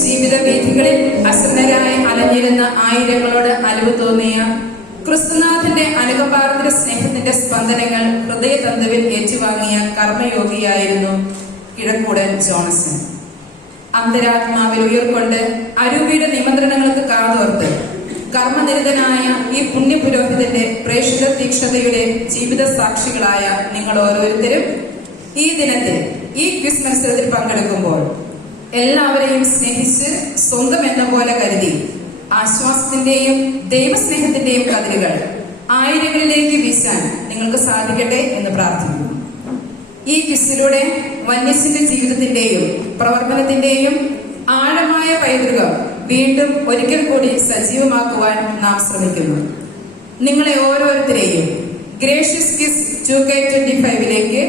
ജീവിതവീഥികളിൽ അസന്നരായി അലഞ്ഞിരുന്ന ആയിരങ്ങളോട് അലിവ് തോന്നിയ ക്രിസ്തുനാഥന്റെ അനുകമ്പാർദ്ര സ്നേഹത്തിന്റെ സ്പന്ദനങ്ങൾ ഹൃദയതന്തുവിൽ ഏറ്റുവാങ്ങിയ കർമ്മയോഗിയായിരുന്നു കിഴക്കൂടൻ ജോൺസൺ. അന്തരാത്മാവിൽ ഉയർക്കൊണ്ട് അരൂപിയുടെ നിമന്ത്രണങ്ങൾക്ക് കാതോർത്ത് കർമ്മനിരതനായ ഈ പുണ്യപുരോഹിതന്റെ പ്രേക്ഷിത തീക്ഷ്ണതയുടെ ജീവിത സാക്ഷികളായ നിങ്ങൾ ഓരോരുത്തരും ഈ ദിനത്തിൽ ഈ ക്വിസ് മത്സരത്തിൽ പങ്കെടുക്കുമ്പോൾ എല്ലാവരെയും സ്നേഹിച്ച് സ്വന്തം എന്ന പോലെ കരുതി ആശ്വാസത്തിന്റെയും ദൈവസ്നേഹത്തിന്റെയും കതിരുകൾ ആയിരങ്ങളിലേക്ക് വീശാൻ നിങ്ങൾക്ക് സാധിക്കട്ടെ എന്ന് പ്രാർത്ഥിക്കുന്നു. ഈ ക്വിസിലൂടെ വന്യസിന്റെ ജീവിതത്തിന്റെയും പ്രവർത്തനത്തിന്റെയും ആഴമായ പൈതൃകം വീണ്ടും ഒരിക്കൽ കൂടി സജീവമാക്കുവാൻ നാം ശ്രമിക്കുന്നു. നിങ്ങളെ ഓരോരുത്തരെയും ഗ്രേഷ്യസ് ക്വിസ് 2K25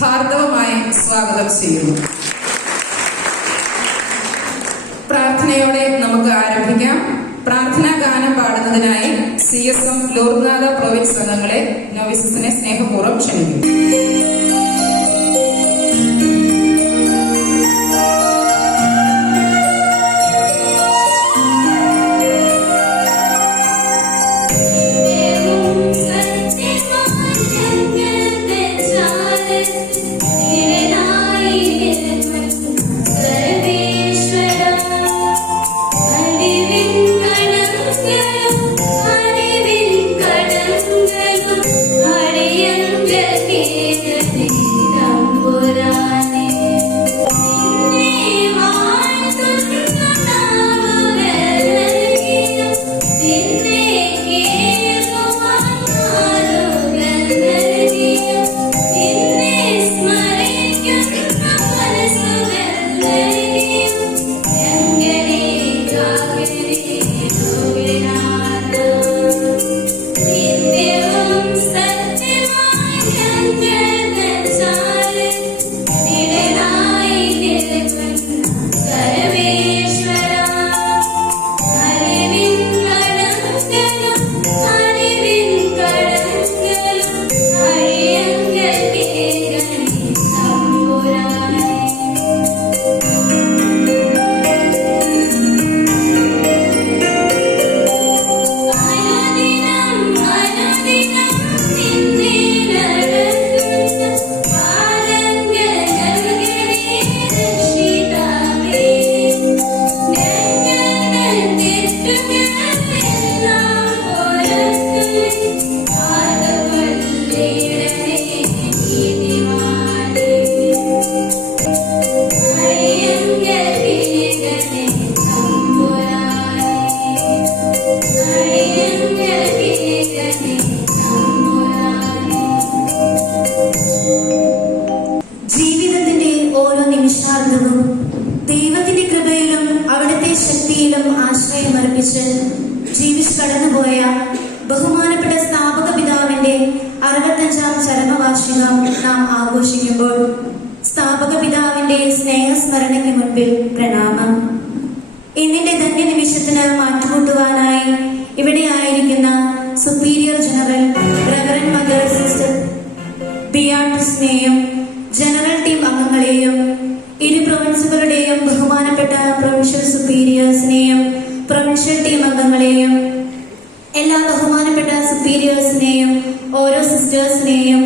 ഹാർദവമായി സ്വാഗതം ചെയ്യുന്നു. പ്രാർത്ഥനയോടെ നമുക്ക് ആരംഭിക്കാം. പ്രാർത്ഥനാ ഗാനം പാടുന്നതിനായി CSM ലൂർനാഥ പ്രൊവിൻസ് അംഗങ്ങളെ നോവിസസിനെ സ്നേഹപൂർവ്വം ക്ഷണിക്കുന്നു. ജീവിച്ചു കടന്നുപോയ ബഹുമാനപ്പെട്ട സ്ഥാപക പിതാവിന്റെ 65ാം ചരമവാർഷികം നാം ആഘോഷിക്കുമ്പോൾ സ്ഥാപക പിതാവിന്റെ സ്നേഹസ്മരണയ്ക്ക് മുൻപിൽ പ്രണാമം. ഇന്നിന്റെ ധന്യനിമിഷത്തിന് മാറ്റുകൂട്ടുവാനായി ഇവിടെ ആയിരിക്കുന്ന superior general reverend mother sister ബിയാട്രിസിനെയും ജനറൽ ടീം അംഗങ്ങളെയും ഇരു പ്രൊവിൻസുകളുടെയും ബഹുമാനപ്പെട്ട പ്രൊവിൻഷ്യൽ സുപ്പീരിയേഴ്സിനെയും പ്രൊവിൻഷ്യൽ ടീം അംഗങ്ങളെയും എല്ലാ ബഹുമാനപ്പെട്ട സുപ്പീരിയേഴ്സിനെയും ഓരോ സിസ്റ്റേഴ്സിനെയും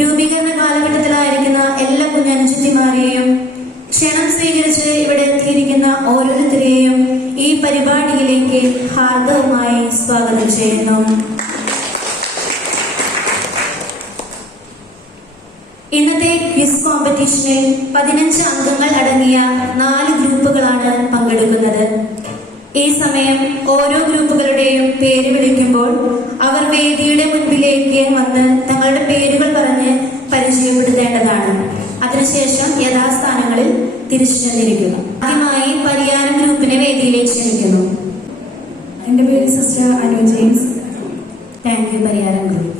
രൂപീകരണ കാലഘട്ടത്തിലായിരിക്കുന്ന എല്ലാ കുഞ്ഞനുജത്തിമാരെയും ക്ഷണം സ്വീകരിച്ച് ഇവിടെ എത്തിയിരിക്കുന്ന ഓരോരുത്തരെയും ഈ പരിപാടിയിലേക്ക് ഹാർദവമായി സ്വാഗതം ചെയ്യുന്നു. ഇന്നത്തെ ക്വിസ് കോമ്പറ്റീഷനിൽ 15 അംഗങ്ങൾ അടങ്ങിയ 4 ഗ്രൂപ്പുകളാണ് പങ്കെടുക്കുന്നത്. ഈ സമയം ഓരോ ഗ്രൂപ്പുകളുടെയും പേര് വിളിക്കുമ്പോൾ അവർ വേദിയുടെ മുൻപിലേക്ക് വന്ന് തങ്ങളുടെ പേരുകൾ പറഞ്ഞ് പരിചയപ്പെടുത്തേണ്ടതാണ്. അതിനുശേഷം യഥാസ്ഥാനങ്ങളിൽ തിരിച്ചു ചെന്നിരിക്കുന്നു. ആദ്യമായി പരിയാരം ഗ്രൂപ്പിനെ വേദിയിലേക്ക് ക്ഷണിക്കുന്നു. എന്റെ പേര് sister Anu James. Thank you Pariyaram group.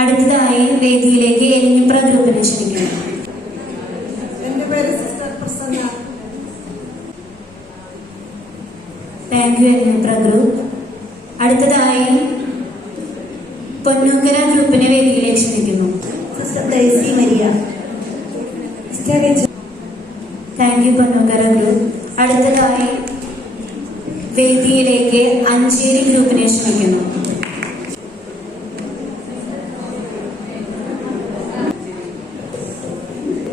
അടുത്തതായി വേദിയിലേക്ക് എലിഞ്ഞിപ്ര ഗ്രൂപ്പിനെ ക്ഷണിക്കുന്നു. എന്റെ പേര് sister Prasanna. Thank you Elinjipra group. അടുത്തതായി പൊന്നൂക്കര ഗ്രൂപ്പിനെ വേദിയിലേക്ക് ക്ഷണിക്കുന്നു. Sister Daisy Maria. Thank you Ponnokkara group. അടുത്തതായി വേദിയിലേക്ക് അഞ്ചേരി ഗ്രൂപ്പിനെ ക്ഷണിക്കുന്നു.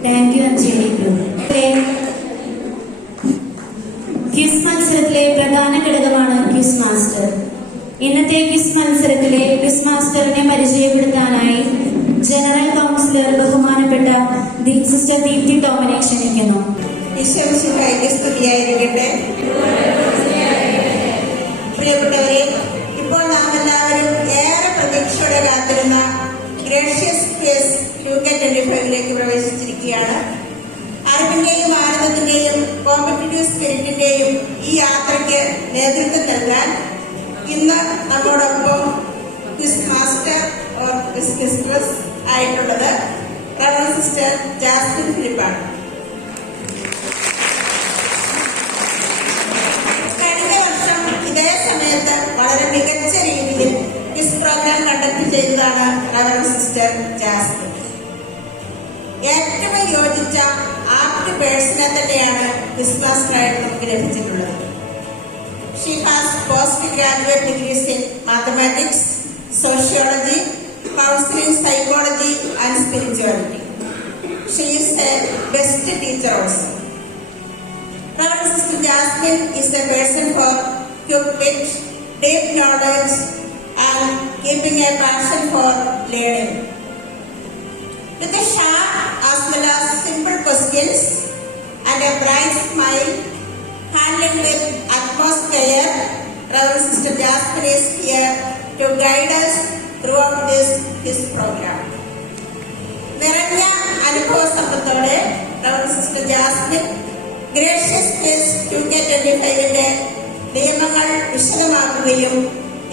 Thank you Ancheri group. Quiz മത്സരത്തിലെ പ്രധാന ഘടകമാണ് ക്വിസ് മാസ്റ്റർ. ഇന്നത്തെ ക്വിസ് മത്സരത്തിലെ ക്വിസ് മാസ്റ്ററിനെ പരിചയപ്പെടുത്താനായി ജനറൽ കൗൺസിലർ ബഹുമാനപ്പെട്ട സിസ്റ്റർ ദീപ്തി ടോമിനെ ക്ഷണിക്കുന്നു. സ്തുതിയായിരിക്കട്ടെ. പ്രിയപ്പെട്ടവരെ, ഇപ്പോൾ നാം എല്ലാവരും ഏറെ പ്രതീക്ഷയോടെ കാത്തിരുന്ന ഗ്രേഷ്യസ് ക്വിസ് 2025 പ്രവേശിച്ചിരിക്കുകയാണ്. അറിവിന്റെയും ആനന്ദത്തിന്റെയും കോമ്പറ്റീറ്റീവ് സ്പിരിറ്റിന്റെയും ഈ യാത്രയ്ക്ക് നേതൃത്വം നൽകാൻ ഇന്ന് നമ്മോടൊപ്പം quiz master or quiz mistress ആയിട്ടുള്ളത് റവറൻഡ് സിസ്റ്റർ ജാസ്മിൻ ഫിലിപ്പാണ്. കഴിഞ്ഞ വർഷം ഇതേ സമയത്ത് വളരെ മികച്ച രീതിയിൽ ക്വിസ് പ്രോഗ്രാം കണ്ടക്ട് ചെയ്തതാണ് റവറൻഡ് സിസ്റ്റർ ജാസ്മിൻ. ഏറ്റവും യോജിച്ച ആപ്റ്റ് പേഴ്സണെ തന്നെയാണ് ക്വിസ് മാസ്റ്ററായിട്ട് നമുക്ക് ലഭിച്ചിട്ടുള്ളത്. She has postgraduate degrees in mathematics, sociology, counseling, psychology and spirituality. She is a best teacher also. Reverend Sister Jasmine is a person for quick wit, deep knowledge and keeping a passion for learning. With a sharp as well as simple questions and a bright smile, handled with utmost care, Reverend Sister Jasmine is here to guide us throughout this program. നിറഞ്ഞ അനുഭവ സമ്പത്തോടെ Reverend Sister Jasmine gracious quiz 2025 നിയമങ്ങൾ വിശദമാക്കുകയും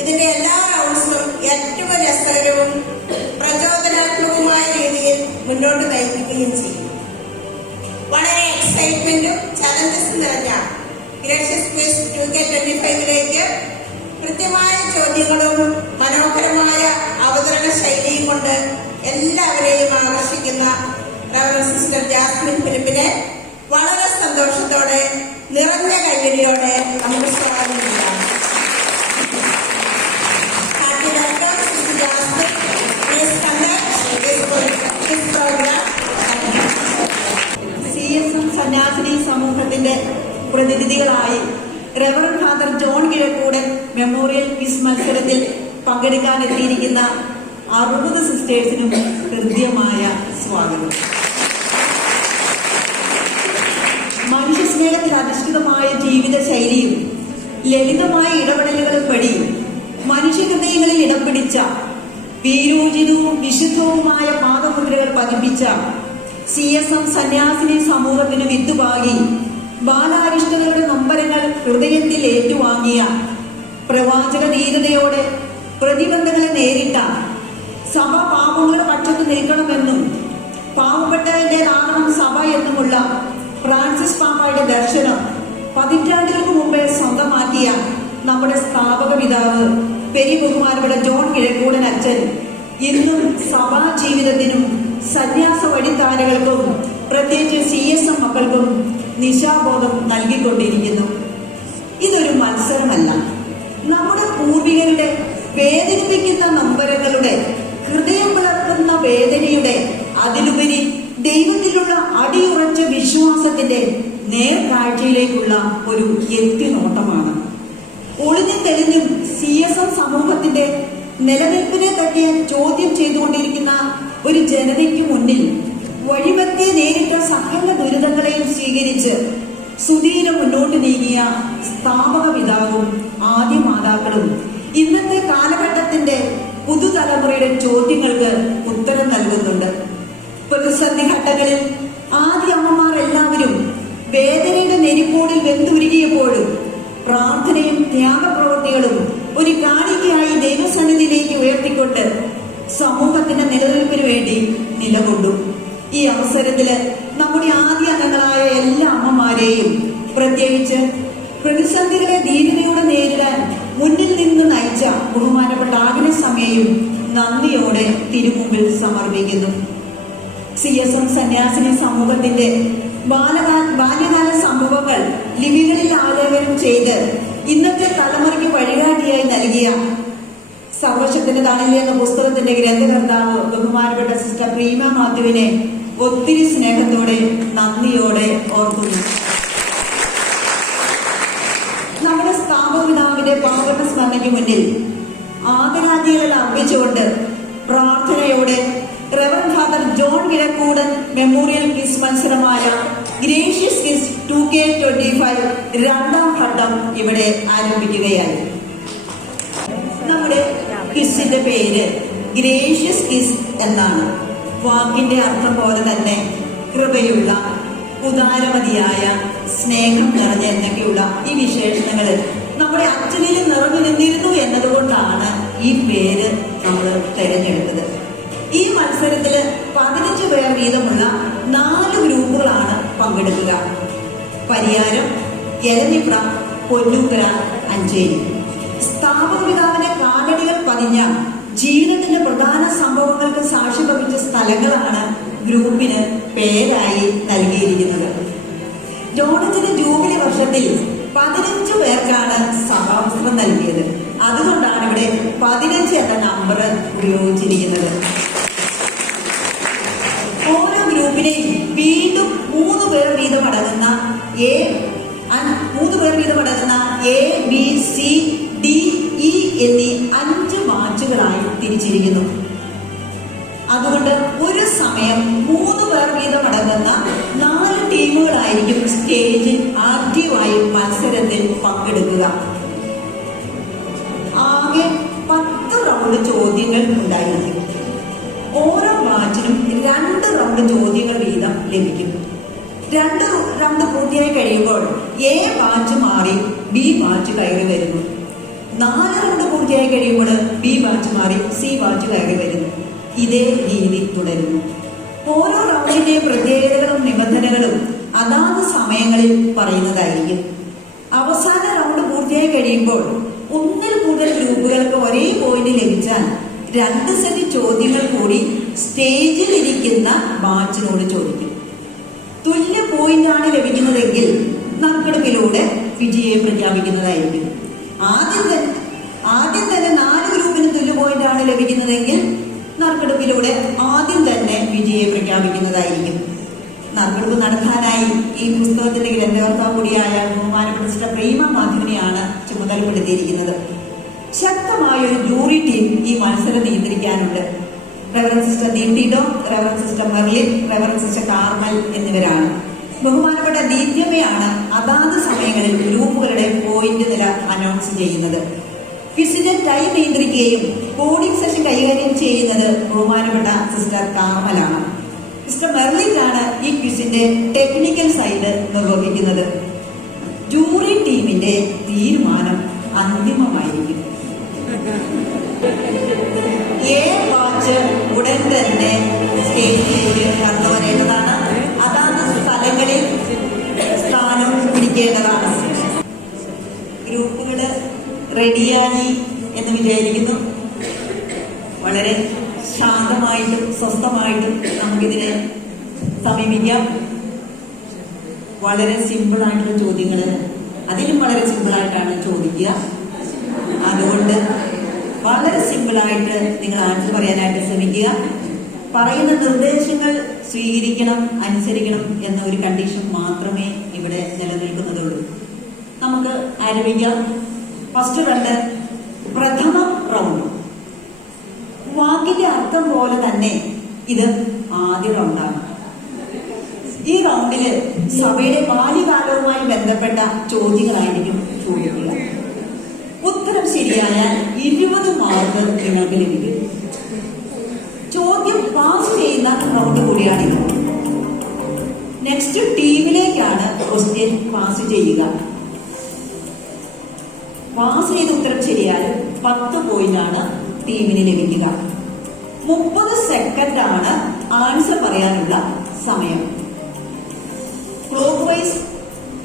ഇതിന്റെ എല്ലാ റൗണ്ട്സും ഏറ്റവും രസകരവും പ്രചോദനാത്മകവുമായ രീതിയിൽ മുന്നോട്ട് നയിക്കുകയും ചെയ്യും. വളരെ എക്സൈറ്റ്മെന്റും ചലഞ്ചസും നിറഞ്ഞ ഗ്രേഷ്യസ് ക്വിസ് 2025 കൃത്യമായ ചോദ്യങ്ങളും മനോഹരമായ അവതരണ ശൈലിയും കൊണ്ട് എല്ലാവരെയും ആകർഷിക്കുന്ന റവറൻഡ് സിസ്റ്റർ ജാസ്മിൻ ഫിലിപ്പിനെ വളരെ സന്തോഷത്തോടെ നിറഞ്ഞ കൈയടിയോടെ നമുക്ക് സ്വാഗതം ചെയ്യാം. CSM സന്യാസിനി സമൂഹത്തിന്റെ പ്രതിനിധികളായി reverend father John Kizhakkoodan memorial quiz മത്സരത്തിൽ പങ്കെടുക്കാനെത്തിയിരിക്കുന്ന 60 സിസ്റ്റേഴ്സിനും ഹൃദ്യമായ സ്വാഗതം. മനുഷ്യസ്നേഹത്തിൽ അധിഷ്ഠിതമായ ജീവിത ശൈലിയും ലളിതമായ ഇടപെടലുകളും വഴി മനുഷ്യഹൃദയങ്ങളിൽ ഇടം പിടിച്ച വീരോചിതവും വിശുദ്ധവുമായ പാദമുദ്രകൾ പതിപ്പിച്ച CSM സന്യാസിനി സമൂഹത്തിന് വിത്തുപാകി ബാലാരിഷ്ടതയുടെ നൊമ്പരങ്ങൾ ഹൃദയത്തിൽ ഏറ്റുവാങ്ങിയ പ്രവാചക ധീരതയോടെ പ്രതിബന്ധങ്ങളെ നേരിട്ട സഭ പാപങ്ങളുടെ പക്ഷത്ത് നിൽക്കണമെന്നും പാവപ്പെട്ടതിൻ്റെതാകണം സഭ എന്നുമുള്ള ഫ്രാൻസിസ് പാപ്പയുടെ ദർശനം പതിറ്റാണ്ടുകൾക്ക് മുമ്പേ സ്വന്തമാക്കിയ നമ്മുടെ സ്ഥാപക പിതാവ് ബഹുമാനപ്പെട്ട ജോൺ കിഴക്കൂടൻ അച്ഛൻ ഇന്നും സഭാ ജീവിതത്തിനും സന്യാസ വഴിത്താരകൾക്കും പ്രത്യേകിച്ച് CSM മക്കൾക്കും നിശാബോധം നൽകിക്കൊണ്ടിരിക്കുന്നു. ഇതൊരു മത്സരമല്ല, നമ്മുടെ പൂർവികരുടെ വേദനിപ്പിക്കുന്ന നൊമ്പരങ്ങളുടെ, ഹൃദയം പിളർക്കുന്ന വേദനയുടെ, അതിലുപരി ദൈവത്തിലുള്ള അടിയുറച്ച വിശ്വാസത്തിന്റെ നേർക്കാഴ്ചയിലേക്കുള്ള ഒരു എത്തിനോട്ടമാണ്. ഒളിഞ്ഞും തെളിഞ്ഞും CSM സമൂഹത്തിന്റെ നിലനിൽപ്പിനെ തന്നെ ചോദ്യം ചെയ്തുകൊണ്ടിരിക്കുന്ന ഒരു ജനതയ്ക്ക് മുന്നിൽ വഴിമധ്യേ നേരിട്ട സകല ദുരിതങ്ങളെയും സ്വീകരിച്ച് സുധീരം മുന്നോട്ട് നീങ്ങിയ സ്ഥാപക പിതാവും ആദ്യ മാതാക്കളും ഇന്നത്തെ കാലഘട്ടത്തിന്റെ പുതുതലമുറയുടെ ചോദ്യങ്ങൾക്ക് ഉത്തരം നൽകുന്നുണ്ട്. പ്രതിസന്ധി ഘട്ടങ്ങളിൽ ആദ്യ അമ്മമാർ എല്ലാവരും വേദനയുടെ നെരിപ്പോടിൽ വെന്തുരുകിയപ്പോഴും പ്രാർത്ഥനയും ത്യാഗപ്രവൃത്തികളും ഒരു കാണിക്കയായി ദൈവസന്നിധിയിലേക്ക് ഉയർത്തിക്കൊണ്ട് സമൂഹത്തിന്റെ നിലനിൽപ്പിന് വേണ്ടി നിലകൊണ്ടു. ഈ അവസരത്തില് നമ്മുടെ ആദ്യ അംഗങ്ങളായ എല്ലാ അമ്മമാരെയും, പ്രത്യേകിച്ച് പ്രതിസന്ധികളെ ധീരതയോടെ നേരിടാൻ മുന്നിൽ നിന്ന് നയിച്ച ബഹുമാനപ്പെട്ട ആഗ്നസ് അമ്മയെയും നന്ദിയോടെ തിരുമുമ്പിൽ സമർപ്പിക്കുന്നു. CSM സന്യാസിനി സമൂഹത്തിന്റെ ബാല്യകാല സംഭവങ്ങൾ ലിപികളിൽ ആലേഖനം ചെയ്ത് ഇന്നത്തെ തലമുറയ്ക്ക് വഴികാട്ടിയായി നൽകിയ സർവശക്തന്റെ തണലിൽ എന്ന പുസ്തകത്തിന്റെ ഗ്രന്ഥകർത്താവ് ബഹുമാനപ്പെട്ട സിസ്റ്റർ പ്രീമ മാത്യുവിനെ ഒത്തിരി സ്നേഹത്തോടെ നന്ദിയോടെ ഓർക്കുന്നു. നമ്മുടെ സ്ഥാപകപിതാവിന്റെ പാവന സ്മരണയ്ക്ക് മുന്നിൽ ആദരാഞ്ജലികൾ അർപ്പിച്ചുകൊണ്ട് പ്രാർത്ഥനയോടെ reverend father John Kizhakkoodan memorial quiz മത്സരമായ ഗ്രേഷ്യസ് ക്വിസ് 2K25 രണ്ടാം ഘട്ടം ഇവിടെ ആരംഭിക്കുകയായി. നമ്മുടെ ക്വിസിന്റെ പേര് ഗ്രേഷ്യസ് ക്വിസ് എന്നാണ്. വാക്കിന്റെ അർത്ഥം പോലെ തന്നെ കൃപയുള്ള, ഉദാരമതിയായ, സ്നേഹം നിറഞ്ഞ എന്നൊക്കെയുള്ള ഈ വിശേഷണങ്ങൾ നമ്മുടെ അച്ഛനിൽ നിറഞ്ഞു നിന്നിരുന്നു എന്നതുകൊണ്ടാണ് ഈ പേര് നമ്മൾ തിരഞ്ഞെടുത്തത്. ഈ മത്സരത്തില് 15 പേർ വീതമുള്ള 4 ഗ്രൂപ്പുകളാണ് പങ്കെടുക്കുക. പരിയാരം, എലഞ്ഞിപ്ര, പൊന്നൂക്കര, അഞ്ചേരി. സ്ഥാപകപിതാവിന്റെ കാലടികൾ പതിഞ്ഞ ജീവിതത്തിന്റെ പ്രധാന സംഭവങ്ങൾക്ക് സാക്ഷ്യം വഹിച്ച സ്ഥലങ്ങളാണ് ഗ്രൂപ്പിന് പേരായി നൽകിയിരിക്കുന്നത്. ജോണച്ചന്റെ ജൂബിലി വർഷത്തിൽ 15 പേർക്കാണ് സഭാവസ്ത്രം നൽകിയത്. അതുകൊണ്ടാണ് ഇവിടെ 15 എന്ന നമ്പർ ഉപയോഗിച്ചിരിക്കുന്നത്. ഓരോ ഗ്രൂപ്പിനെയും വീണ്ടും 3 പേർ വീതം അടങ്ങുന്ന A, B, C, D, E എന്നീ 5 ബാച്ചുകളായി തിരിച്ചിരിക്കുന്നു. അതുകൊണ്ട് ഒരു സമയം 3 പേർ വീതം അടങ്ങുന്ന 4 ടീമുകളായിരിക്കും സ്റ്റേജിൽ ആക്റ്റീവായി മത്സരത്തിൽ പങ്കെടുക്കുക. ആകെ 10 റൗണ്ട് ചോദ്യങ്ങൾ ഉണ്ടായിരിക്കും. ഓരോ ബാച്ചിനും 2 റൗണ്ട് ചോദ്യങ്ങൾ വീതം ലഭിക്കും. 2 റൗണ്ട് പൂർത്തിയായി കഴിയുമ്പോൾ A ബാച്ച് മാറി B ബാച്ച് കയറി വരുന്നു. 4 റൗണ്ട് പൂർത്തിയായി കഴിയുമ്പോൾ B ബാച്ച് മാറി C ബാച്ച് കയറി വരുന്നു. ഇതേ രീതി തുടരുന്നു. ഓരോ റൗണ്ടിന്റെ പ്രത്യേകതകളും നിബന്ധനകളും അതാത് സമയങ്ങളിൽ പറയുന്നതായിരിക്കും. അവസാന റൗണ്ട് പൂർത്തിയായി കഴിയുമ്പോൾ 1-ൽ കൂടുതൽ ഗ്രൂപ്പുകൾക്ക് ഒരേ പോയിന്റ് ലഭിച്ചാൽ 2 സെറ്റ് ചോദ്യങ്ങൾ കൂടി സ്റ്റേജിൽ ഇരിക്കുന്ന ബാച്ചിനോട് ചോദിക്കും. തുല്യ പോയിന്റാണ് ലഭിക്കുന്നതെങ്കിൽ നറുക്കെടുപ്പിലൂടെ വിജയം പ്രഖ്യാപിക്കുന്നതായിരിക്കും. ആദ്യം തന്നെ 4 ഗ്രൂപ്പിന് തുല്യ പോയിന്റാണ് ലഭിക്കുന്നതെങ്കിൽ നറുക്കെടുപ്പിലൂടെ ആദ്യം തന്നെ വിജയം പ്രഖ്യാപിക്കുന്നതായിരിക്കും. നറുക്കെടുപ്പ് നടത്താനായി ഈ പുസ്തകത്തിന്റെ ഗ്രന്ഥകർത്താവ് കൂടിയായ ബഹുമാനപ്പെട്ട സിസ്റ്റർ പ്രീമ മാത്യുവിനെയാണ് ചുമതലപ്പെടുത്തിയിരിക്കുന്നത്. ശക്തമായൊരു ജൂറി ടീം ഈ മത്സരം നിയന്ത്രിക്കാനുണ്ട്. റെവറൻഡ് സിസ്റ്റർ ദീപ്തിഡോ, reverend sister Merlin, reverend sister Carmel എന്നിവരാണ്. ബഹുമാനപ്പെട്ട ദീപ്തിയമ്മയാണ് അതാത് സമയങ്ങളിൽ ഗ്രൂപ്പുകളുടെ പോയിന്റ് നില അനൗൺസ് ചെയ്യുന്നത്. ക്വിസിന്റെ ടൈം നിയന്ത്രിക്കുകയും കോഡിംഗ് സെഷൻ കൈകാര്യം ചെയ്യുന്നത് ബഹുമാനപ്പെട്ട സിസ്റ്റർ കാർമലാണ്. സിസ്റ്റർ മെർലിനാണ് ഈ ക്വിസിന്റെ ടെക്നിക്കൽ സൈഡ് നിർവഹിക്കുന്നത്. ജൂറി ടീമിന്റെ തീരുമാനം അന്തിമമായിരിക്കും. A ബാച്ച് ഉടൻ തന്നെ സ്റ്റേജിലേക്ക് കടന്നു വരേണ്ടതാണ്. അതാത് സ്ഥലങ്ങളിൽ സ്ഥാനം പിടിക്കേണ്ടതാണ്. ഗ്രൂപ്പുകള് റെഡിയായി എന്ന് വിചാരിക്കുന്നു. വളരെ ശാന്തമായിട്ടും സ്വസ്ഥമായിട്ടും നമുക്കിതിനെ സമീപിക്കാം. വളരെ സിമ്പിളായിട്ടുള്ള ചോദ്യങ്ങള് അതിലും വളരെ സിമ്പിളായിട്ടാണ് ചോദിക്കുക. അതുകൊണ്ട് വളരെ സിമ്പിളായിട്ട് നിങ്ങൾ ആൻസർ പറയാനായിട്ട് ശ്രമിക്കുക. പറയുന്ന നിർദ്ദേശങ്ങൾ സ്വീകരിക്കണം, അനുസരിക്കണം എന്ന ഒരു കണ്ടീഷൻ മാത്രമേ ഇവിടെ നിലനിൽക്കുന്നതുള്ളൂ. നമുക്ക് ആരംഭിക്കാം. ഫസ്റ്റ് റൗണ്ട്, പ്രഥമ റൗണ്ട്. വാക്കിന്റെ അർത്ഥം പോലെ തന്നെ ഇത് ആദ്യ റൗണ്ടാണ്. ഈ റൗണ്ടില് സഭയുടെ ബാല്യകാലവുമായി ബന്ധപ്പെട്ട ചോദ്യങ്ങളായിരിക്കും ചോദിക്കുക. ഉത്തരം ശരിയായാൽ 20 മാർക്ക് നിങ്ങൾക്ക് ലഭിക്കും. ചോദ്യം പാസ് ചെയ്യുന്ന റൗണ്ട് കൂടിയാണിത്. നെക്സ്റ്റ് ടീമിലേക്കാണ് ക്വസ്റ്റ്യൻ പാസ് ചെയ്യുക. പാസ് ചെയ്ത ഉത്തരം ശരിയാൽ 10 പോയിന്റാണ് ടീമിന് ലഭിക്കുക. 30 സെക്കൻഡാണ് ആൻസർ പറയാനുള്ള സമയം. ക്ലോക്ക് വൈസ്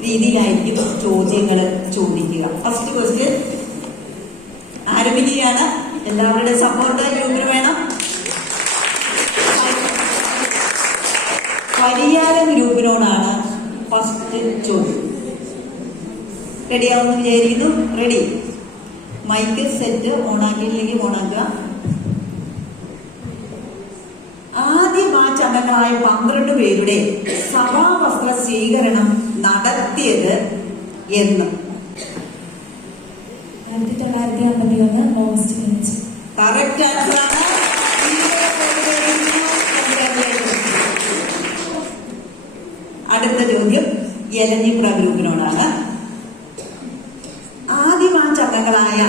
രീതിയിലായിരിക്കും ചോദ്യങ്ങൾ ചോദിക്കുക. ഫസ്റ്റ് ക്വസ്റ്റ്യൻ ആരംഭിക്കുകയാണ്. എല്ലാവരുടെ സപ്പോർട്ട് ഗ്രൂപ്പിന് വേണം. പരിയാരം ഗ്രൂപ്പിനോടാണ് ഫസ്റ്റ് ചോദ്യം. റെഡിയാവുമെന്ന് വിചാരിക്കുന്നു. റെഡി? മൈക്ക് സെറ്റ് ഓണാക്കിയില്ലെങ്കിൽ ഓണാക്കുക. ആദ്യ ബാച്ച് അംഗങ്ങളായ 12 പേരുടെ സഭാവസ്ത്ര സ്വീകരണം നടത്തിയത് എന്ന്? 1951 ഓഗസ്റ്റ് 5. കറക്റ്റ് ആൻസറാണ്. അടുത്ത ചോദ്യം എലഞ്ഞിപ്ര ഗ്രൂപ്പിനോടാണ്. ആദ്യ ബാച്ച് അംഗങ്ങളായ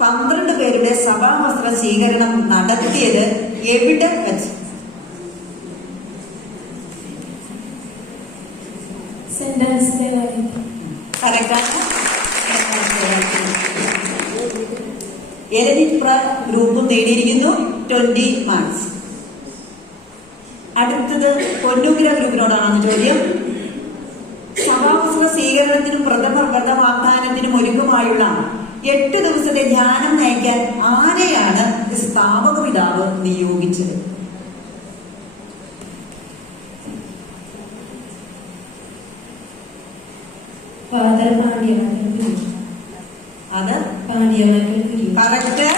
12 പേരുടെ സഭാവസ്ത്ര സ്വീകരണം നടത്തിയത് എവിടെ വെച്ച്? സെന്റ് ആൻസ് ദേവാലയം. കറക്റ്റാണ്. എലഞ്ഞിപ്ര ഗ്രൂപ്പും നേടിയിരിക്കുന്നു 20 മാർക്സ്. അടുത്തത് പൊന്നൂക്കര ഗ്രൂപ്പിനോടാണ് ചോദ്യം. സഭാവസ്ത്ര സ്വീകരണത്തിനും പ്രഥമ വ്രതവാഗ്ദാനത്തിനും ഒരുക്കമായുള്ള 8 ദിവസത്തെ ധ്യാനം നയിക്കാൻ ആരെയാണ് സ്ഥാപക പിതാവ് നിയോഗിച്ചത്? ഫാദർ പാണ്ഡ്യവാക്കൽ ഗുരു. അത് പാണ്ഡ്യവാക്കൽ ഗുരു. കറക്റ്റ്.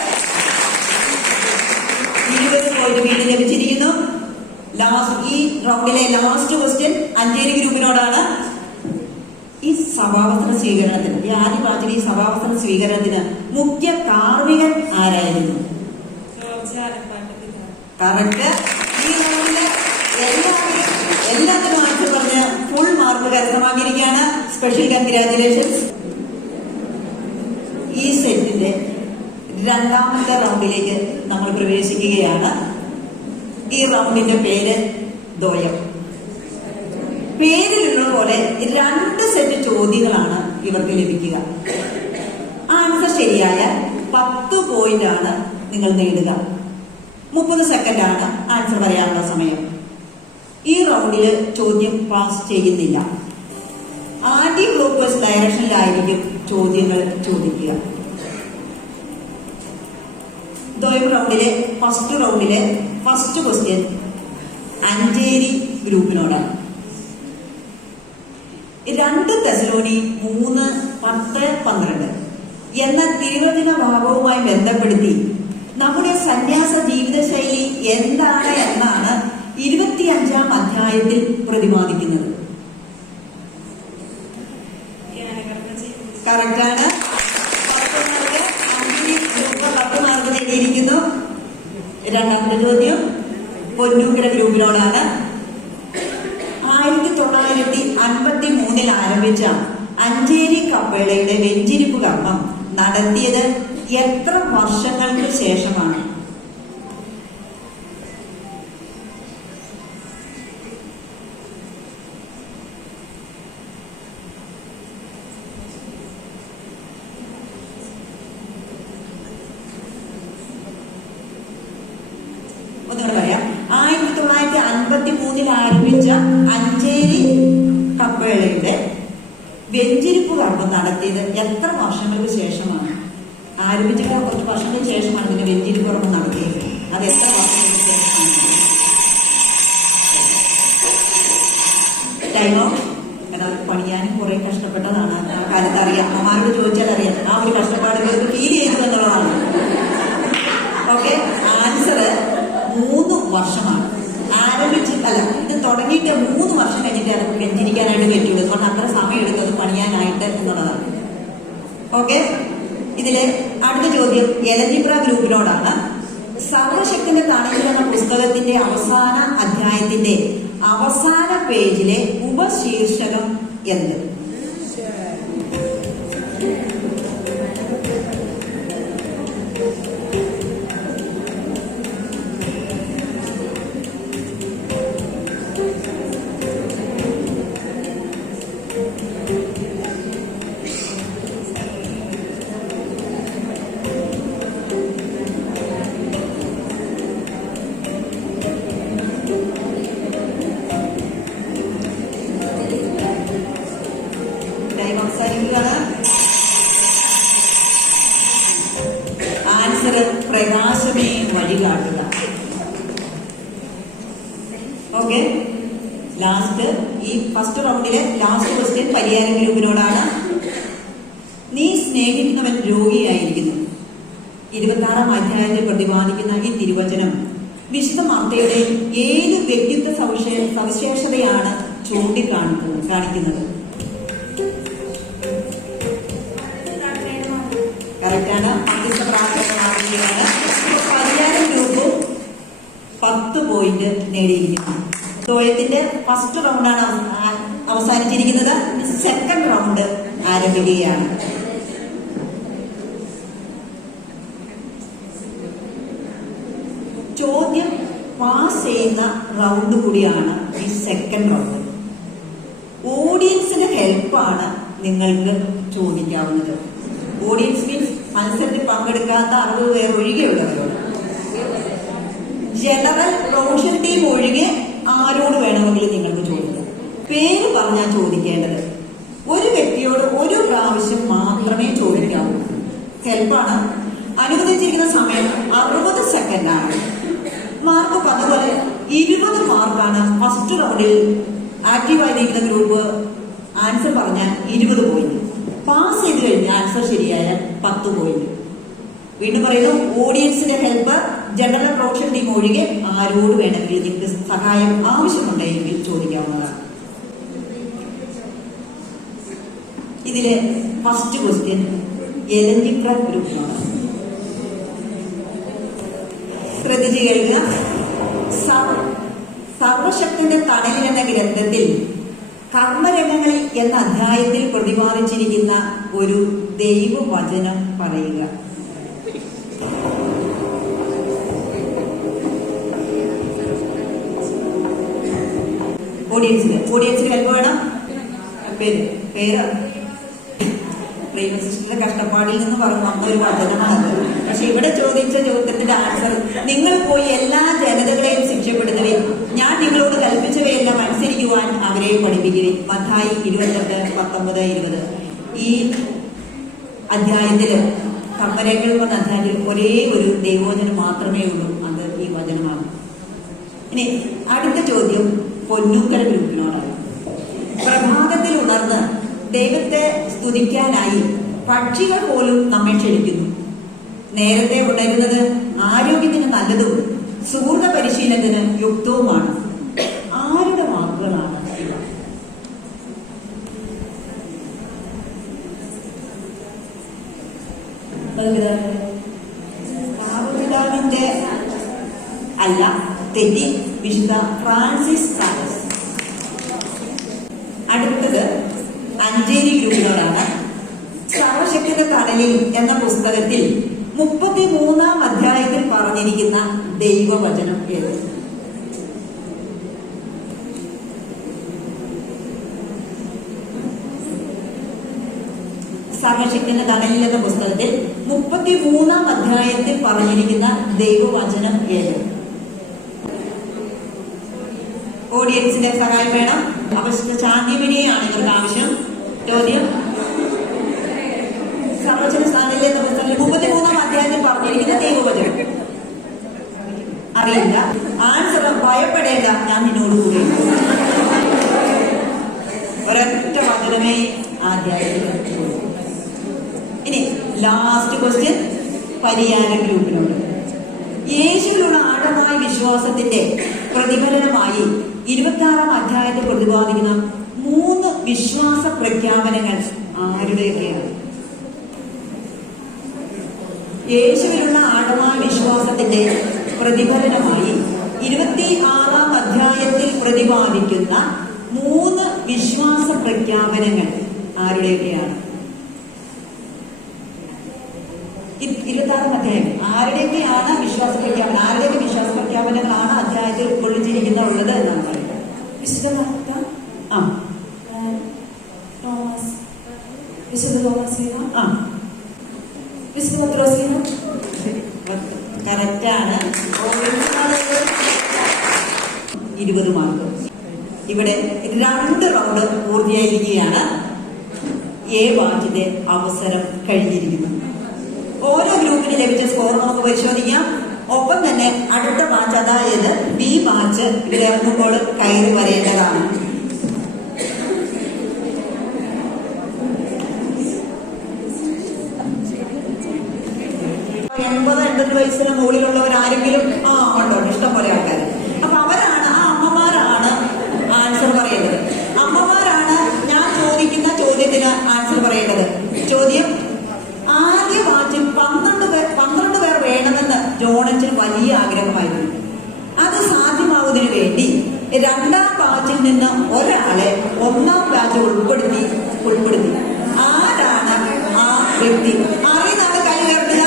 20 പോയിന്റ് വീട് ലഭിച്ചിരിക്കുന്നു. ഈ റൗണ്ടിലെ ലാസ്റ്റ് ക്വസ്റ്റ്യൻ അഞ്ചേരി ഗ്രൂപ്പിനോടാണ്. ഈ സഭാവസ്ത്ര സ്വീകരണത്തിന്, ഈ ആദ്യ ബാച്ചിൽ ഈ സഭാവസ്ത്ര സ്വീകരണത്തിന് മുഖ്യ കാർമികൻ ആരായിരുന്നു? കറക്റ്റ്. ഈ റൗണ്ടില് എല്ലാത്തിനും ആൻസർ പറഞ്ഞ് ഫുൾ മാർക്ക് കരസ്ഥമാക്കിയിരിക്കുകയാണ്. Special congratulations. ഈ സെറ്റിന്റെ രണ്ടാമത്തെ റൗണ്ടിലേക്ക് നമ്മൾ പ്രവേശിക്കുകയാണ്. ഈ റൗണ്ടിന്റെ പേര് ദ്വയം. പേരിലുള്ള പോലെ 2 സെറ്റ് ചോദ്യങ്ങളാണ് ഇവർക്ക് ലഭിക്കുക. ആൻസർ ശരിയായ 10 പോയിന്റ് ആണ് നിങ്ങൾ നേടുക. 30 സെക്കൻഡാണ് ആൻസർ പറയാനുള്ള സമയം. ഈ റൗണ്ടില് ചോദ്യം പാസ് ചെയ്യുന്നില്ല. ആന്റി ക്ലോക്ക്വൈസ് ഡയറക്ഷനിലായിരിക്കും ചോദ്യങ്ങൾ ചോദിക്കുക. ദ്വയം റൗണ്ടിലെ ഫസ്റ്റ് ക്വസ്റ്റ്യൻ അഞ്ചേരി ഗ്രൂപ്പിനോടാണ്. 2 തെസലോനി 3:10-12 എന്ന തിരുവചന ഭാഗവുമായി ബന്ധപ്പെടുത്തി നമ്മുടെ സന്യാസ ജീവിതശൈലി എന്താണ് എന്നാണ് 25-ാം അധ്യായത്തിൽ പ്രതിപാദിക്കുന്നത്. കറക്റ്റാണ്. 10 മാർക്ക് നേടിയിരിക്കുന്നു. രണ്ടാമത്തെ ചോദ്യം പൊന്നൂക്കര ഗ്രൂപ്പിനോടാണ്. 1953 ആരംഭിച്ച അഞ്ചേരി കപ്പേളയുടെ വെഞ്ചിരിപ്പ് കർമ്മം നടത്തിയത് എത്ര വർഷങ്ങൾക്ക് ശേഷമാണ്? ഒന്നുകൂടെ പറയാം. 1953 ആരംഭിച്ച അഞ്ചേരി കപ്പേളയുടെ വെഞ്ചിരിപ്പ് കർമ്മം നടത്തിയത് എത്ര വർഷങ്ങൾക്ക് ശേഷമാണ്? ആരംഭിച്ചിട്ട് കുറച്ച് വർഷങ്ങൾക്ക് ശേഷമാണ് ഇതിന്റെ വെഞ്ചിരിപ്പ് കർമ്മം നടത്തിയത്. അത് എത്ര വർഷങ്ങൾക്ക് ശേഷമാണ്? ടൈമോ? കാരണം പണിയാനും കുറെ കഷ്ടപ്പെട്ടതാണ്. ആ കാലത്ത് അറിയാം, അമ്മമാരോട് ചോദിച്ചാൽ അറിയാം. ആ ഒരു കഷ്ടപ്പാട് ഫീൽ ചെയ്തു എന്നുള്ളതാണ്. ഓക്കെ, ആൻസർ 3 വർഷമാണ്. ഇത് തുടങ്ങിയിട്ട് 3 വർഷം കഴിഞ്ഞിട്ട് അത് വെഞ്ചരിക്കാനായിട്ട് പറ്റുള്ളൂ. അതുകൊണ്ട് അത്ര സമയം എടുത്തത് പണിയാനായിട്ട് എന്നുള്ളതാണ്. ഓക്കെ, ഇതില് അടുത്ത ചോദ്യം എലഞ്ഞിപ്ര ഗ്രൂപ്പിനോടാണ്. സർവശക്തന്റെ തണലിൽ എന്ന പുസ്തകത്തിന്റെ അവസാന അധ്യായത്തിന്റെ അവസാന പേജിലെ ഉപശീർഷകം എന്ത്? ആൻസർ പ്രകാശമേ വഴി കാട്ടുക. ഓക്കെ, ലാസ്റ്റ് ഈ ഫസ്റ്റ് റൗണ്ടിലെ ലാസ്റ്റ് ക്വസ്റ്റ്യൻ പരിഹാരം ഗ്രൂപ്പിനോടാണ്. നീ സ്നേഹിക്കുന്നവൻ രോഗിയായിരിക്കുന്നു. 26-ാം അധ്യായത്തിൽ പ്രതിപാദിക്കുന്ന ഈ തിരുവചനം വിശുദ്ധ മാർത്തയുടെ ഏത് വ്യക്തിത്വ സവിശേഷതയാണ് കാണിക്കുന്നത്? കറക്റ്റാണ്. മധ്യസ്ഥ പ്രാർത്ഥന മാതൃകയാണ്. പരിഹാരം ഗ്രൂപ്പും 10 പോയിന്റ് നേടിയിരിക്കുന്നു. തോയത്തിന്റെ ഫസ്റ്റ് റൗണ്ടാണ് അവസാനിച്ചിരിക്കുന്നത്. സെക്കൻഡ് റൗണ്ട് ആരംഭിക്കുകയാണ്. ചോദ്യം പാസ് ചെയ്യുന്ന റൗണ്ട് കൂടിയാണ് ഈ സെക്കൻഡ് റൗണ്ട്. ഓഡിയൻസിന്റെ ഹെൽപ്പാണ് നിങ്ങൾക്ക് ചോദിക്കാവുന്നത്. ഓഡിയൻസ് മീൻസ് മത്സരത്തിൽ പങ്കെടുക്കാത്ത 60 പേർ ഒഴികെയുള്ളവരോട്. ജനറൽ പ്രൊമോഷൻ ടീം ഒഴികെ ആരോട് വേണമെങ്കിലും നിങ്ങൾക്ക് ചോദിക്കാം. പേര് പറഞ്ഞാൽ ചോദിക്കേണ്ടത്. ഒരു വ്യക്തിയോട് ഒരു പ്രാവശ്യം മാത്രമേ ചോദിക്കാവൂ. ഹെൽപ്പാണ്. അനുവദിച്ചിരിക്കുന്ന സമയം 60 സെക്കൻഡാണ്. മാർക്ക് അതുപോലെ 20 മാർക്കാണ്. ഫസ്റ്റ് റൗണ്ടിൽ ആക്റ്റീവായിരിക്കുന്ന ഗ്രൂപ്പ് ആൻസർ പറഞ്ഞാൽ 20 പോയിന്റ്. പാസ് ചെയ്ത് കഴിഞ്ഞാൽ ആൻസർ ശരിയായ 10 പോയിന്റ്. വീണ്ടും പറയുന്നു, ഓഡിയൻസിന്റെ ഹെൽപ്പ് ജനറൽ പ്രൊമോഷൻ ടീം ഒഴികെ ആരോട് വേണമെങ്കിലും നിങ്ങൾക്ക് സഹായം ആവശ്യമുണ്ടെങ്കിൽ ചോദിക്കാവുന്നതാണ്. ഇതിലെ ഫസ്റ്റ് ക്വസ്റ്റ്യൻ എലഞ്ചിക്ര ഗ്രൂപ്പിനാണ്. ശ്രദ്ധിച്ചു കേൾക്കുക. സർവശക്തന്റെ തണലിൽ എന്ന ഗ്രന്ഥത്തിൽ കർമ്മരംഗങ്ങളിൽ എന്ന അധ്യായത്തിൽ പ്രതിപാദിച്ചിരിക്കുന്ന ഒരു ദൈവവചനം പറയുക. ഓഡിയൻസിന് ഹെൽപ്പ് വേണം. പേര് പ്രേമ സിസ്റ്ററിന്റെ കഷ്ടപ്പാടിൽ നിന്ന് പറഞ്ഞു വന്ന ഒരു വചനമാണ്. പക്ഷെ ഇവിടെ ചോദിച്ച ചോദ്യത്തിന്റെ ആൻസർ, നിങ്ങൾ പോയി എല്ലാ ജനതകളെയും ശിക്ഷപ്പെടുത്തുകയും ഞാൻ നിങ്ങളോട് കൽപ്പിച്ചവയെല്ലാം അനുസരിക്കുവാൻ അവരെ പഠിപ്പിക്കുകയും. മത്തായി 28:19-20. ഈ അധ്യായത്തില് കർമ്മരേഖകൾ എന്ന അധ്യായത്തിൽ ഒരേ ഒരു ദൈവവചനം മാത്രമേ ഉള്ളൂ. അത് ഈ വചനമാണ്. ഇനി അടുത്ത ചോദ്യം പൊന്നൂക്കര ഗ്രൂപ്പിനോടാണ്. പ്രഭാതത്തിൽ ഉണർന്ന് ദൈവത്തെ സ്തുതിക്കാനായി പക്ഷികൾ പോലും നമ്മെ ക്ഷണിക്കുന്നു. നേരത്തെ ഉണരുന്നത് ആരോഗ്യത്തിന് നല്ലതും സുഹൃത പരിശീലനത്തിന് യുക്തവുമാണ്. ആരുടെ വാക്കുകളാണ് ഇവ? പാവപിതാവിന്റെ അല്ല, തെറ്റി. വിശുദ്ധ ഫ്രാൻസിസ് സാലസ്. അടുത്തത് അഞ്ചേരി ഗ്രൂപ്പിനോടാണ്. സർവശക്തന്റെ തണലിൽ എന്ന പുസ്തകത്തിൽ 33-ാം അധ്യായത്തിൽ പറഞ്ഞിരിക്കുന്ന ദൈവവചനം ഏത്? സർവശക്തന്റെ തണലിൽ എന്ന പുസ്തകത്തിൽ 33-ാം അധ്യായത്തിൽ പറഞ്ഞിരിക്കുന്ന ദൈവവചനം ഏത്? ഓഡിയൻസിന്റെ സഹായം വേണം. അവശിഷ്ട ശാന്തിമണിയാണ് ഇവർക്ക് ആവശ്യം. ചോദ്യം, സർവചന സ്ഥാനത്തിൽ എന്ന പുസ്തകത്തിൽ 33-ാം അധ്യായത്തിൽ പറഞ്ഞിരിക്കുന്ന ദൈവവചനം അറിയില്ല. ആൻസർ ഭയപ്പെടേണ്ട, ഞാൻ നിന്നോട് കൂടി. ഒരൊറ്റ വചനമേ അധ്യായത്തിൽ. ഇനി ലാസ്റ്റ് ക്വസ്റ്റ്യൻ പരിഹാര ഗ്രൂപ്പിനോട്. യേശുവിലുള്ള ആഴമായ വിശ്വാസത്തിന്റെ പ്രതിഫലനമായി 26-ാം അധ്യായത്തിൽ പ്രതിപാദിക്കുന്ന 3 വിശ്വാസ പ്രഖ്യാപനങ്ങൾ ആരുടെയൊക്കെയാണ്? യേശുവിലുള്ള ആഴമായ വിശ്വാസത്തിന്റെ പ്രതിഫലനമായി 26-ാം അധ്യായത്തിൽ പ്രതിപാദിക്കുന്ന 3 വിശ്വാസ പ്രഖ്യാപനങ്ങൾ ആരുടെയൊക്കെയാണ്? 26-ാം അധ്യായം ആരുടെയൊക്കെയാണ് വിശ്വാസ പ്രഖ്യാപനം? ആരുടെയൊക്കെ വിശ്വാസ പ്രഖ്യാപനങ്ങളാണ് അധ്യായത്തിൽ ഉൾക്കൊള്ളിച്ചിരിക്കുന്നുള്ളത് എന്നാണ് പറയുന്നത്. വിശുദ്ധ മാർത്ത, തോമസ്, വിശുദ്ധ തോമസീന, വിശുദ്ധ പത്രോസീന. കറക്റ്റാണ്. 20 മാർക്ക്. ഇവിടെ 2 റൗണ്ട് പൂർത്തിയായിരിക്കുകയാണ്. എ ബാച്ചിന്റെ അവസരം കഴിഞ്ഞിരിക്കുന്നു. ഓരോ ഗ്രൂപ്പിന് ലഭിച്ച സ്കോർ നമുക്ക് പരിശോധിക്കാം. ഒപ്പം തന്നെ അടുത്ത ബാച്ച്, അതായത് ബി ബാച്ച്, ഇവരിറങ്ങുമ്പോൾ കയറി വരേണ്ടതാണ്. രണ്ടാം ബാച്ചിൽ നിന്ന് ഒരാളെ ഒന്നാം ബാച്ച് ഉൾപ്പെടുത്തി. ആരാണ് ആ വ്യക്തി? അറിയുന്നത് കൈ ഉയർത്തുക.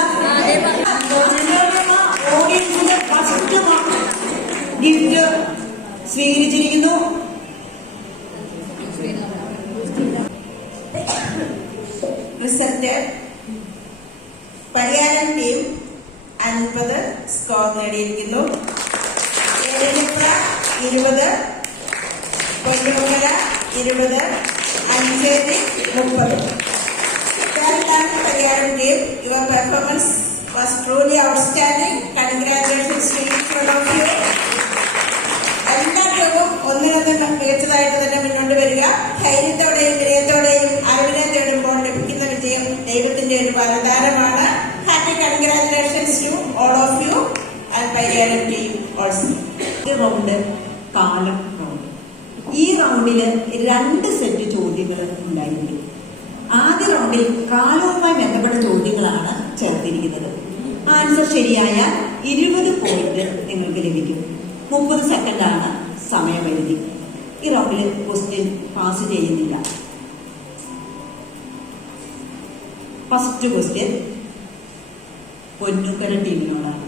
ഓഡിയൻസിന്റെ ഫസ്റ്റ് ഗിഫ്റ്റ് സ്വീകരിച്ചിരിക്കുന്നു. റിസൾട്ട് പരിയാരം ടീം 50 സ്കോർ നേടിയിരിക്കുന്നു. 20, Ponnumala 20, Ancheri 30. Well done, Pariyaram team. Your performance was truly outstanding. Congratulations to each one of you. എല്ലാ ടീമും ഒന്നിനൊന്ന് മികച്ചതായിട്ട് തന്നെ മുന്നോട്ട് വരിക. ധൈര്യത്തോടെയും വിനയത്തോടെയും അറിവിനെ തേടുമ്പോൾ ലഭിക്കുന്ന വിജയം ദൈവത്തിന്റെ ഒരു വരദാനമാണ്. Happy congratulations to all of you and Pariyaram team also. Round കാലം റൗണ്ട്. ഈ റൗണ്ടില് 2 സെറ്റ് ചോദ്യങ്ങൾ ഉണ്ടായിരിക്കും. ആദ്യ റൗണ്ടിൽ കാലവുമായി ബന്ധപ്പെട്ട ചോദ്യങ്ങളാണ് ചേർത്തിരിക്കുന്നത്. ആൻസർ ശരിയായ 20 പോയിന്റ് നിങ്ങൾക്ക് ലഭിക്കും. 30 സെക്കൻഡാണ് സമയപരിധി. ഈ റൗണ്ടിൽ ക്വസ്റ്റ്യൻ പാസ് ചെയ്യുന്നില്ല. ഫസ്റ്റ് ക്വസ്റ്റ്യൻ പൊന്നുക്കര ടീമിനോടാണ്.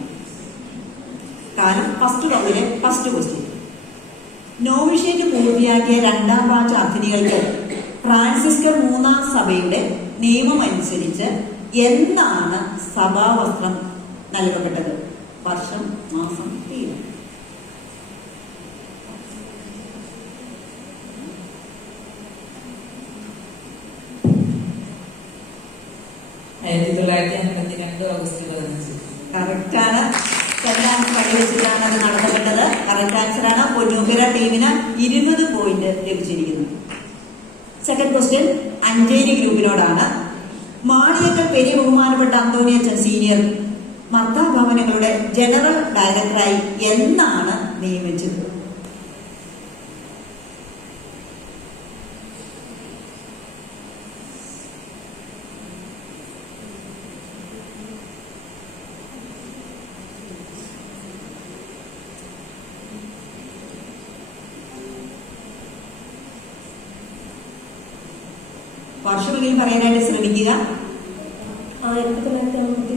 കാരണം ഫസ്റ്റ് റൗണ്ടിലെ ഫസ്റ്റ് ക്വസ്റ്റ്യൻ. നോവിഷേറ്റ് പൂർത്തിയാക്കിയ രണ്ടാം ബാച്ച് അർത്ഥിനികൾക്ക് ഫ്രാൻസിസ്കൻ 3-ാം സഭയുടെ നിയമം അനുസരിച്ച് എന്നാണ് സഭാവസ്ത്രം നൽകപ്പെട്ടത്? വർഷം, മാസം, തീയതി. ഓഗസ്റ്റ് 15. കറക്റ്റാണ്. കൈവച്ചിട്ടാണ് അത് നടത്തപ്പെട്ടത്. കറക്റ്റ് ആൻസറാണ്. പൊന്നൂക്കര ടീമിന് 20 പോയിന്റ് ലഭിച്ചിരിക്കുന്നു. സെക്കൻഡ് ക്വസ്റ്റ്യൻ അഞ്ചേരി ഗ്രൂപ്പിനോടാണ്. മാളിയേക്കൽ പെരിയ ബഹുമാനപ്പെട്ട അന്തോണിയച്ചൻ സീനിയർ മർത്താ ഭവനങ്ങളുടെ ജനറൽ ഡയറക്ടറായി എന്നാണ് നിയമിച്ചത്? വർഷമെങ്കിലും പറയാനായിട്ട് ശ്രമിക്കുക. 1950.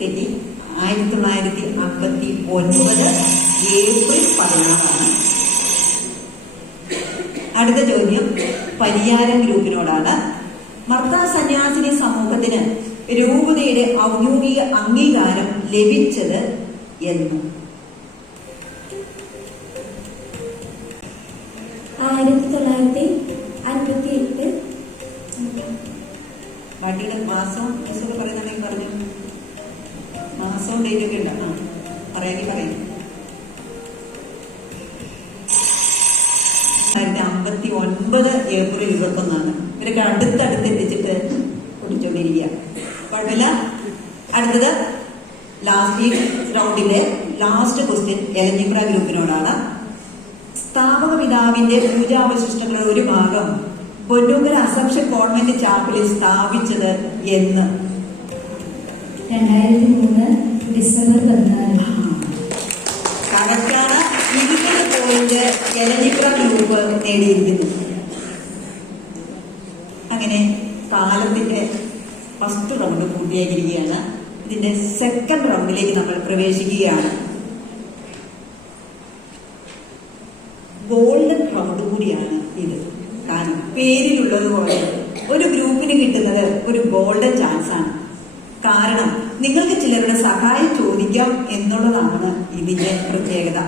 തെറ്റി. 1959 ഏപ്രിൽ 16 അടുത്ത ചോദ്യം പരിയാരം ഗ്രൂപ്പിനോടാണ്. മർത്താ സന്യാസിനി സമൂഹത്തിന് രൂപതയുടെ ഔദ്യോഗിക അംഗീകാരം ലഭിച്ചത് എന്ന്? 1958. ബാക്കിയുടെ മാസവും ദിവസമൊക്കെ പറയുന്നുണ്ടെങ്കിൽ പറഞ്ഞു. മാസവും ഡേറ്റൊക്കെ ഉണ്ട്. പറയാമെങ്കിൽ പറയും. 1959 ഏപ്രിൽ 21. ഇവരൊക്കെ അടുത്തടുത്ത് എത്തിച്ചിട്ട് കുടിച്ചോണ്ടിരിക്കുക. കുഴപ്പമില്ല. അടുത്തത് ലാസ്റ്റ് ഈ റൗണ്ടിലെ ലാസ്റ്റ് ക്വസ്റ്റ്യൻ എലഞ്ഞിപ്ര ഗ്രൂപ്പിനോടാണ്. സ്ഥാപക പിതാവിന്റെ പൂജാവശിഷ്ടങ്ങളുടെ ഒരു ഭാഗം പൊന്നൂക്കര അസംഷൻ കോൺവെന്റ് ചാപ്പലിൽ സ്ഥാപിച്ചത് എന്ന്? 2003 ഡിസംബർ 14. കറക്റ്റാണ്. 20 പോയിന്റ് എലഞ്ഞിപ്ര ഗ്രൂപ്പ് നേടിയിരിക്കുന്നു. അങ്ങനെ കാലത്തിന്റെ ഫസ്റ്റ് റൗണ്ട് പൂർത്തിയാക്കിയിരിക്കുകയാണ്. ഇതിന്റെ സെക്കൻഡ് റൗണ്ടിലേക്ക് നമ്മൾ പ്രവേശിക്കുകയാണ്. ഗോൾഡൻ റൗണ്ട് കൂടിയാണ് ഇത്. കാരണം പേരിലുള്ളതുപോലെ ഒരു ഗ്രൂപ്പിന് കിട്ടുന്നത് ഒരു ഗോൾഡൻ ചാൻസ് ആണ്. കാരണം നിങ്ങൾക്ക് ചിലരുടെ സഹായം ചോദിക്കാം എന്നുള്ളതാണ് ഇതിന്റെ പ്രത്യേകത.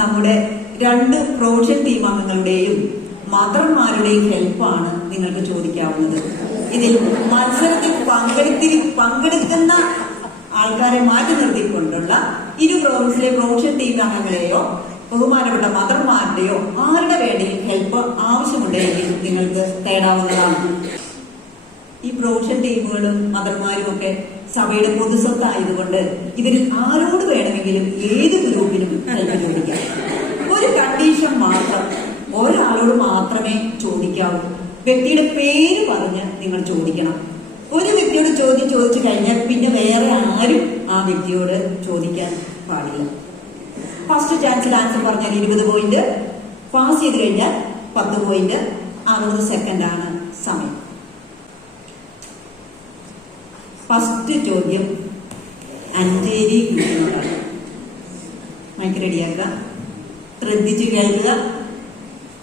നമ്മുടെ 2 പ്രൊഫഷൻ ടീം അംഗങ്ങളുടെയും മദർമാരുടെയും ഹെൽപ്പാണ് നിങ്ങൾക്ക് ചോദിക്കാവുന്നത്. ഇതിൽ മത്സരത്തിൽ പങ്കെടുക്കുന്ന ആൾക്കാരെ മാറ്റി നിർത്തിക്കൊണ്ടുള്ള ഇരു പ്രൊവിൻസിലെ പ്രൊഫഷൻ ടീം അംഗങ്ങളെയോ ബഹുമാനപ്പെട്ട മദർമാരുടെയോ ആരുടെ വേണ്ടിയും ഹെൽപ്പ് ആവശ്യമുണ്ടെങ്കിൽ നിങ്ങൾക്ക് തേടാവുന്നതാണ്. ഈ പ്രൊഫഷൻ ടീമുകളും മദർമാരും ഒക്കെ സഭയുടെ പൊതുസ്വത്തായതുകൊണ്ട് ഇവരിൽ ആരോട് വേണമെങ്കിലും ഏത് ഗ്രൂപ്പിനും ഹെൽപ്പ് ചോദിക്കാം. ഒരു കണ്ടീഷൻ മാത്രം, ഒരാളോട് മാത്രമേ ചോദിക്കാവൂ. വ്യക്തിയുടെ പേര് പറഞ്ഞ് നിങ്ങൾ ചോദിക്കണം. ഒരു വ്യക്തിയോട് ചോദിച്ചു കഴിഞ്ഞാൽ പിന്നെ വേറെ ആരും ആ വ്യക്തിയോട് ചോദിക്കാൻ പാടില്ല. ഫസ്റ്റ് ചാൻസിൽ ആൻസർ പറഞ്ഞാൽ 20 പോയിന്റ്, പാസ് ചെയ്ത് കഴിഞ്ഞാൽ 10 പോയിന്റ്, 60 സെക്കൻഡാണ് സമയം. ഫസ്റ്റ് ചോദ്യം അഞ്ചേരി ഗ്രൂപ്പിനോടാണ്. മൈക്ക് റെഡിയാക്കുക, ശ്രദ്ധിച്ചു കേൾക്കുക.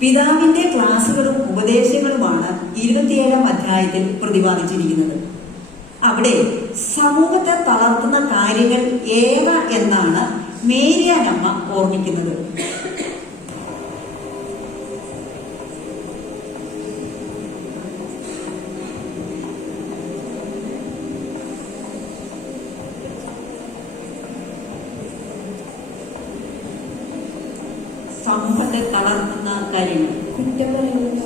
പിതാവിന്റെ ക്ലാസുകളും ഉപദേശങ്ങളുമാണ് 27-ാം അധ്യായത്തിൽ പ്രതിപാദിച്ചിരിക്കുന്നത്. അവിടെ സമൂഹത്തെ തളർത്തുന്ന കാര്യങ്ങൾ ഏവ എന്നാണ് മേരിയാനമ്മ ഓർമ്മിക്കുന്നത്. സമൂഹത്തെ തളർത്തുന്ന കാര്യങ്ങൾ കുറ്റം പറയുന്നത്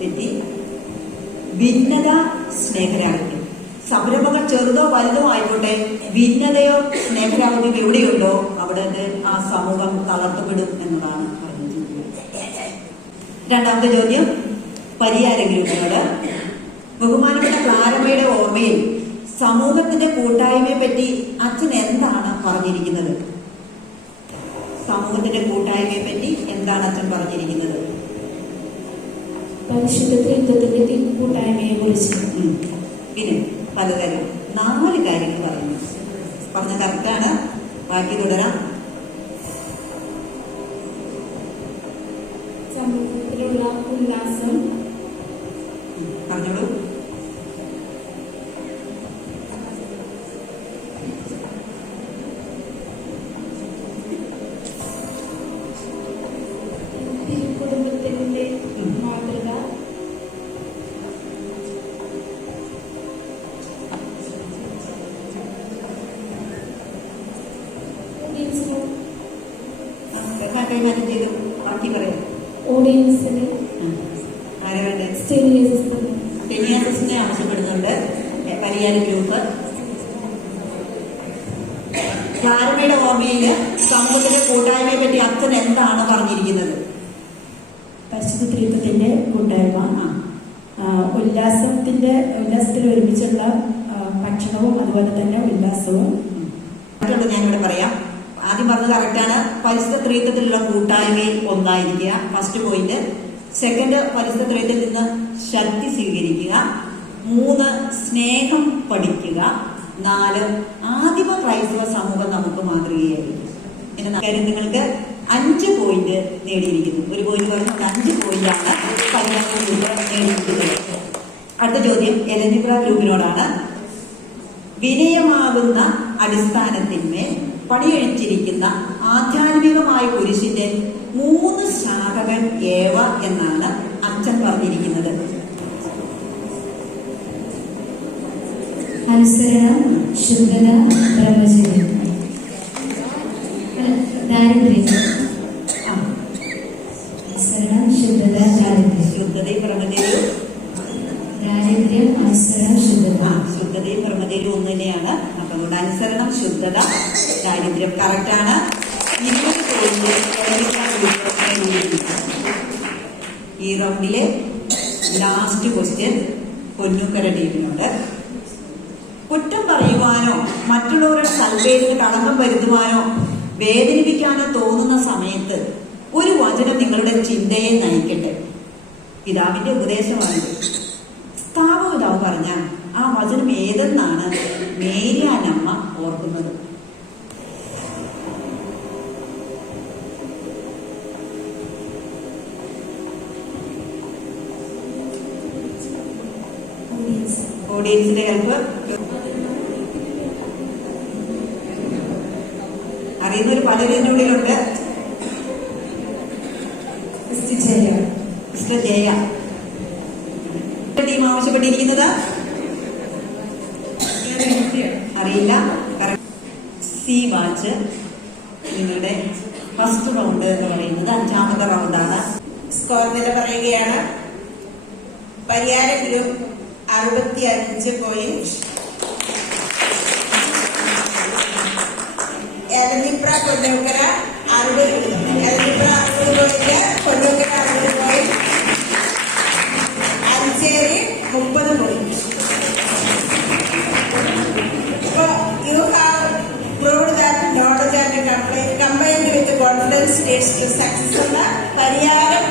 തെറ്റി. ഭിന്നത സ്നേഹരാഹിത്യം. സംരംഭങ്ങൾ ചെറുതോ വലുതോ ആയിക്കോട്ടെ, ഭിന്നതയോ സ്നേഹരാഹിത്യം എവിടെയുണ്ടോ അവിടെ ആ സമൂഹം തളർത്തപ്പെടും എന്നതാണ് പറഞ്ഞിരിക്കുന്നത്. രണ്ടാമത്തെ ചോദ്യം പരിയാര ഗ്രൂപ്പിനോട്. ബഹുമാനപ്പെട്ട ക്ലാരമ്മയുടെ ഓർമ്മയിൽ സമൂഹത്തിന്റെ കൂട്ടായ്മയെ പറ്റി അച്ഛൻ എന്താണ് പറഞ്ഞിരിക്കുന്നത്? സമൂഹത്തിന്റെ കൂട്ടായ്മയെ പറ്റി എന്താണ് അച്ഛൻ പറഞ്ഞിരിക്കുന്നത്? പരിശുദ്ധ ത്രിത്വത്തിന്റെ കൂട്ടായ്മയെ കുറിച്ച്. പിന്നെ പലതരം 4 കാര്യങ്ങൾ പറഞ്ഞു. പറഞ്ഞ കറക്റ്റാണ്. ബാക്കി തുടരാം. സമൂഹത്തിലുള്ള ഉല്ലാസം, പറഞ്ഞോളൂ. തിരുക്കുടുംബത്തിന്റെ മാതൃക, കൈമാറ്റം ചെയ്തു. ബാക്കി പറയാം. ഓഡിയൻസിന് ആരെ വേണ്ടേ? സ്റ്റേനിയസിനെ ആവശ്യപ്പെടുന്നുണ്ട് പരിയാര ഗ്രൂപ്പ്. ക്ലാരമ്മയുടെ ഓർമ്മയിൽ സമൂഹത്തിന്റെ കൂട്ടായ്മയെ പറ്റി അച്ഛൻ എന്താണ് പറഞ്ഞിരിക്കുന്നത്? പരിശുദ്ധ ത്രിത്വത്തിന്റെ കൂട്ടായ്മ, ഉല്ലാസത്തിൽ ഒരുമിച്ചുള്ള ഭക്ഷണവും അതുപോലെ തന്നെ ഉല്ലാസവും. ഞാനിവിടെ പറയാം. ആദ്യം പറഞ്ഞത് കറക്റ്റാണ്. പരിശുദ്ധ ത്രിത്വത്തിലുള്ള കൂട്ടായ്മയിൽ ഒന്നായിരിക്കുക, ഫസ്റ്റ് പോയിന്റ്. സെക്കൻഡ്, പരിശുദ്ധ ത്രിത്വത്തിൽ നിന്ന് ശക്തി സ്വീകരിക്കുക. 3, സ്നേഹം പഠിക്കുക. 4, ആദിമ ക്രൈസ്തവ സമൂഹം നമുക്ക് മാതൃകയായിരിക്കും. ഇനി നിങ്ങൾക്ക് 5 പോയിന്റ് നേടിയിരിക്കുന്നു. 1 പോയിന്റ് പറഞ്ഞാൽ 5 പോയിന്റാണ് പരിയാര ഗ്രൂപ്പ് നേടിയിരിക്കുന്നത്. അടുത്ത ചോദ്യം എലനിബ്ര ഗ്രൂപ്പിനോടാണ്. വിനയമാകുന്ന അടിസ്ഥാനത്തിന്മേൽ പണിയഴിച്ചിരിക്കുന്ന ആധ്യാത്മികമായ കുരിശിന്റെ 3 ശാഖകൾ ഏവ എന്നാണ് അച്ഛൻ പറഞ്ഞിരിക്കുന്നത്? അനുസരണം, ശുദ്ധത, ബ്രഹ്മചര്യം, ദാരിദ്ര്യം. അനുസരണം, ശുദ്ധത, ദാരിദ്ര്യം. ശുദ്ധതയും ബ്രഹ്മചര്യവും. ദാരിദ്ര്യം, അനുസരണം, ശുദ്ധത. ശുദ്ധതയും ബ്രഹ്മചര്യവും ഒന്ന് തന്നെയാണ്. അപ്പൊ അതുകൊണ്ട് അനുസരണം, ശുദ്ധത, ദാരിദ്ര്യം കറക്റ്റാണ്. 20 പോയിന്റ് ഈ റൗണ്ടിലെ ലാസ്റ്റ് ക്വസ്റ്റ്യൻ പൊന്നൂക്കര ടീമിനോട്. കുറ്റം പറയുവാനോ മറ്റുള്ളവരുടെ സൽപ്പേരിന് കളങ്കം വരുത്തുവാനോ വേദനിപ്പിക്കാനോ തോന്നുന്ന സമയത്ത് ഒരു വചനം നിങ്ങളുടെ ചിന്തയെ നയിക്കട്ടെ. പിതാവിന്റെ ഉപദേശമാണിത്. സ്ഥാപകപിതാവ് പറഞ്ഞ ആ വചനം ഏതെന്നാണ് മേരിയാനമ്മ ഓർക്കുന്നത്? ഓഡിയൻസിന്റെ ഹെൽപ്പ് അറിയുന്നവർ പലരും ഇതിനുള്ളിലുണ്ട്. മിസ്റ്റർ ജയ ടീം ആവശ്യപ്പെട്ടിരിക്കുന്നത് അറിയില്ല. സി വാച്ച് നിങ്ങളുടെ ഫസ്റ്റ് റൗണ്ട് എന്ന് പറയുന്നത് 5ാമത്തെ റൗണ്ടാണ്. സ്കോർ നില പറയുകയാണ്. Pariyara group 65 point, Elanipra Ponnukkara 60 point, Ponnukkara 60 point, Ancheri 30 point. So you have seven സ്റ്റേറ്റ്സിൽ സക്സസ് എന്ന പരിയാരം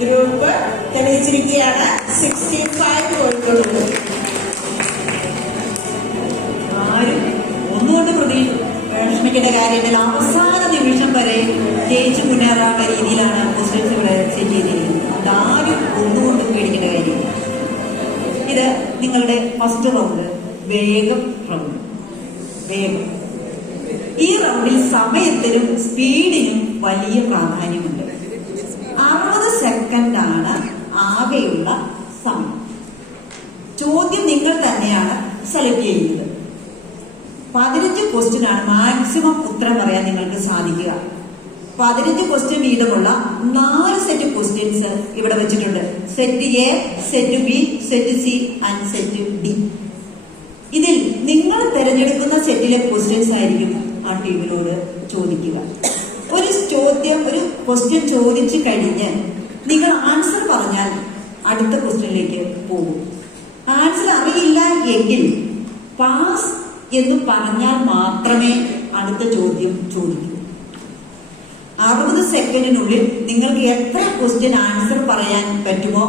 ഗ്രൂപ്പ് തെളിയിച്ചിരിക്കുകയാണ്. 65 പോയിന്റുള്ളൂ. ആരും ഒന്നുകൊണ്ട് വിഷമിക്കേണ്ട കാര്യമില്ല. അവസാന നിമിഷം വരെ ജയിച്ചു മുന്നേറാനുള്ള രീതിയിലാണ് ക്വസ്റ്റ്യൻസ് ഇവിടെ സെറ്റ് ചെയ്തിരിക്കുന്നത്. അതാരും ഒന്നുകൊണ്ടും പേടിക്കേണ്ട കാര്യമില്ല. ഇത് നിങ്ങളുടെ ഫസ്റ്റ് റൗണ്ട്, വേഗം റൗണ്ട്. വേഗം. ഈ റൗണ്ടിൽ സമയത്തിനും സ്പീഡിനും വലിയ പ്രാധാന്യമുണ്ട്. 60 സെക്കൻഡാണ് ആകെയുള്ള സമയം. ചോദ്യം നിങ്ങൾ തന്നെയാണ് സെലക്ട് ചെയ്യുന്നത്. 15 ക്വസ്റ്റ്യനാണ് മാക്സിമം ഉത്തരം പറയാൻ നിങ്ങൾക്ക് സാധിക്കുക. 15 ക്വസ്റ്റ്യൻ വീതമുള്ള 4 സെറ്റ് ക്വസ്റ്റ്യൻസ് ഇവിടെ വെച്ചിട്ടുണ്ട്. Set A, set B, set C and set D. ഇതിൽ നിങ്ങൾ തിരഞ്ഞെടുക്കുന്ന സെറ്റിലെ ക്വസ്റ്റ്യൻസ് ആയിരിക്കും ആ ടീമിനോട് ചോദിക്കുക. ഒരു ക്വസ്റ്റ്യൻ ചോദിച്ചു കഴിഞ്ഞ് നിങ്ങൾ ആൻസർ പറഞ്ഞാൽ അടുത്ത ക്വസ്റ്റ്യനിലേക്ക് പോകും. ആൻസർ അറിയില്ല എങ്കിൽ പാസ് എന്ന് പറഞ്ഞാൽ മാത്രമേ അടുത്ത ചോദ്യം ചോദിക്കൂ. 60 സെക്കൻഡിനുള്ളിൽ നിങ്ങൾക്ക് എത്ര ക്വസ്റ്റ്യൻ ആൻസർ പറയാൻ പറ്റുമോ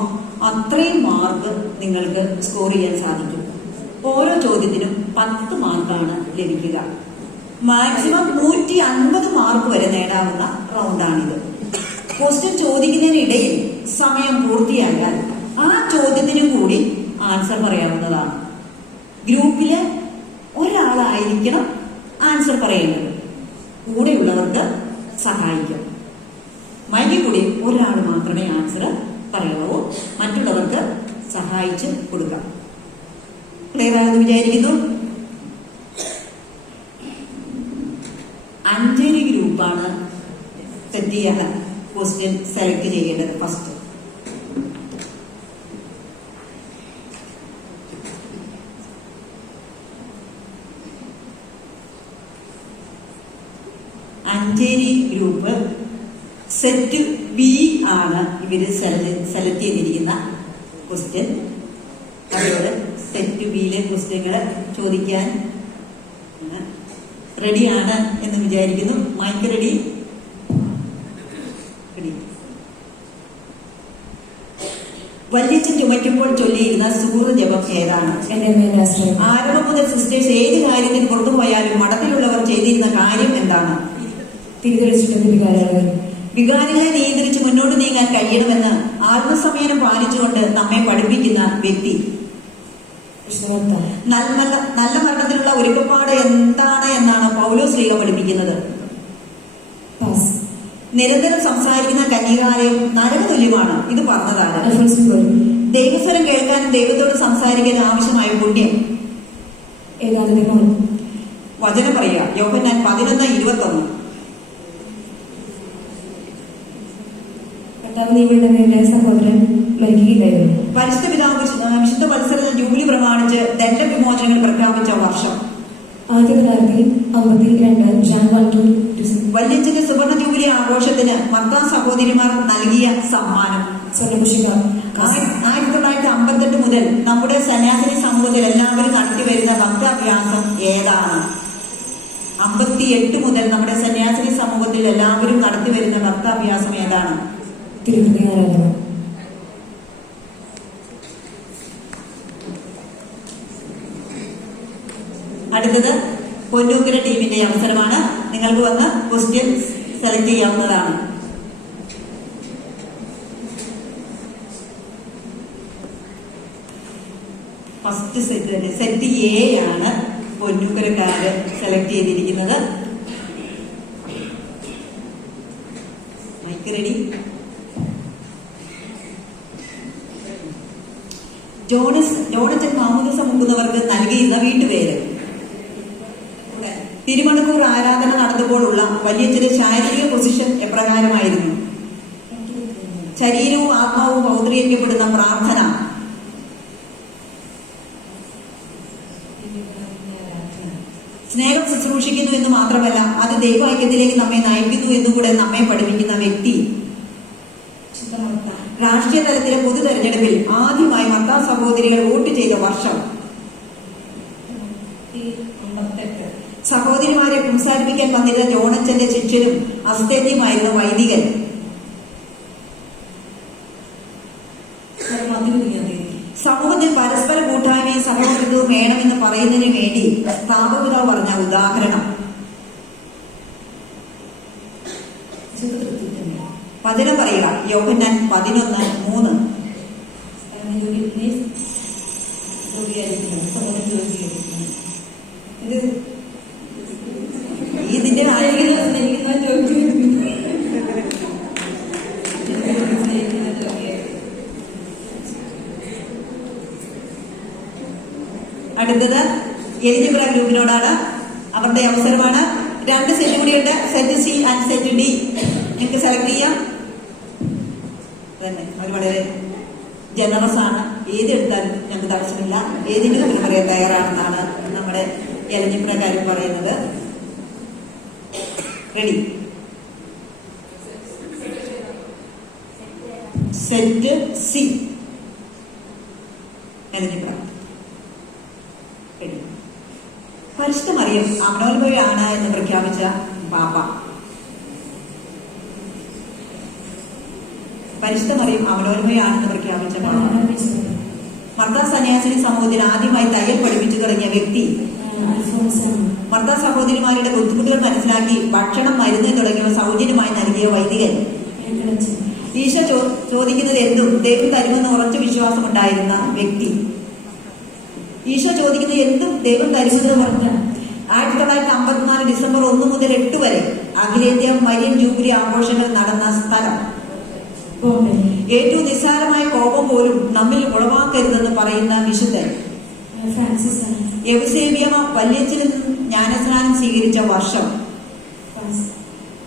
അത്രയും മാർക്ക് നിങ്ങൾക്ക് സ്കോർ ചെയ്യാൻ സാധിക്കും. ഓരോ ചോദ്യത്തിനും 10 മാർക്കാണ് ലഭിക്കുക. മാക്സിമം 150 മാർക്ക് വരെ നേടാവുന്ന റൗണ്ടാണിത്. ക്വസ്റ്റ്യൻ ചോദിക്കുന്നതിനിടയിൽ സമയം പൂർത്തിയായാൽ ആ ചോദ്യത്തിനും കൂടി ആൻസർ പറയാവുന്നതാണ്. ഗ്രൂപ്പില് ഒരാളായിരിക്കണം ആൻസർ പറയേണ്ടത്. കൂടെയുള്ളവർക്ക് സഹായിക്കും. മൈക്കിൽ കൂടി ഒരാൾ മാത്രമേ ആൻസർ പറയാവൂ. മറ്റുള്ളവർക്ക് സഹായിച്ച് കൊടുക്കാം. ക്ലിയർ ആണെന്ന് വിചാരിക്കുന്നു. അഞ്ചേരി ഗ്രൂപ്പാണ് തെറ്റിയാണ് ക്വസ്റ്റ്യൻ സെലക്ട് ചെയ്യേണ്ടത്. First Ancheri group set B ആണ് ഇവര് സെലക്ട് ചെയ്തിരിക്കുന്ന ക്വസ്റ്റ്യൻ. അവരോട് സെറ്റ് ബിയിലെ ക്വസ്റ്റ്യങ്ങൾ ചോദിക്കാൻ റെഡിയാണ് എന്ന് വിചാരിക്കുന്നു. Mic ready? വല്യച്ഛൻ ചുമയ്ക്കുമ്പോൾ ചൊല്ലിയിരുന്ന സുഹൃത ജപം ഏതാണ്? ആരംഭം മുതൽ സിസ്റ്റേഴ്സ് ഏത് കാര്യത്തിന് പുറത്തു പോയാലും മഠത്തിലുള്ളവർ ചെയ്തിരുന്ന കാര്യം എന്താണ്? വികാരങ്ങളെ നിയന്ത്രിച്ച് മുന്നോട്ട് നീങ്ങാൻ കഴിയണമെന്ന് ആത്മസംയമനം പാലിച്ചുകൊണ്ട് നമ്മെ പഠിപ്പിക്കുന്ന വ്യക്തി. നല്ല മരണത്തിലുള്ള ഒരുക്കപ്പാട് എന്താണ് എന്നാണ് പൗലോസ് ശ്ലീഹ പഠിപ്പിക്കുന്നത്. നിരന്തരം സംസാരിക്കുന്ന കന്യകാലയം നരകതുല്യമാണ്. ഇത് പറഞ്ഞതാണ്. ദൈവസ്വരം കേൾക്കാനും ദൈവത്തോട് സംസാരിക്കാനും ആവശ്യമായ പുണ്യം. വചനം പറയുക. യോഹന്നാൻ 11:21. പരിശുദ്ധ പിതാവ് വിശുദ്ധ വത്സരത്തിൽ ജൂബിലി പ്രമാണിച്ച് ദണ്ഡവിമോചനങ്ങൾ പ്രഖ്യാപിച്ച വർഷം. വല്യച്ഛന്റെ സുവർണ ജൂബിലി ആഘോഷത്തിന് മർത്താ സഹോദരിമാർ നൽകിയ സമ്മാനം. 1958 മുതൽ നമ്മുടെ സന്യാസിനി സമൂഹത്തിൽ എല്ലാവരും നടത്തിവരുന്ന ഭക്താഭ്യാസം ഏതാണ്? 58 മുതൽ നമ്മുടെ സന്യാസിനി സമൂഹത്തിൽ എല്ലാവരും നടത്തിവരുന്ന ഭക്താഭ്യാസം ഏതാണ്? തിരുപ്പതി ആരാധന. അടുത്തത് പൊന്നൂക്കര ടീമിന്റെ അവസരമാണ്. നിങ്ങൾക്ക് വന്ന് ക്വസ്റ്റ്യൻ സെലക്ട് ചെയ്യാവുന്നതാണ്. ഫസ്റ്റ് സെറ്റ് എ ആണ് പൊന്നൂക്കരക്കാര് സെലക്ട് ചെയ്തിരിക്കുന്നത്. Mic ready? ജോണച്ചൻ മാമോദിസ മുക്കുന്നവർക്ക് നൽകിയിരുന്ന വീട്ടുപേര്. തിരുമണക്കൂർ ആരാധന നടന്നപ്പോഴുള്ള വല്യച്ഛന്റെ ശാരീരിക പൊസിഷൻ എപ്രകാരമായിരുന്നു? ശരീരവും ആത്മാവും പൗത്രീകരിക്കപ്പെടുന്ന പ്രാർത്ഥന. സ്നേഹം ശുശ്രൂഷിക്കുന്നു എന്ന് മാത്രമല്ല അത് ദൈവൈക്യത്തിലേക്ക് നമ്മെ നയിക്കുന്നു എന്നുകൂടെ നമ്മെ പഠിപ്പിക്കുന്ന വ്യക്തി. രാഷ്ട്രീയ തലത്തിലെ പൊതു തെരഞ്ഞെടുപ്പിൽ ആദ്യമായി മർത്താ സഹോദരികൾ വോട്ട് ചെയ്ത വർഷം. സഹോദരിമാരെ സംസാരിപ്പിക്കാൻ വന്നിരുന്ന ജോണച്ചന്റെ ശിഷ്യനും അസ്തേന്യമായിരുന്ന വൈദികൻ. സമൂഹത്തിൽ പരസ്പര കൂട്ടായ്മയും സഹോദരത്വവും വേണമെന്ന് പറയുന്നതിന് വേണ്ടി സ്ഥാപകപിതാവ് പറഞ്ഞ ഉദാഹരണം വചനം പറയുക. യോഹന്നാൻ 11:3. ഇതിന്റെ അടുത്തത് എലിജിബ്ര ഗ്രൂപ്പിനോടാണ്. അവരുടെ അവസരമാണ്. 2 സെറ്റ് കൂടിയുണ്ട്. Set C and set D. നിങ്ങൾക്ക് സെലക്ട് ചെയ്യാം. തന്നെ അവർ വളരെ ജനറസ് ആണ്. ഏതെടുത്താലും ഞങ്ങൾക്ക് തടസ്സമില്ല. ഏതിന്റെ ഉത്തരം പറയാൻ തയ്യാറാണെന്നാണ് നമ്മുടെ എലിജിബ്രക്കാരും പറയുന്നത്. റെഡി? Set C Elijibra. പരിശുദ്ധ മറിയം അമലോത്ഭവയാണ് എന്ന് പ്രഖ്യാപിച്ച പാപ്പ. പരിശുദ്ധ മറിയം അമലോത്ഭവയാണെന്ന് പ്രഖ്യാപിച്ച പാപ്പ. മർത്താ സന്യാസിനി സമൂഹത്തിന് ആദ്യമായി തയ്യൽ പഠിപ്പിച്ചു തുടങ്ങിയ വ്യക്തി. മർത്താ സഹോദരിമാരുടെ ബുദ്ധിമുട്ടുകൾ മനസ്സിലാക്കി ഭക്ഷണം, മരുന്ന് തുടങ്ങിയവ സൗജന്യമായി നൽകിയ വൈദികൻ. ഈശോ ചോദിക്കുന്നത് എന്തും ദൈവം തരുമെന്ന് ഉറച്ച വിശ്വാസം ഉണ്ടായിരുന്ന വ്യക്തി. ഈശോ ചോദിക്കുന്നത് എന്തും ദൈവം തരുമെന്ന് പറഞ്ഞ 1954 ഡിസംബർ 1 മുതൽ 8 വരെ അഖിലേന്ത്യാ മരിയൻ ജൂബിലി ആഘോഷങ്ങൾ നടന്ന സ്ഥലം. ഏറ്റവും നിസ്സാരമായ കോപം പോലും നമ്മിൽ ഉളവാക്കരുതെന്ന് പറയുന്ന വിശുദ്ധൻ. എവസേബിയമ വല്യച്ഛനിൽ ജ്ഞാനസ്നാനം സ്വീകരിച്ച വർഷം.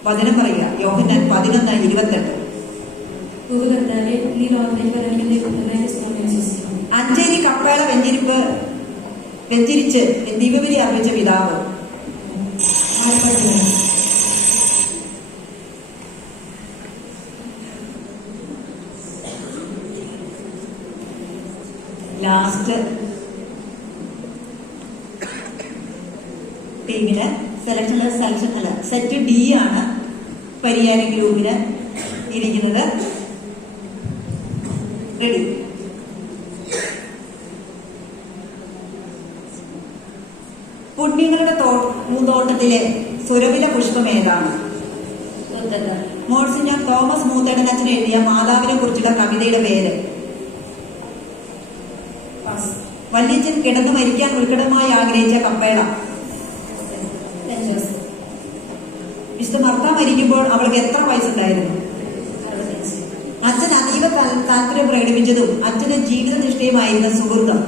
വചനം പറയുക. യോഹന്നാൻ 11:28. അഞ്ചേരി കപ്പേള വെഞ്ചരിച്ച് ദിവ്യബലി അർപ്പിച്ച പിതാവ്. ലാസ്റ്റ് ടീമിന് സെലക്ഷൻ അല്ല, സെറ്റ് ഡി ആണ് പരിയാരം ഗ്രൂപ്പിന് ഇരിക്കുന്നത്. റെഡി? പുണ്യങ്ങളുടെ പൂന്തോട്ടത്തിലെ സുരഭില പുഷ്പം ഏതാണ്? മോൺസിഞ്ഞർ തോമസ് മൂത്തേടനച്ചൻ എഴുതിയ മാതാവിനെ കുറിച്ചുള്ള കവിതയുടെ പേര്. വല്യച്ഛൻ കിടന്നു മരിക്കാൻ ഉത്കടമായി ആഗ്രഹിച്ച കപ്പേള. വിശുദ്ധ മർത്ത മരിക്കുമ്പോൾ അവൾക്ക് എത്ര വയസ്സുണ്ടായിരുന്നു? അച്ഛൻ അതീവ താല്പര്യം പ്രകടിപ്പിച്ചതും അച്ഛന് ജീവിത നിഷ്ഠയുമായിരുന്ന സുഹൃത്തം.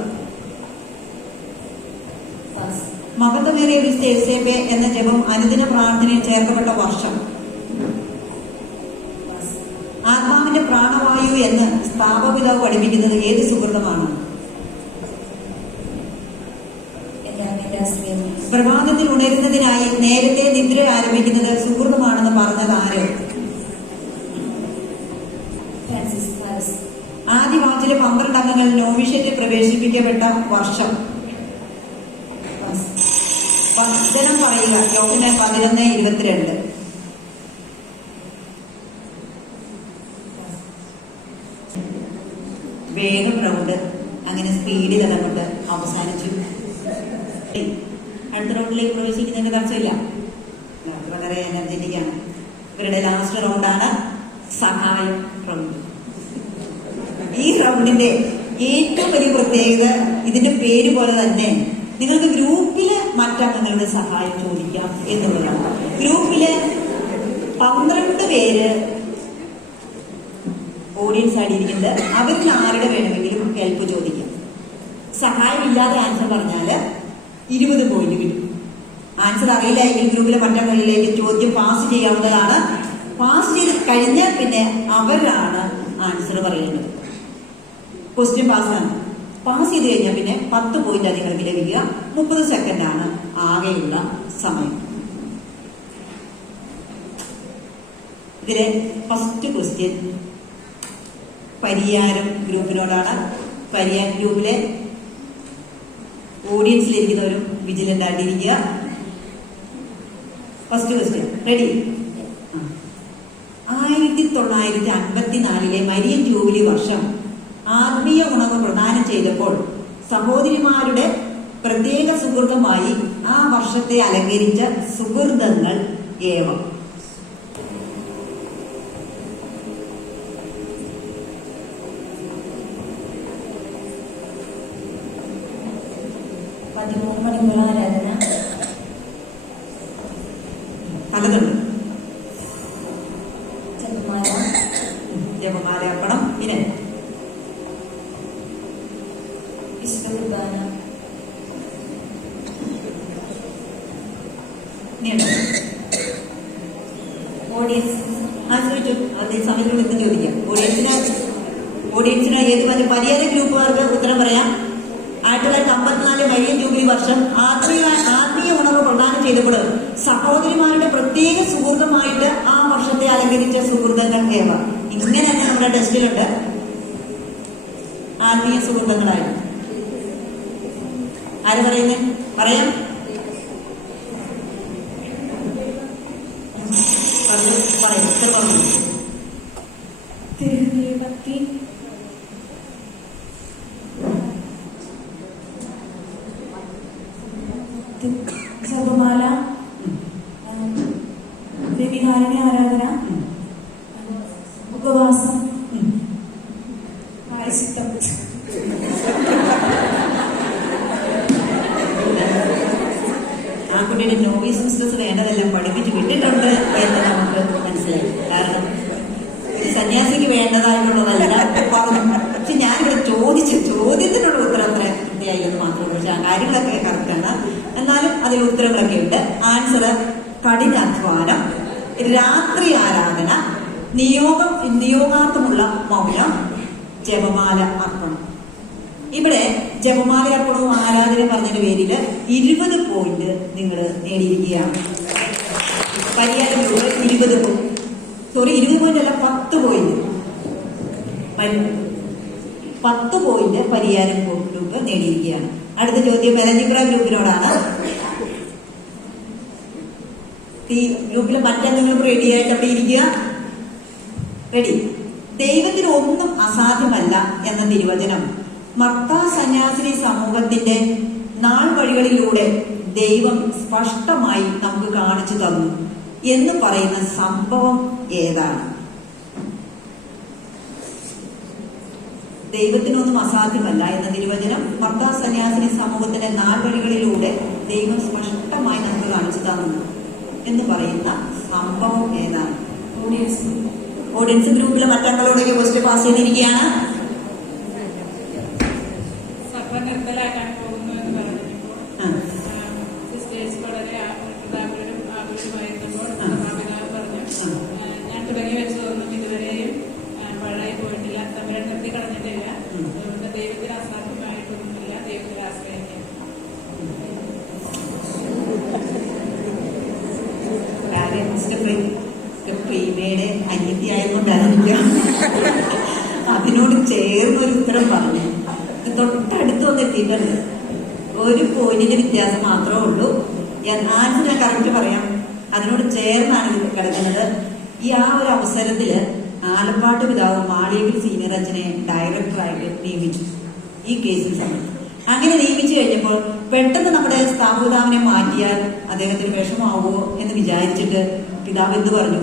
മഹത്വമേറിയ വിശുദ്ധ യേസേപ്പേ എന്ന ജപം അനുദിന പ്രാർത്ഥനയിൽ ചേർക്കപ്പെട്ട വർഷം. ആത്മാവിന്റെ പ്രാണവായു എന്ന് സ്ഥാപപിതാവ് പഠിപ്പിക്കുന്നത് ഏത് സുഹൃത്തമാണ്? പ്രഭാതത്തിൽ ഉണരുന്നതിനായി നേരത്തെ നിദ്ര ആരംഭിക്കുന്നത് സുഹൃത്തമാണെന്ന് പറഞ്ഞത് ആര്? ആദ്യ ബാച്ചിലെ 12 അംഗങ്ങൾ നോവിഷ്യത്തിൽ പ്രവേശിപ്പിക്കപ്പെട്ട വർഷം. വചനം പറയുക. യോഹന്നാൻ 11:22. വേഗം റൗണ്ട് അങ്ങനെ സ്പീഡിൽ അങ്ങോട്ട് അവസാനിച്ചു. അടുത്ത റൗണ്ടിലേക്ക് പ്രവേശിക്കുന്നതിന്റെ തടസ്സമില്ല. വളരെ എനർജറ്റിക് ആണ്. ഇവരുടെ ലാസ്റ്റ് റൗണ്ടാണ് സഹായം റൗണ്ട്. ഈ റൗണ്ടിന്റെ ഏറ്റവും വലിയ പ്രത്യേകത ഇതിന്റെ പേര് പോലെ തന്നെ നിങ്ങൾക്ക് ഗ്രൂപ്പില് മറ്റംഗങ്ങളുടെ സഹായം ചോദിക്കാം എന്നുള്ളതാണ്. ഗ്രൂപ്പില് 12 പേര് ഓഡിയൻസ് ആയിട്ടിരിക്കുന്നത്. അവരിൽ ആരുടെ വേണമെങ്കിലും ഹെൽപ്പ് ചോദിക്കാം. സഹായം ഇല്ലാതെ ആൻസർ പറഞ്ഞാല് 20 പോയിന്റ് കിട്ടും. ആൻസർ അറിയില്ല എങ്കിൽ ഗ്രൂപ്പിലെ മറ്റംഗങ്ങളിലേക്ക് ചോദ്യം പാസ് ചെയ്യാവുന്നതാണ്. പാസ് ചെയ്ത് കഴിഞ്ഞാൽ പിന്നെ അവരാണ് ആൻസർ പറയുന്നത്. ക്വസ്റ്റ്യൻ പാസ്സാണ്. പാസ് ചെയ്ത് കഴിഞ്ഞാൽ പിന്നെ 10 പോയിന്റ് നിങ്ങൾക്ക് ലഭിക്കുക. 30 സെക്കൻഡാണ് ആകെയുള്ള സമയം. ഇതിലെ ഫസ്റ്റ് ക്വസ്റ്റ്യൻ പരിയാരം ഗ്രൂപ്പിനോടാണ്. പരിയാരം ഗ്രൂപ്പിലെ ഓഡിയൻസിലിരിക്കുന്നവരും വിജിലന്റ് ആയിട്ടിരിക്കുക. First question ready. 1954 Marian jubilee വർഷം ആത്മീയ ഉണർവ് പ്രദാനം ചെയ്തപ്പോൾ സഹോദരിമാരുടെ പ്രത്യേക സുഹൃത്തുമായി ആ വർഷത്തെ അലങ്കരിച്ച സുഹൃതങ്ങൾ ഏവം. മണിക്കൂർ ആരാധന, പലതുണ്ട്. ജപമാല, ജപമാല അർപ്പണം, പിന്നെ വിശുദ്ധ കുർബാന, ഓഡിയൻസ്. ചോദിച്ചു. അത് ഈ സമയത്തുള്ള എന്ത് ചോദിക്കാം. ഓഡിയൻസിന് ഏത് പരിഹാര ഗ്രൂപ്പുകാർക്ക് ഉത്തരം പറയാം. 1954 മരിയൻ ജൂബിലി വർഷം ആത്മീയ ഉണർവ് പ്രദാനം ചെയ്തപ്പോൾ സഹോദരിമാരുടെ പ്രത്യേക സുഹൃത്തുമായിട്ട് ആ വർഷത്തെ അലങ്കരിച്ച സുഹൃത്തുക്കൾ ഏവ. ഇങ്ങനെ തന്നെ നമ്മുടെ ടെസ്റ്റിലുണ്ട്. ആത്മീയ സുഹൃത്തുക്കളായിട്ട് ആര് പറയുന്നേ? പറയാം. പറയാം. തിരുഭക്തി, ജപമാല, ദേവികാരുണ്യ ആരാധന, ഉപവാസം, പ്രായശ്ചിത്തം. ആ കുട്ടിയുടെ നോവീസ് സിസ്റ്റേഴ്സ് വേണ്ടതെല്ലാം പഠിപ്പിച്ച് വിട്ടിട്ടുണ്ട് എന്ന് നമുക്ക് മനസ്സിലായി. കാരണം ഒരു സന്യാസിക്ക് വേണ്ടതായിട്ടുള്ളതല്ല പറഞ്ഞു. പക്ഷെ ഞാനിവിടെ ചോദ്യത്തിനുള്ള ഉത്തരം അത്ര കൃത്യമായില്ലെന്ന് മാത്രമേ. പക്ഷെ ആ കാര്യങ്ങളൊക്കെ കറക്റ്റാണ്. എന്നാലും അതിൽ ഉത്തരങ്ങളൊക്കെ ഉണ്ട്. ആൻസർ കഠിനാധ്വാനം, രാത്രി ആരാധന, നിയോഗാർത്ഥമുള്ള മൗനം, ജപമാല അർപ്പണം. ഇവിടെ ജപമാല അർപ്പണവും ആരാധന പറഞ്ഞതിന്റെ പേരില് 20 പോയിന്റ് നിങ്ങൾ നേടിയിരിക്കുകയാണ്. പരിഹാരം 20 പോയിന്റ്. സോറി, 20 പോയിന്റ് അല്ല, 10 പോയിന്റ്. 10 പോയിന്റ് പരിഹാരം ഗ്രൂപ്പ് നേടിയിരിക്കുകയാണ്. അടുത്ത ചോദ്യം മെലഞ്ചിപ്ര ഗ്രൂപ്പിനോടാണ്. ഈ ഗ്രൂപ്പിലെ മറ്റെന്തെങ്കിലും റെഡി ആയിട്ട് അവിടെ ഇരിക്കുക. റെഡി. ദൈവത്തിന് ഒന്നും അസാധ്യമല്ല എന്ന തിരുവചനം മർത്താ സന്യാസിനി സമൂഹത്തിന്റെ നാൾ വഴികളിലൂടെ ദൈവം സ്പഷ്ടമായി നമുക്ക് കാണിച്ചു തന്നു എന്ന് പറയുന്ന സംഭവം ഏതാണ്? ദൈവത്തിനൊന്നും അസാധ്യമല്ല എന്ന തിരുവചനം മർത്താ സന്യാസിനി സമൂഹത്തിന്റെ നാൾ വഴികളിലൂടെ ദൈവം സ്പഷ്ടമായി നമുക്ക് കാണിച്ചു തന്നു എന്ന് പറയുന്ന സംഭവം ഏതാണ്? ഓഡിയൻസ് ഗ്രൂപ്പിലെ മറ്റങ്ങളോടൊക്കെ ക്വസ്റ്റ്യൻ പാസ് ചെയ്തിരിക്കുകയാണ്. സഭ നിർത്തലാക്കാൻ പോകുന്നു എന്ന് പറഞ്ഞപ്പോൾ സിസ്റ്റേഴ്സ് വളരെ ആകുലമായിരുന്നപ്പോൾ സഭാപിതാവ് പറഞ്ഞു, ഞാൻ തുടങ്ങി വെച്ചതൊന്നും ഇതുവരെയും പാഴായി പോയിട്ടില്ല, തമ്മിൽ നിർത്തി കളഞ്ഞിട്ടില്ല, അതുകൊണ്ട് ദൈവത്തിൽ അസാധ്യമായിട്ടൊന്നുമില്ല, ദൈവത്തിൽ ആശ്രയിക്കാം. പ്രീമയുടെ അനിത്യായതുകൊണ്ടാണ് അതിനോട് ചേർന്നൊരു ഉത്തരം പറഞ്ഞു. തൊട്ടടുത്ത് വന്നെത്തിയിട്ടുണ്ട്. ഒരു പോയിന്റിന്റെ വ്യത്യാസം മാത്രമേ ഉള്ളൂ. ആൻസർ ഞാൻ കറക്റ്റ് പറയാം. അതിനോട് ചേർന്നാണ് ഇത് കിടക്കുന്നത്. ആ ഒരു അവസരത്തില് ആലപ്പാട്ട് പിതാവ് മാളിയേക്കൽ സീനിയർ അച്ഛനെ ഡയറക്ടറായിട്ട് നിയമിച്ചു ഈ കേസിൽ സമയത്ത്. അങ്ങനെ നിയമിച്ചു കഴിഞ്ഞപ്പോൾ പെട്ടെന്ന് നമ്മുടെ സ്ഥാപപിതാവിനെ മാറ്റിയാൽ അദ്ദേഹത്തിന് വിഷമാവോ എന്ന് വിചാരിച്ചിട്ട് പിതാവ് എന്ത് പറഞ്ഞു?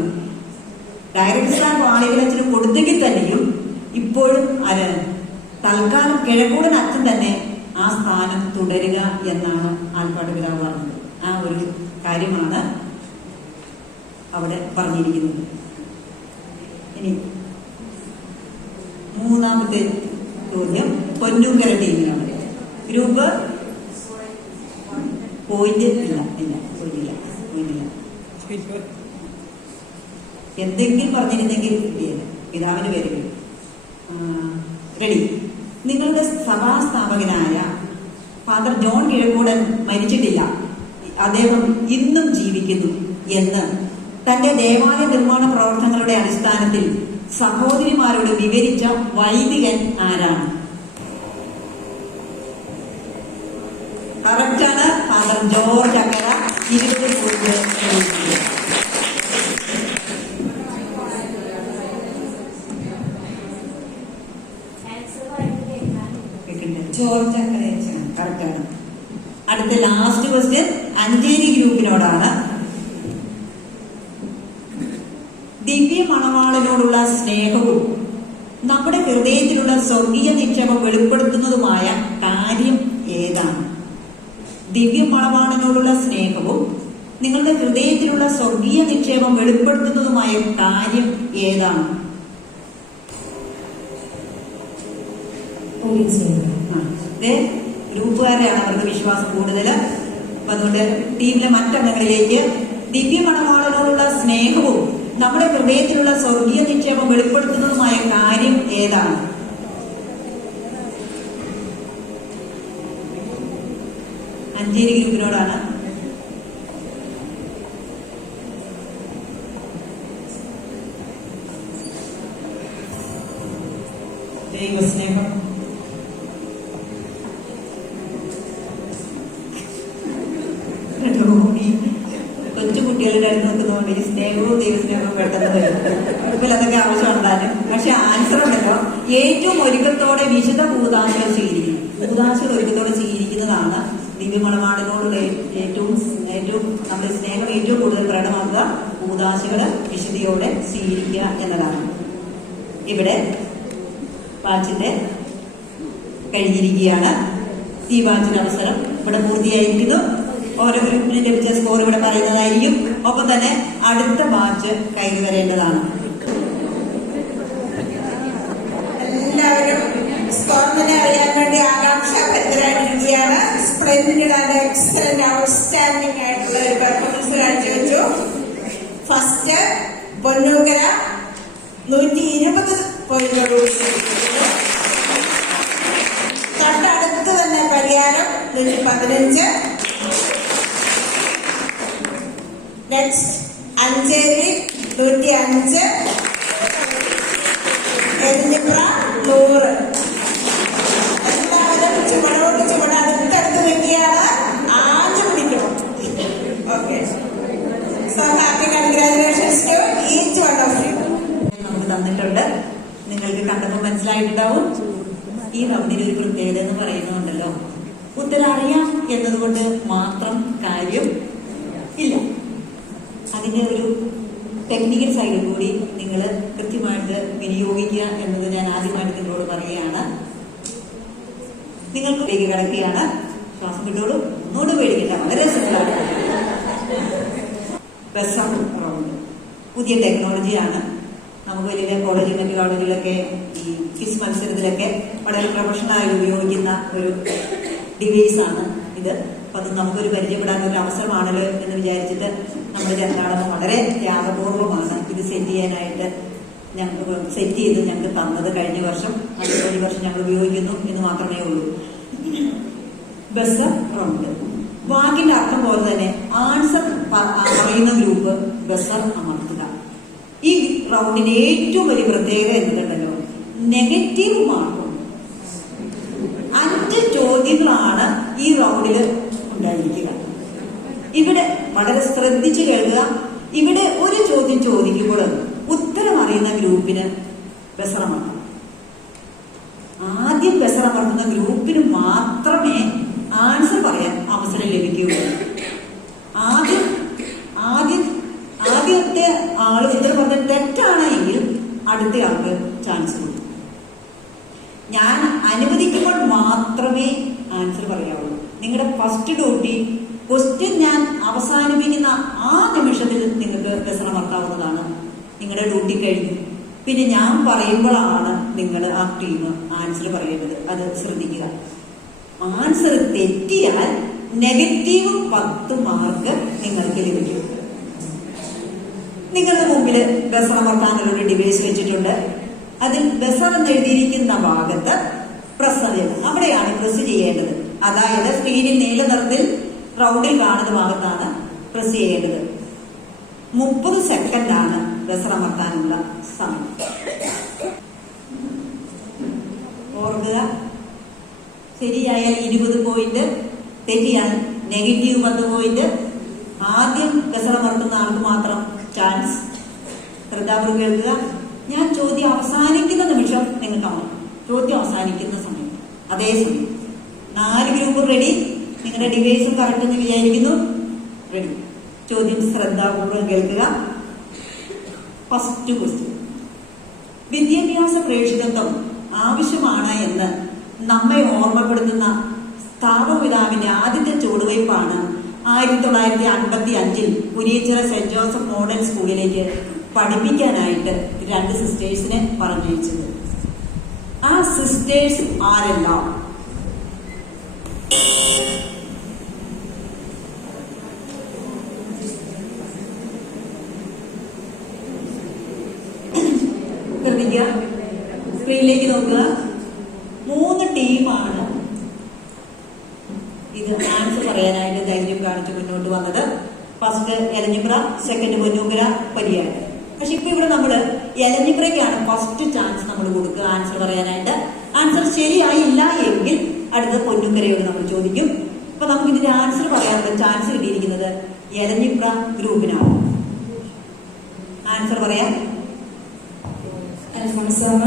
ഡയറക്ടർ സ്ഥാനം മാളിയേക്കൽ അച്ഛന് കൊടുത്തെങ്കിൽ തന്നെയും ഇപ്പോഴും തൽക്കാലം കിഴക്കൂടൻ അച്ഛൻ തന്നെ ആ സ്ഥാനം തുടരുക എന്നാണ് ആൽപ്പാട്ട് പിതാവ് പറഞ്ഞത്. ആ ഒരു കാര്യമാണ് അവിടെ പറഞ്ഞിരിക്കുന്നത്. ഇനി മൂന്നാമത്തെ ചോദ്യം പൊന്നൂക്കര ടീമിനാണ്. ഗ്രൂപ്പ് പോയിന്റ് ഇല്ല. എന്തെങ്കിലും പറഞ്ഞിരുന്നെങ്കിൽ കിട്ടിയത്. പിതാവിന് പേര് റെഡി. നിങ്ങളുടെ സഭാസ്ഥാപകനായ ഫാദർ ജോൺ കിഴക്കൂടൻ മരിച്ചിട്ടില്ല, അദ്ദേഹം ഇന്നും ജീവിക്കുന്നു എന്ന് തന്റെ ദേവാലയ നിർമ്മാണ പ്രവർത്തനങ്ങളുടെ അടിസ്ഥാനത്തിൽ സഹോദരിമാരോട് വിവരിച്ച വൈദികൻ ആരാണ്? കറക്റ്റാണ്, ഫാദർ ജോർജ് അക്കര. 20 പോയിന്റ്. ക്വസ്റ്റ്യൻ അഞ്ചേരി ഗ്രൂപ്പിനോടാണ്. ദിവ്യ മണവാളനോടുള്ള സ്നേഹവും നമ്മുടെ ഹൃദയത്തിലുള്ള സ്വർഗീയ നിക്ഷേപം വെളിപ്പെടുത്തുന്നതുമായ കാര്യം ഏതാണ്? ദിവ്യ മണവാളനോടുള്ള സ്നേഹവും നിങ്ങളുടെ ഹൃദയത്തിലുള്ള സ്വർഗീയ നിക്ഷേപം വെളിപ്പെടുത്തുന്നതുമായ കാര്യം ഏതാണ്? ഗ്രൂപ്പുകാരെയാണ് അവർക്ക് വിശ്വാസം കൂടുതൽ. അതുകൊണ്ട് ടീമിലെ മറ്റംഗങ്ങളിലേക്ക് ദിവ്യ മണവാളനോടുള്ള സ്നേഹവും നമ്മുടെ ഹൃദയത്തിലുള്ള സ്വർഗീയ നിക്ഷേപം വെളിപ്പെടുത്തുന്നതുമായ കാര്യം ഏതാണ്? അഞ്ചേരി ഗ്രൂപ്പിനോടാണ്. ദൈവസ്നേഹം. കൊച്ചുകുട്ടികളുടെ അടുത്ത് നോക്കുന്നതുകൊണ്ട് ഈ സ്നേഹവും ദൈവസ്നേഹവും പെട്ടെന്ന് വരും. കുഴപ്പമില്ല, അതൊക്കെ ആവശ്യമുണ്ടാലും. പക്ഷെ ആൻസർ ഉണ്ടല്ലോ, ഏറ്റവും ഒരുക്കത്തോടെ വിശുദ്ധ കൂതാശകൾ സ്വീകരിക്കുന്നു. കൂതാശകൾ ഒരുക്കത്തോടെ സ്വീകരിക്കുന്നതാണ് ദിവ്യമണവാളനോടുള്ള ഏറ്റവും നമ്മുടെ സ്നേഹം ഏറ്റവും കൂടുതൽ പ്രകടമാക്കുക. കൂതാശകള് വിശുദ്ധിയോടെ സ്വീകരിക്കുക എന്നതാണ്. ഇവിടെ വാച്ചിന്റെ കഴിഞ്ഞിരിക്കുകയാണ്. ഈ വാച്ചിന്റെ അവസരം ഇവിടെ പൂർത്തിയായിരിക്കുന്നു. ഓരോ ഗ്രൂപ്പിനും ലഭിച്ച സ്കോർ ഇവിടെ പറയുന്നതായിരിക്കും. ഒപ്പം തന്നെ അടുത്ത ബാച്ച് കയറി വരേണ്ടതാണ്. എല്ലാവരും സ്കോർ തന്നെ അറിയാൻ വേണ്ടി ആകാംക്ഷാഭരിതരായിരിക്കുകയാണ്. സ്പ്ലെൻഡിഡ് ആൻഡ് എക്സലന്റ് ഔട്ട്സ്റ്റാൻഡിംഗ് ആയിട്ടുള്ള ഒരു പെർഫോമൻസ് കാഴ്ചവെച്ചു. ഫസ്റ്റ് പൊന്നൂക്കര 120 പോയിന്റോടുകൂടി. തൊട്ടടുത്ത് തന്നെ പരിയാരം 115. നെക്സ്റ്റ് അഞ്ചേരി 105, എരിഞ്ഞിപ്ര 100. എല്ലാവരും ചുവടോട് ചുവട് അടുത്തടുത്ത് നിൽക്കുകയാണ്. ആദ്യം പിടിക്കണം. Okay, so happy congratulations to each one of you. നമുക്ക് തന്നിട്ടുണ്ട്. നിങ്ങൾക്ക് കണ്ടപ്പോൾ മനസ്സിലായിട്ടുണ്ടാവും. ഈ റൗണ്ടിന് ഒരു പ്രത്യേകത എന്ന് പറയുന്നുണ്ടല്ലോ, ഉത്തരം അറിയാം എന്നതുകൊണ്ട് മാത്രം കാര്യം ഇല്ല. അതിന്റെ ഒരു ടെക്നിക്കൽ സൈഡ് കൂടി നിങ്ങൾ കൃത്യമായിട്ട് വിനിയോഗിക്കുക എന്നത് ഞാൻ ആദ്യമായിട്ട് നിങ്ങളോട് പറയുകയാണ്. നിങ്ങൾക്ക് കിടക്കുകയാണ്. ശ്വാസം വിട്ടോളൂ, ഒന്നുകൂടെ പേടിക്കില്ല. വളരെ സിമ്പിളാണ്. ബസം റൗണ്ട് പുതിയ ടെക്നോളജിയാണ്. നമുക്ക് വലിയ കോളേജിൽ മറ്റു കോളേജിലൊക്കെ ഈ ക്വിസ് മത്സരത്തിലൊക്കെ വളരെ പ്രൊഫഷണലായി ഉപയോഗിക്കുന്ന ഒരു ഡിവൈസാണ് ഇത്. അപ്പൊ അത് നമുക്കൊരു പരിചയപ്പെടാൻ ഒരു അവസരമാണല്ലോ എന്ന് വിചാരിച്ചിട്ട് നമ്മൾ രണ്ടാളും വളരെ ത്യാഗപൂർവമാണ് ഇത് സെറ്റ് ചെയ്യാനായിട്ട് ഞങ്ങൾക്ക് സെറ്റ് ചെയ്ത് ഞങ്ങൾക്ക് തന്നത്. കഴിഞ്ഞ വർഷം ഈ വർഷം ഞങ്ങൾ ഉപയോഗിക്കുന്നു എന്ന് മാത്രമേ ഉള്ളൂ. ബസ് റൗണ്ട് വാക്കിന്റെ അർത്ഥം പോലെ തന്നെ ആൻസർ പറയുന്ന ഗ്രൂപ്പ് ബസർ അമർത്തുക. ഈ റൗണ്ടിന്റെ ഏറ്റവും വലിയ പ്രത്യേകത എന്തുണ്ടല്ലോ, നെഗറ്റീവ് മാർക്കും. 5 ചോദ്യങ്ങളാണ് ഈ റൗണ്ടില് ഉണ്ടായിരിക്കുക. ഇവിടെ വളരെ ശ്രദ്ധിച്ചു കേൾക്കുക. ഇവിടെ ഒരു ചോദ്യം ചോദിക്കുമ്പോൾ ഉത്തരം അറിയുന്ന ഗ്രൂപ്പിന് ബസറമർത്തും. ആദ്യം ബസറമർത്തുന്ന ഗ്രൂപ്പിന് മാത്രമേ ആൻസർ പറയാൻ അവസരം ലഭിക്കുകയുള്ളൂ. ആദ്യത്തെ ആള് ഉത്തരം പറഞ്ഞ തെറ്റാണെങ്കിൽ അടുത്ത ആൾക്ക് ചാൻസ് കൊടുക്കും. ഞാൻ അനുവദിക്കുമ്പോൾ മാത്രമേ ആൻസർ പറയാവുള്ളൂ. നിങ്ങളുടെ ഫസ്റ്റ് ഡ്യൂട്ടി ക്വസ്റ്റ്യൻ ഞാൻ അവസാനിപ്പിക്കുന്ന ആ നിമിഷത്തിൽ നിങ്ങൾക്ക് ബസറമർത്താവുന്നതാണ്. നിങ്ങളുടെ ഡ്യൂട്ടി കഴിഞ്ഞു. പിന്നെ ഞാൻ പറയുമ്പോഴാണ് നിങ്ങൾ ആ ടീം ആൻസർ പറയേണ്ടത്. അത് ശ്രദ്ധിക്കുക. ആൻസർ തെറ്റിയാൽ നെഗറ്റീവ് 10 മാർക്ക് നിങ്ങൾക്ക് ലഭിക്കും. നിങ്ങളുടെ മുമ്പിൽ ബസറമർത്താനുള്ള ഒരു ഡിവൈസ് വെച്ചിട്ടുണ്ട്. അതിൽ ബസർ എന്ന് എഴുതിയിരിക്കുന്ന ഭാഗത്ത് പ്രസ് ചെയ്യണം. അവിടെയാണ് പ്രസ് ചെയ്യേണ്ടത്. അതായത് സ്ക്രീനിൽ നീല നിറത്തിൽ റൗണ്ടിൽ കാണുന്ന ഭാഗത്താണ് പ്രസ് ചെയ്യേണ്ടത്. 30 സെക്കൻഡാണ് ബസറമർത്താനുള്ള സമയം. ഓർക്കുക, ശരിയായാൽ 20 പോയിന്റ്, തെറ്റിയാൽ നെഗറ്റീവ് 10 പോയിന്റ്. ആദ്യം ബസറമർത്തുന്ന ആൾക്ക് മാത്രം ചാൻസ്. ശ്രദ്ധാപൂർവ്വം കേൾക്കുക. ഞാൻ ചോദ്യം അവസാനിക്കുന്ന നിമിഷം നിങ്ങൾ കാണും. ചോദ്യം അവസാനിക്കുന്ന സമയം. അതേസമയം 4 ഗ്രൂപ്പ് റെഡി. നിങ്ങളുടെ ഡിവൈസും കറക്റ്റ് എന്ന് വിചാരിക്കുന്നു. റെഡി? ചോദ്യം ശ്രദ്ധാപൂർവ്വം കേൾക്കുക. First question. വിദ്യാഭ്യാസ പ്രേക്ഷിതത്വം ആവശ്യമാണ് എന്ന് നമ്മെ ഓർമ്മപ്പെടുത്തുന്ന സ്ഥാപപിതാവിന്റെ ആദ്യത്തെ ചുവടുവയ്പ്പാണ് 1955 കുരിയച്ചിറ സെന്റ് ജോസഫ് മോഡൽ സ്കൂളിലേക്ക് പഠിപ്പിക്കാനായിട്ട് 2 സിസ്റ്റേഴ്സിനെ പറഞ്ഞയച്ചത്. ആ സിസ്റ്റേഴ്സ് ആരെല്ലാം? ശ്രദ്ധിക്കുക, സ്ക്രീനിലേക്ക് നോക്കുക. 3 ടീമാണ് ഇത് ആൻസർ പറയാനായിട്ട് ധൈര്യം കാണിച്ച് മുന്നോട്ട് വന്നത്. First Elanjipra, second Ponnukkara, Pariyad. പക്ഷെ ഇപ്പൊ ഇവിടെ നമ്മള് എലഞ്ഞിപ്രയ്ക്കാണ് ഫസ്റ്റ് ചാൻസ് നമ്മൾ കൊടുക്കുക ആൻസർ പറയാനായിട്ട്. ആൻസർ ശരിയായില്ല എങ്കിൽ അടുത്ത പൊന്നൂക്കരയോട് നമ്മൾ ചോദിക്കും. അപ്പൊ നമുക്ക് ഇതിന്റെ ആൻസർ പറയാനുള്ള ചാൻസ് കിട്ടിയിരിക്കുന്നത് എലഞ്ഞിപ്ര ഗ്രൂപ്പിനാണ്. ആൻസർ പറയാം. അൽഫോൺസാമ,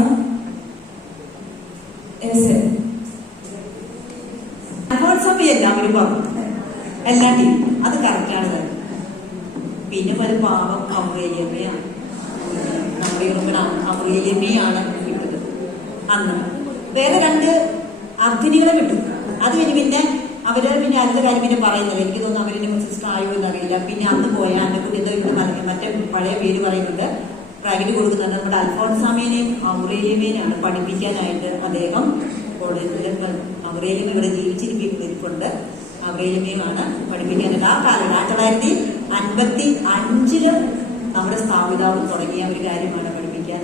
അൽഫോൺസാമ്മ എല്ലാവരും പറഞ്ഞു, എല്ലാ ടീം അത് കറക്റ്റാണ് തന്നെ. പിന്നെ പല പാവം അമൃതയമ്മയാണ്, നമ്മുടെ അമൃതയമ്മയാണ് കിട്ടുന്നത്. അന്ന് വേറെ 2 അർത്ഥിനികളെ കിട്ടും. അത് കഴിഞ്ഞ് പിന്നെ അവര് പിന്നെ അടുത്ത കാര്യം പിന്നെ പറയുന്നത് എനിക്ക് തോന്നുന്നു അവരിന്റെ സിസ്റ്റർ ആയോ എന്നറിയില്ല. പിന്നെ അന്ന് പോയ എന്റെ കുട്ടി എന്തോ ഇവിടെ മറ്റേ പഴയ പേര് പറയുന്നുണ്ട്, ബ്രാക്കറ്റ് കൊടുക്കുന്നുണ്ട്. നമ്മുടെ അൽഫോൺസാമേനെയും അമൃതയമ്മേനെയാണ് പഠിപ്പിക്കാനായിട്ട് അദ്ദേഹം കോളേജിൽ. അമൃതയമ്മ ഇവിടെ ജീവിച്ചിരിക്കുന്നുണ്ട്. അമൃതയമ്മയുമാണ് പഠിപ്പിക്കാനായിട്ട് ആ കാലം 1955 നമ്മുടെ സ്ഥാപിതാവ് തുടങ്ങിയ ഒരു കാര്യമാണ് പഠിപ്പിക്കാൻ.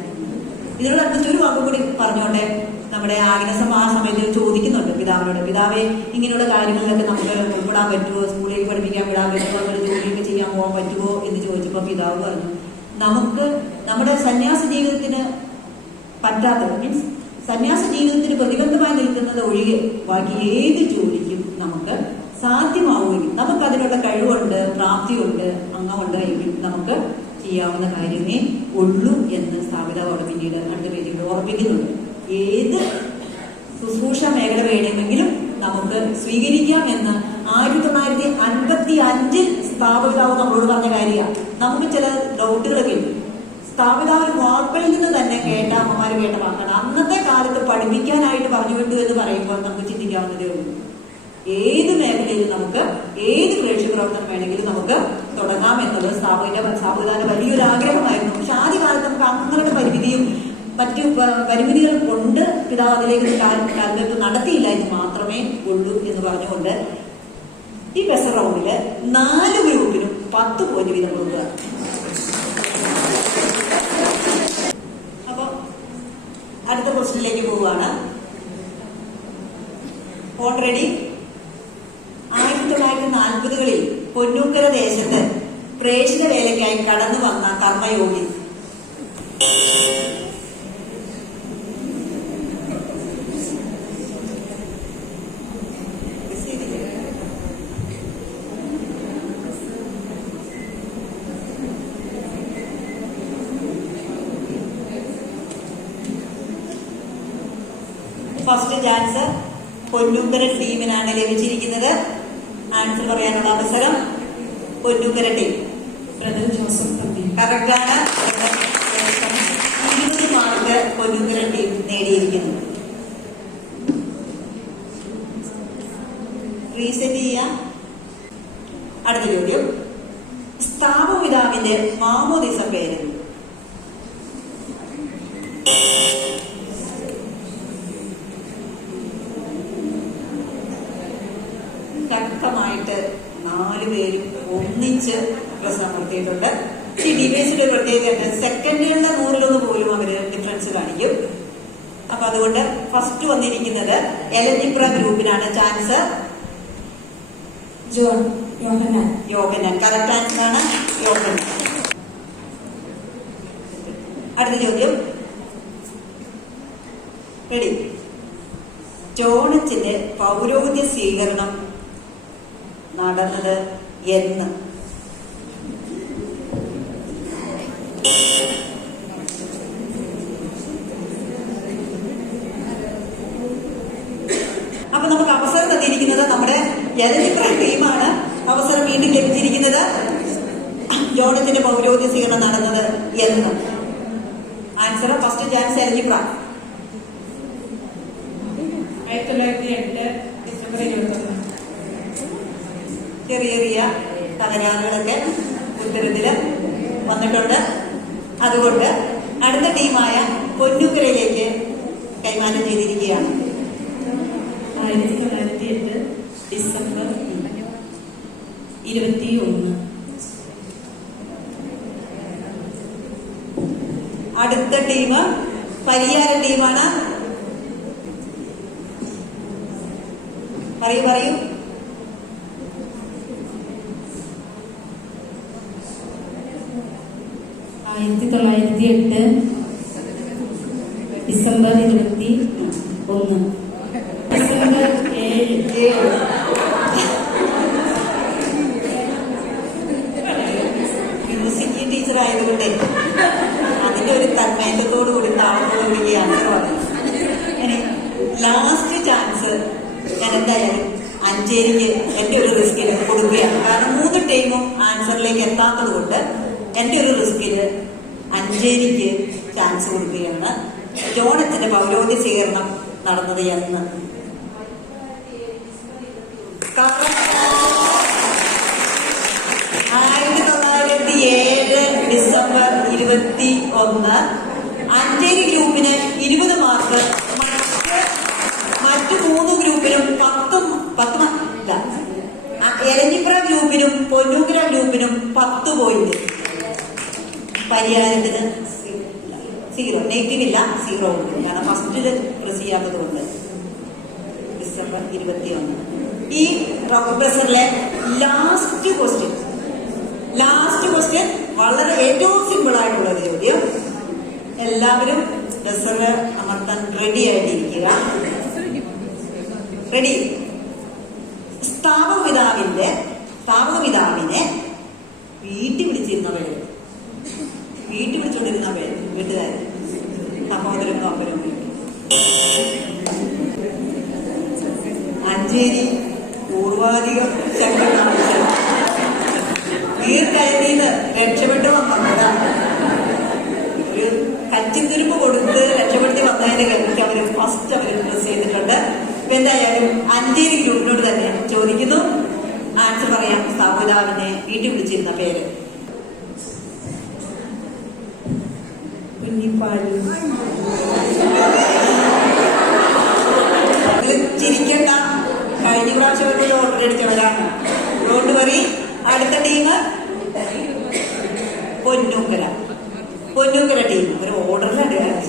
ഇതിനോടനുബന്ധിച്ച് ഒരു വാക്ക് കൂടി പറഞ്ഞോട്ടെ. നമ്മുടെ ആഗ്നസം ആ സമയത്ത് ചോദിക്കുന്നുണ്ട് പിതാവിനോട്, പിതാവെ ഇങ്ങനെയുള്ള കാര്യങ്ങളിലൊക്കെ നമുക്ക് ഉൾപ്പെടാൻ പറ്റുമോ, സ്കൂളിലേക്ക് പഠിപ്പിക്കാൻ വിടാൻ പറ്റുമോ, നമ്മുടെ ജോലിയൊക്കെ ചെയ്യാൻ പോകാൻ പറ്റുമോ എന്ന് ചോദിച്ചപ്പോൾ പിതാവ് പറഞ്ഞു, നമുക്ക് നമ്മുടെ സന്യാസ ജീവിതത്തിന് പറ്റാത്തത്, മീൻസ് സന്യാസ ജീവിതത്തിന് പ്രതിബന്ധമായി നിൽക്കുന്നത് ഒഴികെ ബാക്കി ഏത് ജോലിക്കും നമുക്ക് സാധ്യമാവുകയും നമുക്ക് അതിനുള്ള കഴിവുണ്ട്, പ്രാപ്തിയുണ്ട്, അംഗമുണ്ട് എങ്കിൽ നമുക്ക് ചെയ്യാവുന്ന കാര്യമേ ഉള്ളൂ എന്ന് സ്ഥാപിതാവോട് പിന്നീട് അടുത്ത പേജിൽ ഓർമ്മിക്കുന്നുണ്ട്. ഏത് ശുശ്രൂഷ മേഖല വേണമെങ്കിലും നമുക്ക് സ്വീകരിക്കാം എന്ന് 1955 സ്ഥാപിതാവ് നമ്മളോട് പറഞ്ഞ കാര്യമാണ്. നമുക്ക് ചില ഡൗട്ടുകളൊക്കെ ഉണ്ട്. സ്ഥാപിതാവ് വാക്കുകളിൽ നിന്ന് തന്നെ കേട്ട അമ്മമാര് കേട്ട വാക്കാണ്. അന്നത്തെ കാലത്ത് പഠിപ്പിക്കാനായിട്ട് പറഞ്ഞു വിട്ടു എന്ന് പറയുമ്പോൾ നമുക്ക് ചിന്തിക്കാവുന്നതേ ഉള്ളൂ. ഏത് മേഖലയിലും നമുക്ക് ഏത് പ്രേക്ഷിത പ്രവർത്തനം വേണമെങ്കിലും നമുക്ക് തുടങ്ങാം എന്നുള്ളത് സ്ഥാപിതാവിന്റെ വലിയൊരു ആഗ്രഹമായിരുന്നു. പക്ഷെ ആദ്യകാലത്ത് നമുക്ക് അങ്ങനത്തെ പരിമിതിയും മറ്റു പരിമിതികൾ കൊണ്ട് പിതാവ് അതിലേക്ക് കാലത്ത് നടത്തിയില്ല എന്ന് മാത്രമേ ഉള്ളൂ എന്ന് പറഞ്ഞുകൊണ്ട് ഈ ബെസർ റൗണ്ടില് 4 ഗ്രൂപ്പിനും 10 പോയിന്റ് വീതം കൊടുക്കുക. അപ്പൊ അടുത്ത ക്വസ്റ്റ്യനിലേക്ക് പോവുകയാണ്. ഓൾറെഡി 1940കളിൽ പൊന്നൂക്കര ദേശത്ത് പ്രേക്ഷിത വേലയ്ക്കായി കടന്നു വന്ന കർമ്മയോഗി ഫസ്റ്റ് ചാൻസ് പൊന്നൂക്കര ടീമിനാണ് ലഭിച്ചിരിക്കുന്നത്. ആൻസർ പറയാനുള്ള അവസരം Ponnukkara team. Brother Joseph Thampi. കറക്റ്റാണ്. 20 മാർക്ക് പൊന്നൂക്കര ടീം നേടിയിരിക്കുന്നു. റീസെറ്റ് ചെയ്യാം. അടുത്ത ചോദ്യം. സ്ഥാപപിതാവിന്റെ മാമോദിസ പേര്? ശക്തമായിട്ട് 4 പേരും ഒന്നിച്ച് പ്രസമർത്തിയിട്ടുണ്ട്. ഈ ഡിബേസിന്റെ പ്രത്യേകത സെക്കൻഡുകളുടെ 100 പോലും അവര് ഡിഫറൻസ് കാണിക്കും. അപ്പൊ അതുകൊണ്ട് ഫസ്റ്റ് വന്നിരിക്കുന്നത് എലഞ്ഞിപ്ര ഗ്രൂപ്പിനാണ് ചാൻസ്. യോഹന്നാൻ കറക്റ്റ് ആൻസർ ആണ്. യോഹന്നാൻ. അടുത്ത ചോദ്യം. റെഡി? ജോണച്ചന്റെ പൗരോഹിത്യ സ്വീകരണം നടന്നത് എന്ന്? അപ്പൊ നമുക്ക് അവസരം തന്നിരിക്കുന്നത് നമ്മുടെ ജോണച്ചന്റെ പൗരോഹിത്യ സ്വീകരണം നടന്നത് എന്ന്? Answer first chance Elanjipra. 1908 December 21. ചെറിയ ചെറിയ തകരാറുകളൊക്കെ ഉത്തരത്തില് വന്നിട്ടുണ്ട്. അതുകൊണ്ട് അടുത്ത ടീമായ പൊന്നൂക്കരയിലേക്ക് കൈമാറ്റം ചെയ്തിരിക്കുകയാണ്. 1908 ഡിസംബർ 21. അടുത്ത ടീം പരിയാരം ടീമാണ്. പറയൂ 1908 ഡിസംബർ 21. ഡിസംബർ 7. മ്യൂസിക് ടീച്ചർ ആയതുകൊണ്ട് അതിന്റെ ഒരു തന്മയത്തോടു കൂടി താഴ്ന്നുകൊണ്ടിരിക്കുക ആൻസർ പറഞ്ഞു. ഇനി ലാസ്റ്റ് ചാൻസ് ഞാൻ എന്തായാലും അഞ്ചേരിക്ക് എന്റെ ഒരു റിസ്കിൽ കൊടുക്കുകയാണ്. കാരണം 3 ടീമും ആൻസറിലേക്ക് എത്താത്തത് കൊണ്ട് എന്റെ ഒരു റിസ്കില് അഞ്ചേരിക്ക് ചാൻസ് കൊടുക്കുകയാണ്. ജോണച്ചന്റെ പൗരോഹിത്യ സ്വീകരണം നടന്നത് എന്ന്? 1907 ഡിസംബർ 21. അഞ്ചേരി ഗ്രൂപ്പിന് 20 മാർക്ക്, മറ്റു 3 ഗ്രൂപ്പിനും 10 ഇല്ല. എലഞ്ഞിപ്ര ഗ്രൂപ്പിനും പൊന്നൂക്കര ഗ്രൂപ്പിനും 10 പോയിന്റ്. പരിഹാരത്തിന് 0, നെഗറ്റീവ് ഇല്ല, 0 ഉണ്ട്. കാരണം ഫസ്റ്റില് പ്രസ് ചെയ്യാത്തത് കൊണ്ട്. ഡിസംബർ 21. ഈ റൗണ്ട് പ്രസറിലെ ലാസ്റ്റ് ക്വസ്റ്റ്യൻ വളരെ ഏറ്റവും സിമ്പിൾ ആയിട്ടുള്ള ഒരു ചോദ്യം. എല്ലാവരും പ്രസറ് അമർത്താൻ റെഡി ആയിട്ടിരിക്കുക. റെഡി? സ്ഥാപകപിതാവിനെ വീട്ടിൽ വിളിച്ചിരുന്ന പേര്, വിളിച്ചോണ്ടിരുന്ന പേര്, വീട്ടുകാർ, സഹോദരനും അപ്പനും. അഞ്ചേരി പൂർവാധികം ശങ്കരനാമച്ചൻ നീർക്കയറിന്ന് രക്ഷപ്പെട്ടു വന്നതാണ്. ഒരു കച്ചിന്തിരുമ്പ് കൊടുത്ത് രക്ഷപ്പെടുത്തി വന്നതിന്റെ കഴിഞ്ഞ് അവര് ഫസ്റ്റ് പ്രസ് ചെയ്തിട്ടുണ്ട്. ഇപ്പൊ എന്തായാലും അഞ്ചേരി ഗ്രൂപ്പിനോട് തന്നെ ചോദിക്കുന്നു, ആൻസർ പറയാം. സ്ഥാപകപിതാവിനെ വീട്ടിൽ വിളിച്ചിരുന്ന പേര്? ചിരിക്കണ്ട, കഴിഞ്ഞ പ്രാവശ്യം ഒരു ഓർഡർ അടിച്ചവരാണ്. Don't worry. അടുത്ത ടീം പൊന്നൂക്കര ടീം. ഒരു ഓർഡറിലാണ്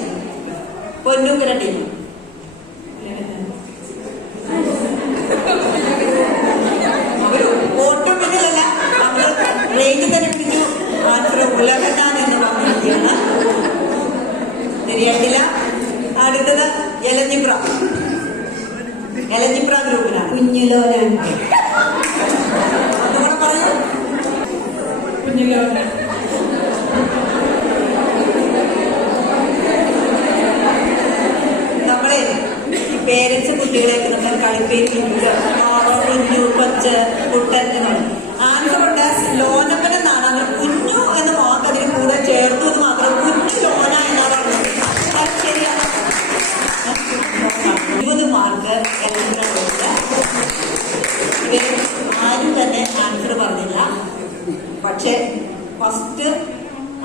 പൊന്നൂക്കര ടീം. അവര് ഓട്ടം പിന്നിലല്ല, നമ്മള് റേഞ്ചിൽ തന്നെ പിടിച്ചു. ആൻസർ ഉലകണ്ടാൻ എന്ന് പറഞ്ഞിരിക്കുകയാണ്. ശരിയായിട്ടില്ല. അടുത്തത് എലഞ്ഞിപ്ര ഗ്രൂപ്പിലാണ്. കുഞ്ഞുലോലാണ്. അതുകൂടെ പറയൂ. കുഞ്ഞിലോല. നമ്മളെ ഈ പേരൻസ് കുട്ടികളെയൊക്കെ നമ്മൾ കളിപ്പേര് കുഞ്ഞു, കൊച്ച്, കുട്ടൻ എന്നാണ്. ആൻസർ ഉണ്ട് ലോനപ്പൻ എന്നാണ്. അവർ കുഞ്ഞു എന്ന വാക്ക് അതിന് കൂടെ ചേർത്തു എന്ന് മാത്രം. കുഞ്ഞു ലോന എന്നാണ് പറഞ്ഞത്. അത് ശരിയാണ്. 20 മാർക്ക് എല്ലാം കൊടുത്ത് ഇവർ ആരും തന്നെ ആൻസർ പറഞ്ഞില്ല. പക്ഷെ ഫസ്റ്റ്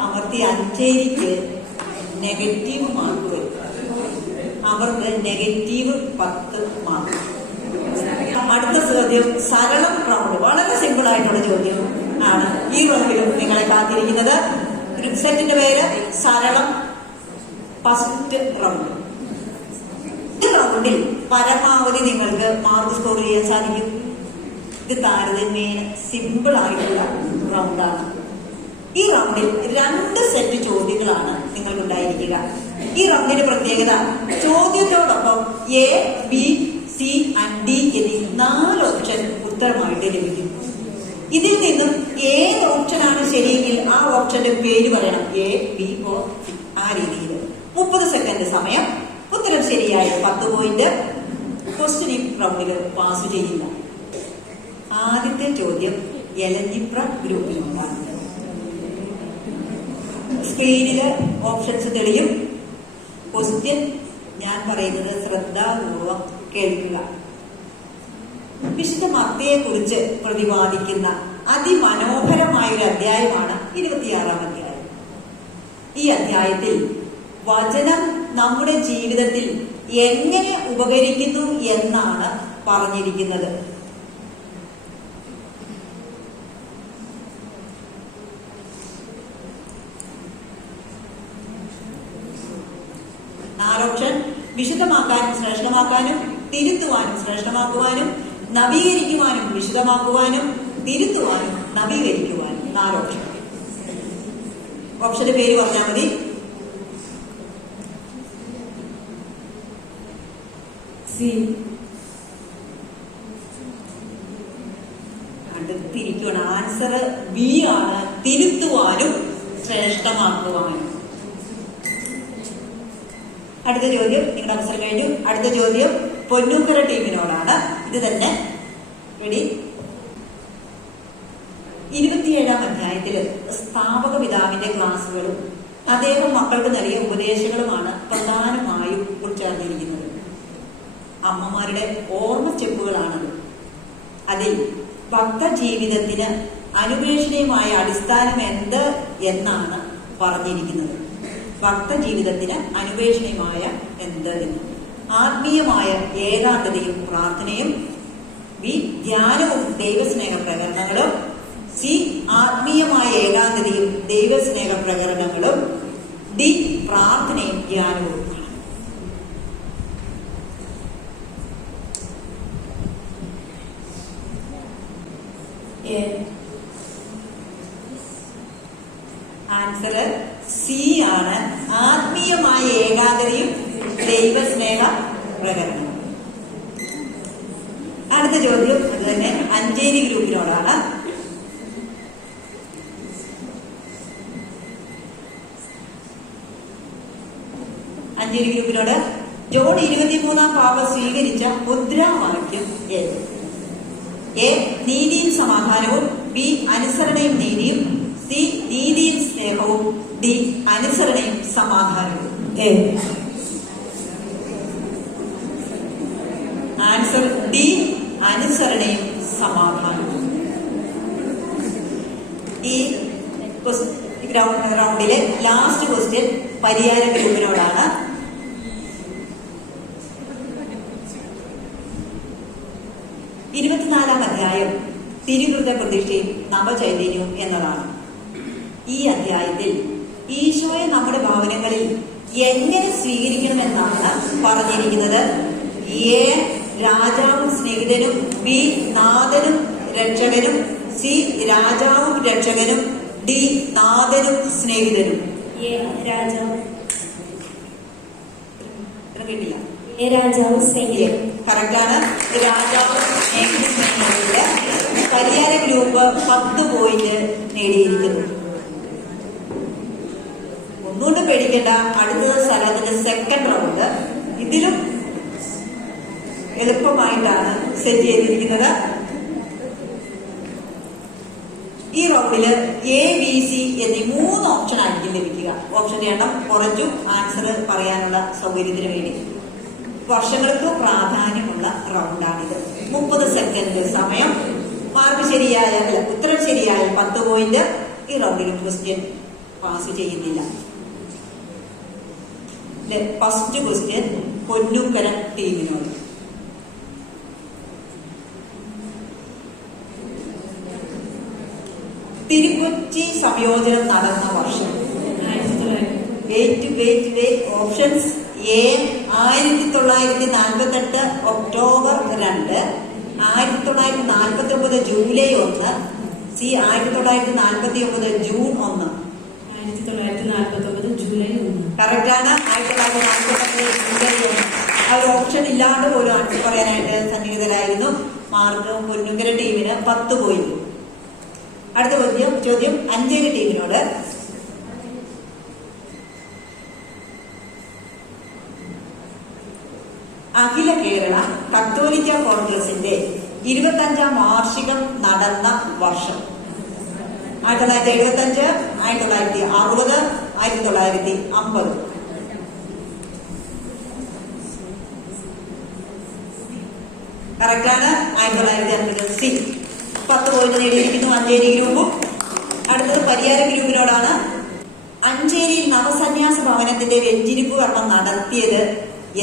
അമർത്തി അഞ്ചേരിക്ക് നെഗറ്റീവ് മാർക്ക് വരും. അവർക്ക് നെഗറ്റീവ് 10 മാർക്ക്. അടുത്ത ചോദ്യം സരളം റൗണ്ട്. വളരെ സിമ്പിൾ ആയിട്ടുള്ള ചോദ്യം ആണ് ഈ റൗണ്ടിലും നിങ്ങളെ കാത്തിരിക്കുന്നത്. ഗ്രൂപ്പ് സെറ്റിന്റെ പേര് സരളം ഫസ്റ്റ് റൗണ്ട്. ഈ റൗണ്ടിൽ പരമാവധി നിങ്ങൾക്ക് മാർക്ക് സ്കോർ ചെയ്യാൻ സാധിക്കും. ഇത് താരതമ്യേന സിമ്പിൾ ആയിട്ടുള്ള റൗണ്ടാണ്. ഈ റൗണ്ടിൽ 2 സെറ്റ് ചോദ്യങ്ങളാണ് നിങ്ങൾക്കുണ്ടായിരിക്കുക. ഈ റൗണ്ടിന്റെ പ്രത്യേകത, ചോദ്യത്തോടൊപ്പം A, B, C and D എന്നീ 4 ഓപ്ഷൻ ഉത്തരമായിട്ട് ലഭിക്കും. ഇതിൽ നിന്നും ഏത് ഓപ്ഷനാണ് ശരിയെങ്കിൽ ആ ഓപ്ഷന്റെ പേര് പറയണം. A, B or C. ആ രീതിയിൽ 30 സെക്കൻഡ് സമയം. ഉത്തരം ശരിയായ 10 പോയിന്റ്. ക്വസ്റ്റ്യൻ ഈ റൗണ്ടിൽ പാസ് ചെയ്യില്ല. ആദ്യത്തെ ചോദ്യം എലഞ്ഞിപ്ര ഗ്രൂപ്പിനുണ്ടാകും. സ്ക്രീനിൽ ഓപ്ഷൻസ് തെളിയും. ക്വസ്റ്റ്യൻ ഞാൻ പറയുന്നത് ശ്രദ്ധാപൂർവം കേൾക്കുക. വിശുദ്ധ മത്തയെ കുറിച്ച് പ്രതിപാദിക്കുന്ന അതിമനോഹരമായ ഒരു അധ്യായമാണ് 26-ാം അധ്യായം. ഈ അധ്യായത്തിൽ വചനം നമ്മുടെ ജീവിതത്തിൽ എങ്ങനെ ഉപകരിക്കുന്നു എന്നാണ് പറഞ്ഞിരിക്കുന്നത്. ഓപ്ഷൻ: വിശുദ്ധമാക്കാനും ശ്രേഷ്ഠമാക്കാനും, തിരുത്തുവാനും ശ്രേഷ്ഠമാക്കുവാനും, നവീകരിക്കുവാനും വിശുദ്ധമാക്കുവാനും, തിരുത്തുവാനും നവീകരിക്കുവാനും. 4 ഓപ്ഷൻ. ഓപ്ഷന്റെ പേര് പറഞ്ഞാൽ മതി. സി. അടുത്തിരിക്കുകയാണ്. ആൻസർ ബി ആണ്, തിരുത്തുവാനും ശ്രേഷ്ഠമാക്കുവാനും. അടുത്ത ചോദ്യം, നിങ്ങളുടെ അവസരം കഴിഞ്ഞു. അടുത്ത ചോദ്യം പൊന്നൂക്കര ടീമിനോടാണ്. ഇത് തന്നെ റെഡി. 27-ാം അധ്യായത്തില് സ്ഥാപക പിതാവിന്റെ ക്ലാസുകളും അദ്ദേഹം മക്കൾക്ക് നൽകിയ ഉപദേശങ്ങളുമാണ് പ്രധാനമായും ഉൾച്ചേർന്നിരിക്കുന്നത്. അമ്മമാരുടെ ഓർമ്മ സ്റ്റെപ്പുകളാണത്. അതിൽ ഭക്തജീവിതത്തിന് അനുപേക്ഷണീയമായ അടിസ്ഥാനം എന്ത് എന്നാണ് പറഞ്ഞിരിക്കുന്നത്. ഭക്തജീവിതത്തിന് അനുപേക്ഷണീയമായ എന്ത് എന്ന്. ആത്മീയമായ ഏകാന്തതയും പ്രാർത്ഥനയും, ബി ധ്യാനവും ദൈവസ്നേഹ പ്രകരണങ്ങളും, സി ആത്മീയമായ ഏകാന്തതയും ദൈവസ്നേഹ പ്രകരണങ്ങളും, ഡി പ്രാർത്ഥനയും ധ്യാനവും. ആൻസർ സി ആണ്, ആത്മീയമായ ഏകാന്തതയും ദൈവസ്നേഹ പ്രകടനം. അടുത്ത ചോദ്യം അത് തന്നെ അഞ്ചേരി ഗ്രൂപ്പിനോടാണ്. അഞ്ചേരി ഗ്രൂപ്പിനോട് ജോൺ 23-ാം പാപം സ്വീകരിച്ച മുദ്രാവാക്യം ഏത്? എ നീതിയും സമാധാനവും, ബി അനുസരണയും നീതിയും, സി നീതിയും സ്നേഹവും, ഡി അനുസരണയും സമാധാനവും. എ. ആൻസർ ഡി അനുസരണയും സമാധാനവും. ഈ റൗണ്ടിലെ ലാസ്റ്റ് ക്വസ്റ്റ്യൻ പരിഹാര ഗ്രൂപ്പിനോടാണ്. ഇരുപത്തിനാലാം അധ്യായം തിരുഹൃദയ പ്രതിഷ്ഠയും നവചൈതന്യവും എന്നതാണ്. ഈ അധ്യായത്തിൽ ഈശോയെ നമ്മുടെ ഭവനങ്ങളിൽ എങ്ങനെ സ്വീകരിക്കണമെന്നാണ് പറഞ്ഞിരിക്കുന്നത്. എ രാജാവും സ്നേഹിതനും, ബി നാഥനും രക്ഷകനും, സി രാജാവും രക്ഷകനും, ഡി നാഥനും സ്നേഹിതനും. എ രാജാവ്. കിട്ടില്ല. എ രാജാവ് സ്നേഹിതൻ. കറക്റ്റാണ്. രാജാവും സ്നേഹിതനിലൂടെ പരിഹാര ഗ്രൂപ്പ് 10 പോയിന്റ് നേടിയിരിക്കുന്നു. ഒന്നുകൊണ്ട് പേടിക്കേണ്ട. അടുത്ത സ്ഥലത്തിന്റെ സെക്കൻഡ് റൗണ്ട് ഇതിലും എളുപ്പമായിട്ടാണ് സെറ്റ് ചെയ്തിരിക്കുന്നത്. ഈ റൗണ്ടില് എ, ബി, സി എന്നീ 3 ഓപ്ഷൻ ആയിരിക്കും ലഭിക്കുക. ഓപ്ഷന്റെ എണ്ണം കുറച്ചും ആൻസർ പറയാനുള്ള സൗകര്യത്തിന് വേണ്ടി. വർഷങ്ങൾക്ക് പ്രാധാന്യമുള്ള റൗണ്ടാണിത്. 30 സെക്കൻഡ് സമയം. മാർക്ക് ശരിയായ ഉത്തരം ശരിയായ 10 പോയിന്റ്. ഈ റൗണ്ടിൽ ക്വസ്റ്റ്യൻ പാസ് ചെയ്യുന്നില്ല. ഫസ്റ്റ് ക്വസ്റ്റ്യൻ പൊന്നൂക്കര ടീമിനോട്. തിരുക്കൊച്ചി സംയോജനം നടന്ന വർഷം? Options: A 1948 October 2, 1949 July 1, C 1949 June 1. 1949 July 1. കറക്റ്റാണ്. 1949 ജൂലൈ 1. ആ ഒരു ഓപ്ഷൻ ഇല്ലാണ്ട് പോലും ആൻസർ പറയാനായിട്ട് സന്നിഹിതരായിരുന്നു. മാർക്ക് പൊന്നുങ്കര ടീമിന് 10 പോയിന്റ്. അടുത്ത ചോദ്യം അഞ്ചേരി ടീമിനോട്. അഖില കേരള കത്തോലിക്ക കോൺഗ്രസിന്റെ 25-ാം വാർഷികം നടന്ന വർഷം? 1975, 1960, 1950. കറക്റ്റാണ്. 1950 സി. 10 പോയിന്റ് നേടിയിരിക്കുന്നു മഞ്ചേരി ഗ്രൂപ്പും. അടുത്തത് പരിയാരം ഗ്രൂപ്പിനോടാണ്. അഞ്ചേരിയിൽ നവസന്യാസ ഭവനത്തിന്റെ വെഞ്ചിരിപ്പ് കർമ്മം നടത്തിയത്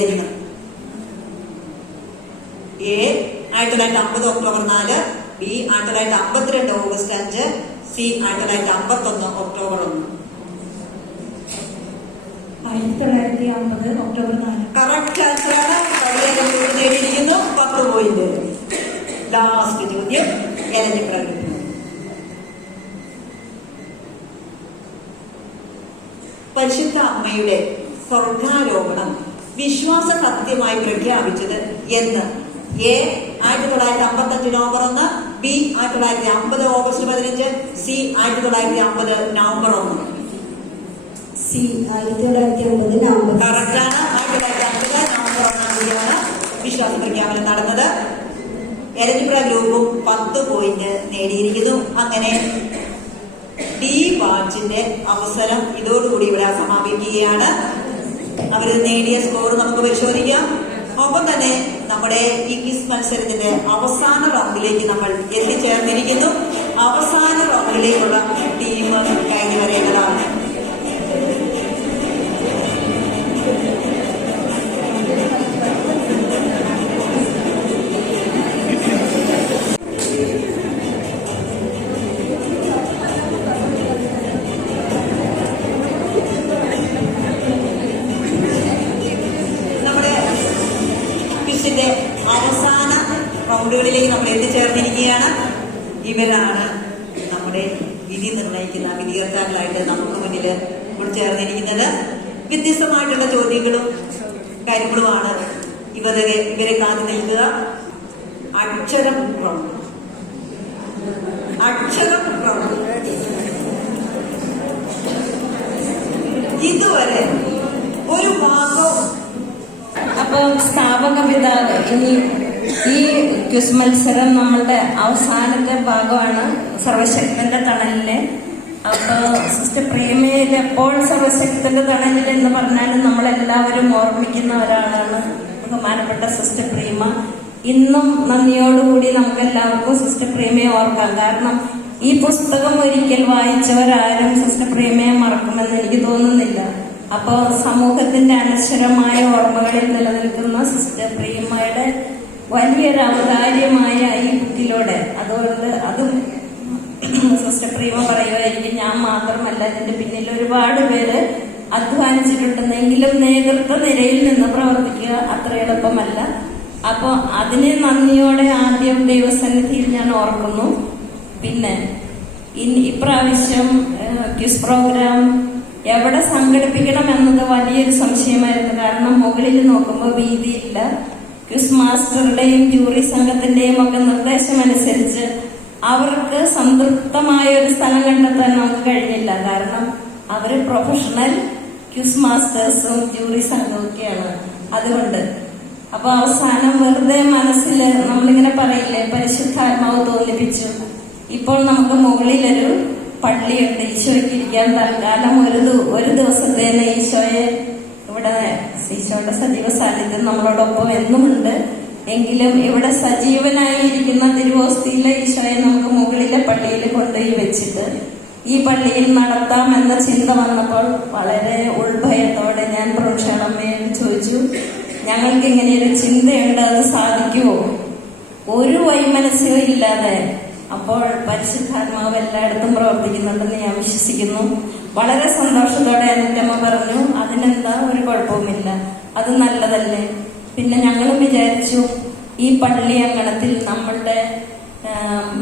എന്ന്. A 1950 October 4, B 1952 August 5, C 1951 October 1. 1950 October 4. Correct ആൻസറാണ്. പരിയാരം ഗ്രൂപ്പ് നേടിയിരിക്കുന്നു 10 പോയിന്റ്. ലാസ്റ്റ് ചോദ്യം എലഞ്ഞിപ്പുഴ ഗ്രൂപ്പ്. പരിശുദ്ധ അമ്മയുടെ സ്വർഗാരോപണം വിശ്വാസ സത്യമായി പ്രഖ്യാപിച്ചത് എന്ന്. A 1955 November 1, B 1950 August 15, C 1950 November 1. C 1950 November. കറക്റ്റാണ്. 1950 നവംബർ 1 തീയതിയാണ് വിശ്വാസ പ്രഖ്യാപനം നടന്നത്. എരഞ്ഞിപ്പുഴ ഗ്രൂപ്പും 10 പോയിന്റ് നേടിയിരിക്കുന്നു. അങ്ങനെ ഡി ബാച്ചിന്റെ അവസരം ഇതോടുകൂടി ഇവിടെ സമാപിക്കുകയാണ്. അവർ നേടിയ സ്കോർ നമുക്ക് പരിശോധിക്കാം. ഒപ്പം തന്നെ നമ്മുടെ ഈ ക്വിസ് മത്സരത്തിന്റെ അവസാന റൗണ്ടിലേക്ക് നമ്മൾ എത്തിച്ചേർന്നിരിക്കുന്നു. അവസാന റൗണ്ടിലേക്കുള്ള ടീം കഴിഞ്ഞു വരേണ്ടതാണ്. അവസാന റൗണ്ടുകളിലേക്ക് നമ്മൾ എത്തിച്ചേർന്നിരിക്കുകയാണ്. ഇവരാണ് നമ്മുടെ വിധി നിർണ്ണയിക്കുന്ന വിധികർത്താക്കളായിട്ട് നമുക്ക് മുന്നിൽ ഇവിടെ ചേർന്നിരിക്കുന്നത്. വ്യത്യസ്തമായിട്ടുള്ള ചോദ്യങ്ങളും കാര്യങ്ങളുമാണ് ഇവരെ കാത്തു നിൽക്കുക. അക്ഷരം റൗണ്ട്. അക്ഷരം റൗണ്ട്. ഇതുവരെ ഒരു വാക്കോ. അപ്പോൾ സ്ഥാപക പിതാവ് ഈ ക്വിസ് മത്സരം നമ്മളുടെ അവസാനത്തെ ഭാഗമാണ് സർവശക്തന്റെ തണലില്. അപ്പോൾ സിസ്റ്റർ പ്രിയമയിൽ എപ്പോൾ സർവശക്തന്റെ തണലിൽ എന്ന് പറഞ്ഞാലും നമ്മളെല്ലാവരും ഓർമ്മിക്കുന്ന ഒരാളാണ് ബഹുമാനപ്പെട്ട സിസ്റ്റർ പ്രിയമ. ഇന്നും നന്ദിയോടുകൂടി നമുക്ക് എല്ലാവർക്കും സിസ്റ്റർ പ്രിയമയെ ഓർക്കാം. കാരണം ഈ പുസ്തകം ഒരിക്കൽ വായിച്ചവരാരും സിസ്റ്റർ പ്രിയമയെ മറക്കുമെന്ന് എനിക്ക് തോന്നുന്നില്ല. അപ്പോൾ സമൂഹത്തിന്റെ അനശ്വരമായ ഓർമ്മകളിൽ നിലനിൽക്കുന്ന സിസ്റ്റർ പ്രിയമയുടെ വലിയൊരു ഔദാര്യമായ ഈ ബുക്കിലൂടെ, അതുകൊണ്ട് അതും സിസ്റ്റർ പ്രിയമ പറയുമായിരിക്കും, ഞാൻ മാത്രമല്ല ഇതിന്റെ പിന്നിൽ ഒരുപാട് പേര് അധ്വാനിച്ചിട്ടുണ്ടെന്നെങ്കിലും നേതൃത്വ നിരയിൽ നിന്ന് പ്രവർത്തിക്കുക അത്ര എളുപ്പമല്ല. അപ്പോൾ അതിനെ നന്ദിയോടെ ആദ്യം ദൈവസന്നിധിയിൽ ഞാൻ ഓർക്കുന്നു. പിന്നെ ഇപ്രാവശ്യം ക്വിസ് പ്രോഗ്രാം എവിടെ സംഘടിപ്പിക്കണം എന്നത് വലിയൊരു സംശയമായിരുന്നു. കാരണം മുകളിൽ നോക്കുമ്പോൾ വീതിയില്ല. ക്വിസ് മാസ്റ്ററുടെയും ജൂറി സംഘത്തിന്റെയും ഒക്കെ നിർദ്ദേശമനുസരിച്ച് അവർക്ക് സംതൃപ്തമായ ഒരു സ്ഥലം കണ്ടെത്താൻ നമുക്ക് കഴിഞ്ഞില്ല. കാരണം അവര് പ്രൊഫഷണൽ ക്വിസ് മാസ്റ്റേഴ്സും ജൂറി സംഘവും ഒക്കെയാണ്. അതുകൊണ്ട് അപ്പൊ അവസാനം വെറുതെ മനസ്സിൽ നമ്മളിങ്ങനെ പറയില്ലേ, പരിശുദ്ധാത്മാവ് തോന്നിപ്പിച്ചു. ഇപ്പോൾ നമുക്ക് മുകളിലൊരു പള്ളിയുണ്ട്. ഈശോയ്ക്ക് ഇരിക്കാൻ തൽക്കാലം ഒരു ദിവസത്തേന് ഈശോയെ ഇവിടെ ഈശോയുടെ സജീവ സാന്നിധ്യം നമ്മളോടൊപ്പം എന്നുമുണ്ട്. എങ്കിലും ഇവിടെ സജീവനായിരിക്കുന്ന തിരുവോസ്തിയിലെ ഈശോയെ നമുക്ക് മുകളിലെ പള്ളിയിൽ കൊണ്ടുപോയി വെച്ചിട്ട് ഈ പള്ളിയിൽ നടത്താമെന്ന ചിന്ത വന്നപ്പോൾ വളരെ ഉൾഭയത്തോടെ ഞാൻ പ്രൊഫഷണമ്മയോട് ചോദിച്ചു, ഞങ്ങൾക്ക് ഇങ്ങനെയൊരു ചിന്തയുണ്ട്, അത് സാധിക്കുമോ? ഒരു വൈമനസ്യവും ഇല്ലാതെ. അപ്പോൾ പരിശുദ്ധാത്മാവ് എല്ലായിടത്തും പ്രവർത്തിക്കുന്നുണ്ടെന്ന് ഞാൻ വിശ്വസിക്കുന്നു. വളരെ സന്തോഷത്തോടെ എൻ്റെ അമ്മ പറഞ്ഞു, അതിനെന്താ, ഒരു കുഴപ്പവുമില്ല, അത് നല്ലതല്ലേ. പിന്നെ ഞങ്ങളും വിചാരിച്ചു ഈ പള്ളി അങ്കണത്തിൽ നമ്മളുടെ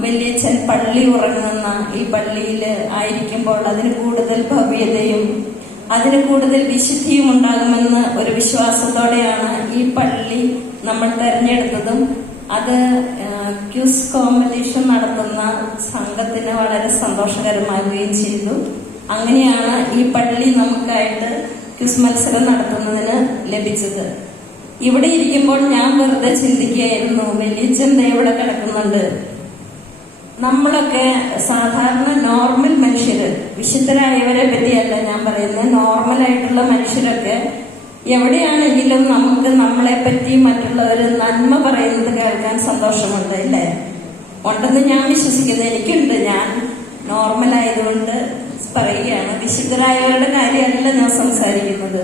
വലിയച്ഛൻ പള്ളി ഉറങ്ങുന്ന ഈ പള്ളിയിൽ ആയിരിക്കുമ്പോൾ അതിന് കൂടുതൽ ഭവ്യതയും അതിന് കൂടുതൽ വിശുദ്ധിയും ഉണ്ടാകുമെന്ന് ഒരു വിശ്വാസത്തോടെയാണ് ഈ പള്ളി നമ്മൾ തെരഞ്ഞെടുത്തതും. അത് ക്യൂസ് കോമ്പറ്റീഷൻ നടത്തുന്ന സംഘത്തിന് വളരെ സന്തോഷകരമാവുകയും ചെയ്തു. അങ്ങനെയാണ് ഈ പള്ളി നമുക്കായിട്ട് ക്യൂസ് മത്സരം നടത്തുന്നതിന് ലഭിച്ചത്. ഇവിടെ ഇരിക്കുമ്പോൾ ഞാൻ വെറുതെ ചിന്തിക്കുകയായിരുന്നു, വലിയച്ഛൻ ഇവിടെ കിടക്കുന്നുണ്ട്. നമ്മളൊക്കെ സാധാരണ നോർമൽ മനുഷ്യര്, വിശുദ്ധരായവരെ പറ്റിയല്ല ഞാൻ പറയുന്നത്, പോലെയുള്ള മനുഷ്യരൊക്കെ എവിടെയാണെങ്കിലും നമുക്ക് നമ്മളെ പറ്റി മറ്റുള്ളവർ നന്മ പറയുന്നത് കേൾക്കാൻ സന്തോഷമുണ്ട്, അല്ലേ? ഉണ്ടെന്ന് ഞാൻ വിശ്വസിക്കുന്നു. എനിക്കുണ്ട്. ഞാൻ നോർമൽ ആയതുകൊണ്ട് പറയുകയാണ്. വിശുദ്ധരായവരുടെ കാര്യമല്ല ഞാൻ സംസാരിക്കുന്നത്.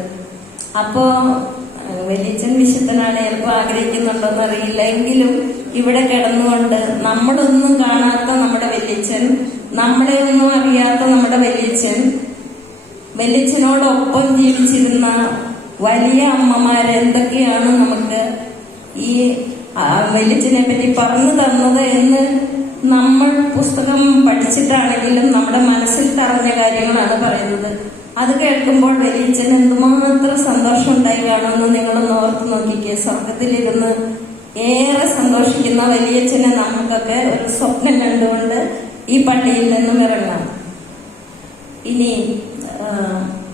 അപ്പോ വലിയച്ഛൻ വിശുദ്ധനാണ്, ചിലപ്പോൾ ആഗ്രഹിക്കുന്നുണ്ടോന്ന് അറിയില്ല. എങ്കിലും ഇവിടെ കിടന്നുകൊണ്ട് നമ്മളൊന്നും കാണാത്ത നമ്മുടെ വലിയച്ഛൻ, നമ്മളെ ഒന്നും അറിയാത്ത നമ്മുടെ വലിയച്ഛനോടൊപ്പം ജീവിച്ചിരുന്ന വലിയ അമ്മമാരെന്തൊക്കെയാണ് നമുക്ക് ഈ വലിയച്ഛനെ പറ്റി പറഞ്ഞു തന്നത് എന്ന് നമ്മൾ പുസ്തകം പഠിച്ചിട്ടാണെങ്കിലും നമ്മുടെ മനസ്സിൽ തറഞ്ഞ കാര്യങ്ങളാണ് പറയുന്നത്. അത് കേൾക്കുമ്പോൾ വലിയച്ഛൻ എന്തുമാത്രം സന്തോഷം ഉണ്ടായി കാണുമെന്ന് നിങ്ങളൊന്ന് ഓർത്ത് നോക്കിക്കേ. സ്വർഗത്തിലിരുന്ന് ഏറെ സന്തോഷിക്കുന്ന വലിയച്ഛനെ നമുക്കൊക്കെ ഒരു സ്വപ്നം കണ്ടുകൊണ്ട് ഈ പള്ളിയിൽ നിന്നും ഇറങ്ങാം. ഇനി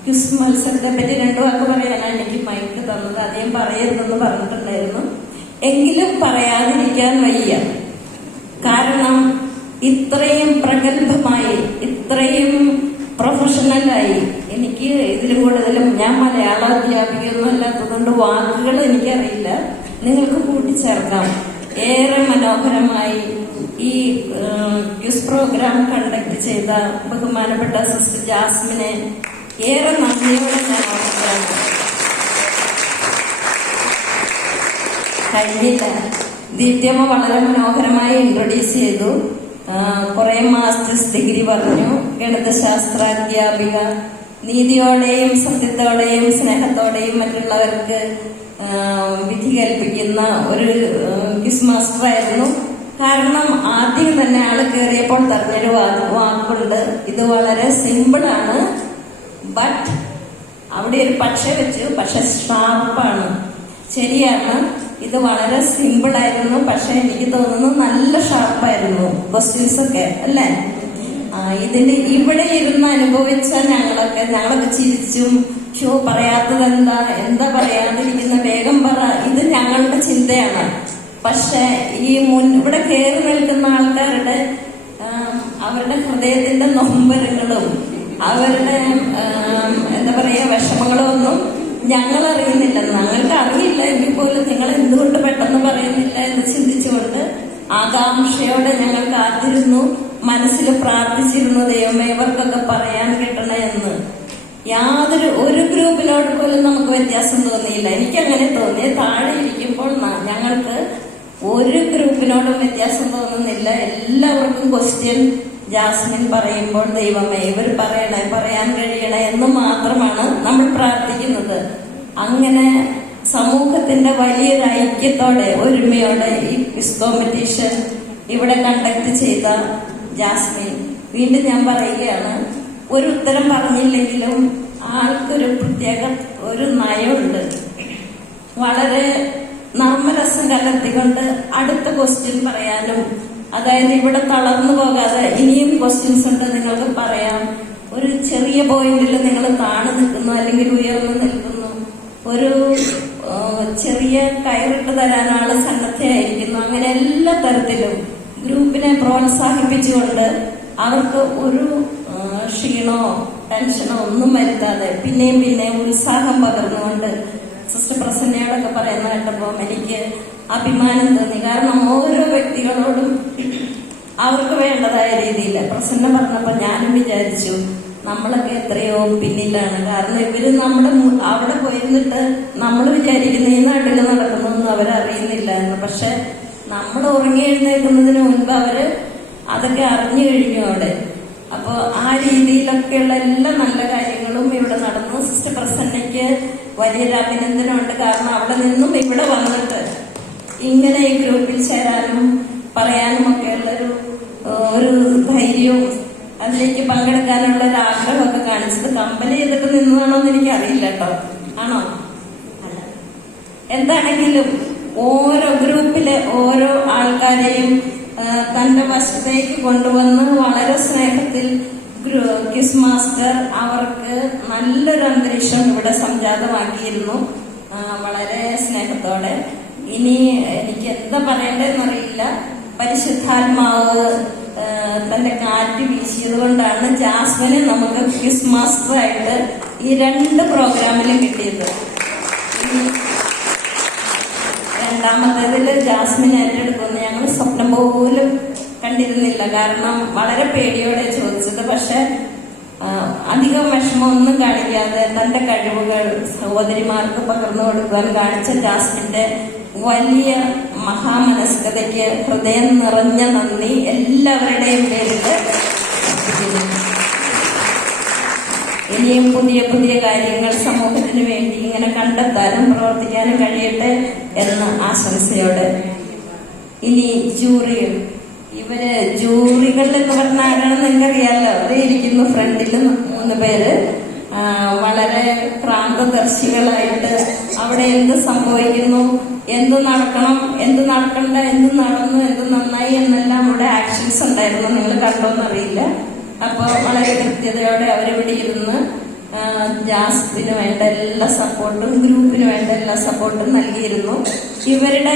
ക്വിസ് മത്സരത്തെ പറ്റി 2 വാക്ക് പറയാനാണ് എനിക്ക് മൈക്ക് തന്നത്. അധികം പറയരുതെന്ന് പറഞ്ഞിട്ടുണ്ടായിരുന്നു. എങ്കിലും പറയാതിരിക്കാൻ വയ്യ. കാരണം ഇത്രയും പ്രഗത്ഭമായി, ഇത്രയും പ്രൊഫഷണലായി, എനിക്ക് ഇതിലും കൂടുതലും, ഞാൻ മലയാള അധ്യാപികയൊന്നും അല്ലാത്തതുകൊണ്ട് വാക്കുകൾ എനിക്കറിയില്ല, നിങ്ങൾക്ക് കൂട്ടിച്ചേർക്കാം. ഏറെ മനോഹരമായി ഈ ക്വിസ് പ്രോഗ്രാം കണ്ടക്ട് ചെയ്ത ബഹുമാനപ്പെട്ട സിസ്റ്റർ ജാസ്മിനെ ഏറെ നന്ദിയോടെ ഞാൻ ഓർക്കുകയാണ്. കഴിഞ്ഞില്ല, ദീപ്തിയമ്മ വളരെ മനോഹരമായി ഇൻട്രൊഡ്യൂസ് ചെയ്തു. കുറെ മാസ്റ്റേഴ്സ് ഡിഗ്രി പറഞ്ഞു. ഗണിതശാസ്ത്ര അധ്യാപിക, നീതിയോടെയും സത്യത്തോടെയും സ്നേഹത്തോടെയും മറ്റുള്ളവർക്ക് വിധി കൽപ്പിക്കുന്ന ഒരു ക്വിസ് മാസ്റ്റർ ആയിരുന്നു. കാരണം ആദ്യം തന്നെ ആള് കയറിയപ്പോൾ പറഞ്ഞൊരു വാക്കുണ്ട്, ഇത് വളരെ സിമ്പിളാണ്, ബട്ട് അവിടെ ഒരു പക്ഷെ വെച്ചു, പക്ഷെ ഷാർപ്പാണ്. ശരിയാണ്, ഇത് വളരെ സിമ്പിൾ ആയിരുന്നു, പക്ഷെ എനിക്ക് തോന്നുന്നു നല്ല ഷാർപ്പായിരുന്നു ക്വസ്റ്റ്യൻസ് ഒക്കെ, അല്ലേ? ഇതിന് ഇവിടെ ഇരുന്ന് അനുഭവിച്ച ഞങ്ങളൊക്കെ ചിരിച്ചും പറയാത്തത് എന്താ പറയാതിരിക്കുന്ന, വേഗം പറ, ഇത് ഞങ്ങളുടെ ചിന്തയാണ്. പക്ഷെ ഈ ഇവിടെ കയറി നിൽക്കുന്ന ആൾക്കാരുടെ അവരുടെ ഹൃദയത്തിന്റെ നൊമ്പരങ്ങളും അവരുടെ വിഷമങ്ങളും ഒന്നും ഞങ്ങൾ അറിയുന്നില്ല. ഞങ്ങൾക്ക് അറിയില്ല എങ്കിൽ പോലും നിങ്ങൾ എന്തുകൊണ്ട് പെട്ടെന്ന് പറയുന്നില്ല എന്ന് ചിന്തിച്ചുകൊണ്ട് ആകാംക്ഷയോടെ ഞങ്ങൾ കാത്തിരുന്നു, മനസ്സിൽ പ്രാർത്ഥിച്ചിരുന്നു, ദൈവമേ ഇവർക്കൊക്കെ പറയാൻ കിട്ടണേ എന്ന്. ഒരു ഗ്രൂപ്പിനോട് പോലും നമുക്ക് വ്യത്യാസം തോന്നിയില്ല. എനിക്കങ്ങനെ തോന്നി. താഴെ ഇരിക്കുമ്പോൾ ഞങ്ങൾക്ക് ഒരു ഗ്രൂപ്പിനോടും വ്യത്യാസം തോന്നുന്നില്ല. എല്ലാവർക്കും ക്വസ്റ്റ്യൻ ജാസ്മിൻ പറയുമ്പോൾ ദൈവമേ ഇവർ പറയാൻ കഴിയണേ എന്ന് മാത്രമാണ് നമ്മൾ പ്രാർത്ഥിക്കുന്നത്. അങ്ങനെ സമൂഹത്തിന്റെ വലിയൊരു ഐക്യത്തോടെ, ഒരുമയോടെ ഈ ക്വിസ് കോമ്പറ്റീഷൻ ഇവിടെ കണ്ടക്ട് ചെയ്ത ജാസ്മിൻ, വീണ്ടും ഞാൻ പറയുകയാണ്, ഒരു ഉത്തരം പറഞ്ഞില്ലെങ്കിലും ആൾക്കൊരു പ്രത്യേക ഒരു നയമുണ്ട്. വളരെ നർമ്മരസം കലർത്തിക്കൊണ്ട് അടുത്ത ക്വസ്റ്റ്യൻ പറയാനും, അതായത് ഇവിടെ തളർന്നു പോകാതെ ഇനിയും ക്വസ്റ്റ്യൻസ് ഉണ്ട് നിങ്ങൾക്ക് പറയാം, ഒരു ചെറിയ പോയിന്റിൽ നിങ്ങൾ താണു നിൽക്കുന്നു അല്ലെങ്കിൽ ഉയർന്നു നിൽക്കുന്നു, ഒരു ചെറിയ കയറിട്ട് തരാൻ ആള് സന്നദ്ധയായിരിക്കുന്നു, അങ്ങനെ എല്ലാ തരത്തിലും ഗ്രൂപ്പിനെ പ്രോത്സാഹിപ്പിച്ചുകൊണ്ട് അവർക്ക് ഒരു ക്ഷീണോ ടെൻഷനോ ഒന്നും വരുത്താതെ പിന്നെയും ഉത്സാഹം പകർന്നുകൊണ്ട് സിസ്റ്റർ പ്രസന്നയോടൊക്കെ പറയുന്ന കേട്ടപ്പോൾ എനിക്ക് അഭിമാനം തോന്നി. കാരണം ഓരോ വ്യക്തികളോടും അവർക്ക് വേണ്ടതായ രീതിയിൽ പ്രസന്ന പറഞ്ഞപ്പോൾ ഞാനും വിചാരിച്ചു നമ്മളൊക്കെ എത്രയോ പിന്നിലാണ്. കാരണം ഇവര് അവിടെ പോയിരുന്നിട്ട് നമ്മൾ വിചാരിക്കുന്ന ഈ നാട്ടിൽ നടക്കുന്നതൊന്നും അവരറിയുന്നില്ല എന്ന്. പക്ഷെ നമ്മൾ ഉറങ്ങി എഴുന്നേൽക്കുന്നതിന് മുൻപ് അവര് അതൊക്കെ അറിഞ്ഞു കഴിഞ്ഞു അവിടെ. അപ്പോൾ ആ രീതിയിലൊക്കെയുള്ള എല്ലാ നല്ല കാര്യങ്ങളും ഇവിടെ നടന്നു. സിസ്റ്റർ പ്രസന്നയ്ക്ക് വലിയൊരു അഭിനന്ദനമുണ്ട്. കാരണം അവിടെ നിന്നും ഇവിടെ വന്നിട്ട് ഇങ്ങനെ ഈ ഗ്രൂപ്പിൽ ചേരാനും പറയാനും ഒക്കെയുള്ള ഒരു ധൈര്യവും അതിലേക്ക് പങ്കെടുക്കാനുള്ള ഒരു ആഗ്രഹമൊക്കെ കാണിച്ചത് കമ്പൽ ചെയ്തിട്ട് നിന്നതാണോ എന്ന് എനിക്ക് അറിയില്ല കേട്ടോ. ആണോ? അല്ല. എന്താണെങ്കിലും ഓരോ ഗ്രൂപ്പിലെ ഓരോ ആൾക്കാരെയും തന്റെ വശത്തേക്ക് കൊണ്ടുവന്ന് വളരെ സ്നേഹത്തിൽ ക്വിസ് മാസ്റ്റർ അവർക്ക് നല്ലൊരു അന്തരീക്ഷം ഇവിടെ സംജാതമാക്കിയിരുന്നു, വളരെ സ്നേഹത്തോടെ. ഇനി എനിക്ക് എന്താ പറയേണ്ടതെന്നറിയില്ല. പരിശുദ്ധാത്മാവ് തന്റെ കാറ്റ് വീശിയത് കൊണ്ടാണ് ജാസ്മിനെ നമുക്ക് ക്വിസ് മാസ്റ്ററായിട്ട് ഈ 2 പ്രോഗ്രാമിലും കിട്ടിയത്. രണ്ടാമത്തേതില് ജാസ്മിൻ ഏറ്റെടുക്കുന്നു ഞങ്ങൾ സ്വപ്നം പോലും കണ്ടിരുന്നില്ല. കാരണം വളരെ പേടിയോടെ ചോദിച്ചത്. പക്ഷെ അധികം വിഷമമൊന്നും കാണിക്കാതെ തന്റെ കഴിവുകൾ സഹോദരിമാർക്ക് പകർന്നു കൊടുക്കാൻ കാണിച്ച ജാസ്മിന്റെ വലിയ മഹാമനസ്കതയ്ക്ക് ഹൃദയം നിറഞ്ഞ നന്ദി എല്ലാവരുടെയും പേരിൽ. ഇനിയും പുതിയ പുതിയ കാര്യങ്ങൾ സമൂഹത്തിന് വേണ്ടി ഇങ്ങനെ കണ്ടെത്താനും പ്രവർത്തിക്കാനും കഴിയട്ടെ എന്ന ആശംസയോടെ ഇനി ജൂറികൾ. ഇവര് ജൂറികൾ എന്ന് പറഞ്ഞ ആരാണെന്ന് എനിക്കറിയാലോ. അതേ ഇരിക്കുന്നു ഫ്രണ്ടിൽ 3 പേര്. വളരെ പ്രാന്തദർശികളായിട്ട് അവിടെ എന്ത് സംഭവിക്കുന്നു, എന്ത് നടക്കണം, എന്ത് നടക്കണ്ട, എന്ത് നടന്നു, എന്ത് നന്നായി എന്നെല്ലാം അവിടെ ആക്ഷൻസ് ഉണ്ടായിരുന്നു. നിങ്ങൾ കണ്ടോന്നറിയില്ല. അപ്പൊ വളരെ കൃത്യതയോടെ അവരിവിടെ ഇരുന്ന് ജാസ്മിന് വേണ്ട എല്ലാ സപ്പോർട്ടും ഗ്രൂപ്പിന് വേണ്ട എല്ലാ സപ്പോർട്ടും നൽകിയിരുന്നു. ഇവരുടെ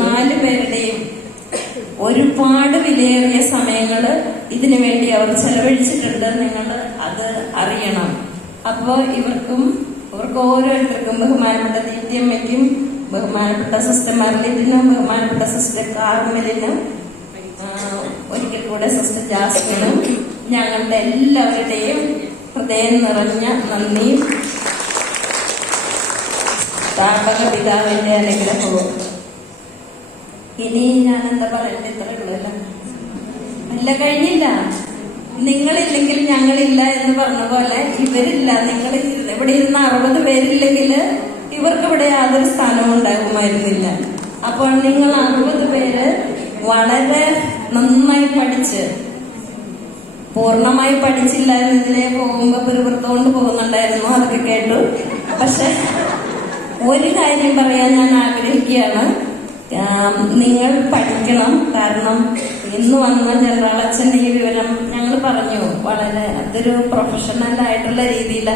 4 പേരുടെയും ഒരുപാട് വിലയേറിയ സമയങ്ങള് ഇതിനു വേണ്ടി അവർ ചെലവഴിച്ചിട്ടുണ്ട്. നിങ്ങൾ അത് അറിയണം. അപ്പോ ഇവർക്ക് ഓരോരുത്തർക്കും ബഹുമാനപ്പെട്ട ദീപ്തിയമ്മയ്ക്കും ബഹുമാനപ്പെട്ട സിസ്റ്റർ മർലിനും ബഹുമാനപ്പെട്ട സിസ്റ്റർ കാർമലിനും ഒരിക്കൽ കൂടെ സിസ്റ്റർ ജാസ്മിനും ഞങ്ങളുടെ എല്ലാവരുടെയും ഹൃദയം നിറഞ്ഞ നന്ദിയും സ്ഥാപക പിതാവിന്റെ അനുഗ്രഹവും. ഇനി ഞാൻ എന്താ പറയണ്ടേ? ഇത്ര ഉള്ളല്ല, അല്ല കഴിഞ്ഞില്ല. നിങ്ങളില്ലെങ്കിൽ ഞങ്ങളില്ല എന്ന് പറഞ്ഞ പോലെ ഇവരില്ല. നിങ്ങൾ ഇവിടെ ഇരുന്ന 60 പേരില്ലെങ്കിൽ ഇവർക്ക് ഇവിടെ യാതൊരു സ്ഥാനവും ഉണ്ടാകുമായിരുന്നില്ല. അപ്പോൾ നിങ്ങൾ 60 പേര് വളരെ നന്നായി പഠിച്ച്, പൂർണ്ണമായി പഠിച്ചില്ല എന്നതിനെ പോകുമ്പോ പിറുപിറുത്തോണ്ട് പോകുന്നുണ്ടായിരുന്നു, അതൊക്കെ കേട്ടു. പക്ഷെ ഒരു കാര്യം പറയാൻ ഞാൻ ആഗ്രഹിക്കുകയാണ്. നിങ്ങൾ പഠിക്കണം. കാരണം ഇന്ന് വന്ന ജനറൽ അച്ഛൻ്റെ ഈ വിവരം ഞങ്ങൾ പറഞ്ഞു. വളരെ അതൊരു പ്രൊഫഷണൽ ആയിട്ടുള്ള രീതിയിൽ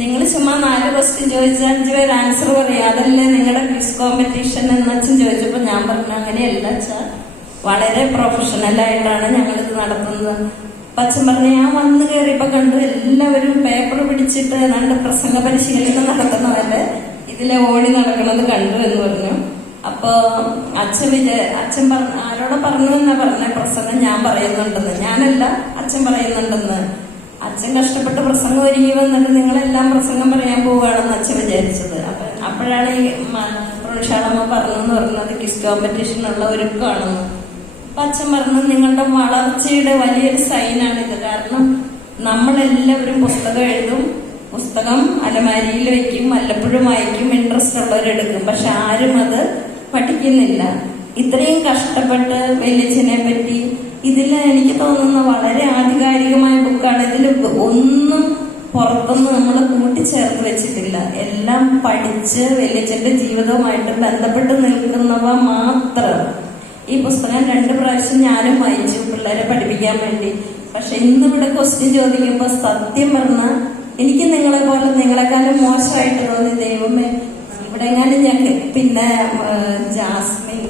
നിങ്ങൾ ചുമ്മാ 4 ക്വസ്റ്റ്യൻ ചോദിച്ചാൽ 5 പേര് ആൻസർ പറയാം, അതല്ലേ നിങ്ങളുടെ ക്വിസ് കോമ്പറ്റീഷൻ എന്ന് അച്ഛൻ ചോദിച്ചപ്പോൾ ഞാൻ പറഞ്ഞു അങ്ങനെയല്ല അച്ഛാ, വളരെ പ്രൊഫഷണൽ ആയിട്ടാണ് ഞങ്ങളിത് നടത്തുന്നത്. അച്ഛൻ പറഞ്ഞു ഞാൻ വന്നു കയറിയപ്പോ കണ്ടു എല്ലാവരും പേപ്പർ പിടിച്ചിട്ട് ഏതാണ്ട് പ്രസംഗ പരിശീലനം നടത്തുന്നതല്ലേ ഇതിലെ ഓടി നടക്കുന്നത് കണ്ടു എന്ന് പറഞ്ഞു. അപ്പൊ അച്ഛൻ ആരോടെ പറഞ്ഞു എന്നാ പറഞ്ഞ പ്രസംഗം ഞാൻ പറയുന്നുണ്ടെന്ന്. ഞാനല്ല, അച്ഛൻ പറയുന്നുണ്ടെന്ന്. അച്ഛൻ കഷ്ടപ്പെട്ട് പ്രസംഗം ഒരുങ്ങി വന്നിട്ട് നിങ്ങളെല്ലാം പ്രസംഗം പറയാൻ പോവുകയാണെന്ന് അച്ഛൻ വിചാരിച്ചത്. അപ്പോഴാണ് ഈ പ്രൊഷാളമ്മ പറഞ്ഞെന്ന് പറഞ്ഞത് ക്വിസ് കോമ്പറ്റീഷനുള്ള ഒരുക്കമാണെന്ന്. അപ്പൊ അച്ഛൻ പറഞ്ഞു നിങ്ങളുടെ വളർച്ചയുടെ വലിയൊരു സൈനാണിത്. കാരണം നമ്മളെല്ലാവരും പുസ്തകം എഴുതും, പുസ്തകം അലമാരിയിൽ വെക്കും, വല്ലപ്പോഴും വായിക്കും, ഇൻട്രസ്റ്റ് ഉള്ളവരെടുക്കും. പക്ഷെ ആരും അത് പഠിക്കുന്നില്ല. ഇത്രയും കഷ്ടപ്പെട്ട് വെല്ലിച്ചനെ പറ്റി ഇതിൽ എനിക്ക് തോന്നുന്ന വളരെ ആധികാരികമായ ബുക്കാണ്. ഇതിൽ ഒന്നും പുറത്തൊന്നും നമ്മൾ കൂട്ടിച്ചേർത്ത് വെച്ചിട്ടില്ല. എല്ലാം പഠിച്ച് വെല്ലിച്ചന്റെ ജീവിതവുമായിട്ട് ബന്ധപ്പെട്ട് നിൽക്കുന്നവ മാത്രം. ഈ പുസ്തകം 2 പ്രാവശ്യം ഞാനും വായിച്ചു പിള്ളേരെ പഠിപ്പിക്കാൻ വേണ്ടി. പക്ഷെ ഇന്നിവിടെ ക്വസ്റ്റ്യൻ ചോദിക്കുമ്പോൾ സത്യം പറഞ്ഞാൽ എനിക്ക് നിങ്ങളെക്കാളും മോശമായിട്ട് തോന്നി. ദൈവമേ, ഇവിടെ എങ്ങാനും ഞാൻ. പിന്നെ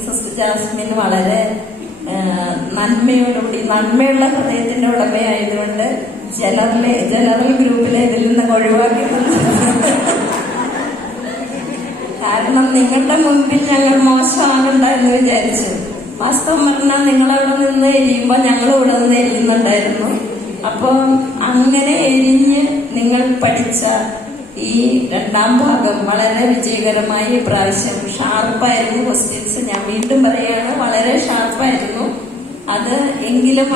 സിസ്റ്റർ ജാസ്മിൻ വളരെ നന്മയുള്ള ഹൃദയത്തിന്റെ ഉടമയായതുകൊണ്ട് ജനറൽ ഗ്രൂപ്പിലെ ഇതിൽ നിന്ന് ഒഴിവാക്കിയിട്ടുണ്ട്. കാരണം നിങ്ങളുടെ മുൻപിൽ ഞങ്ങൾ മോശമാകണ്ട എന്ന് വിചാരിച്ചു. വാസ്തവം പറഞ്ഞാൽ നിങ്ങളവിടെ നിന്ന് എരിയുമ്പോ ഞങ്ങൾ ഇവിടെ നിന്ന് എരിയുന്നുണ്ടായിരുന്നു. അപ്പൊ അങ്ങനെ എരിഞ്ഞ് നിങ്ങൾ പഠിച്ച ഈ 2ാം ഭാഗം വളരെ വിജയകരമായി പ്രാവശ്യം ഷാർപ്പായിരുന്നു ക്വസ്റ്റ്യൻസ്. ഞാൻ വീണ്ടും പറയുകയാണ്, വളരെ ഷാർപ്പായിരുന്നു അത്. എങ്കിലും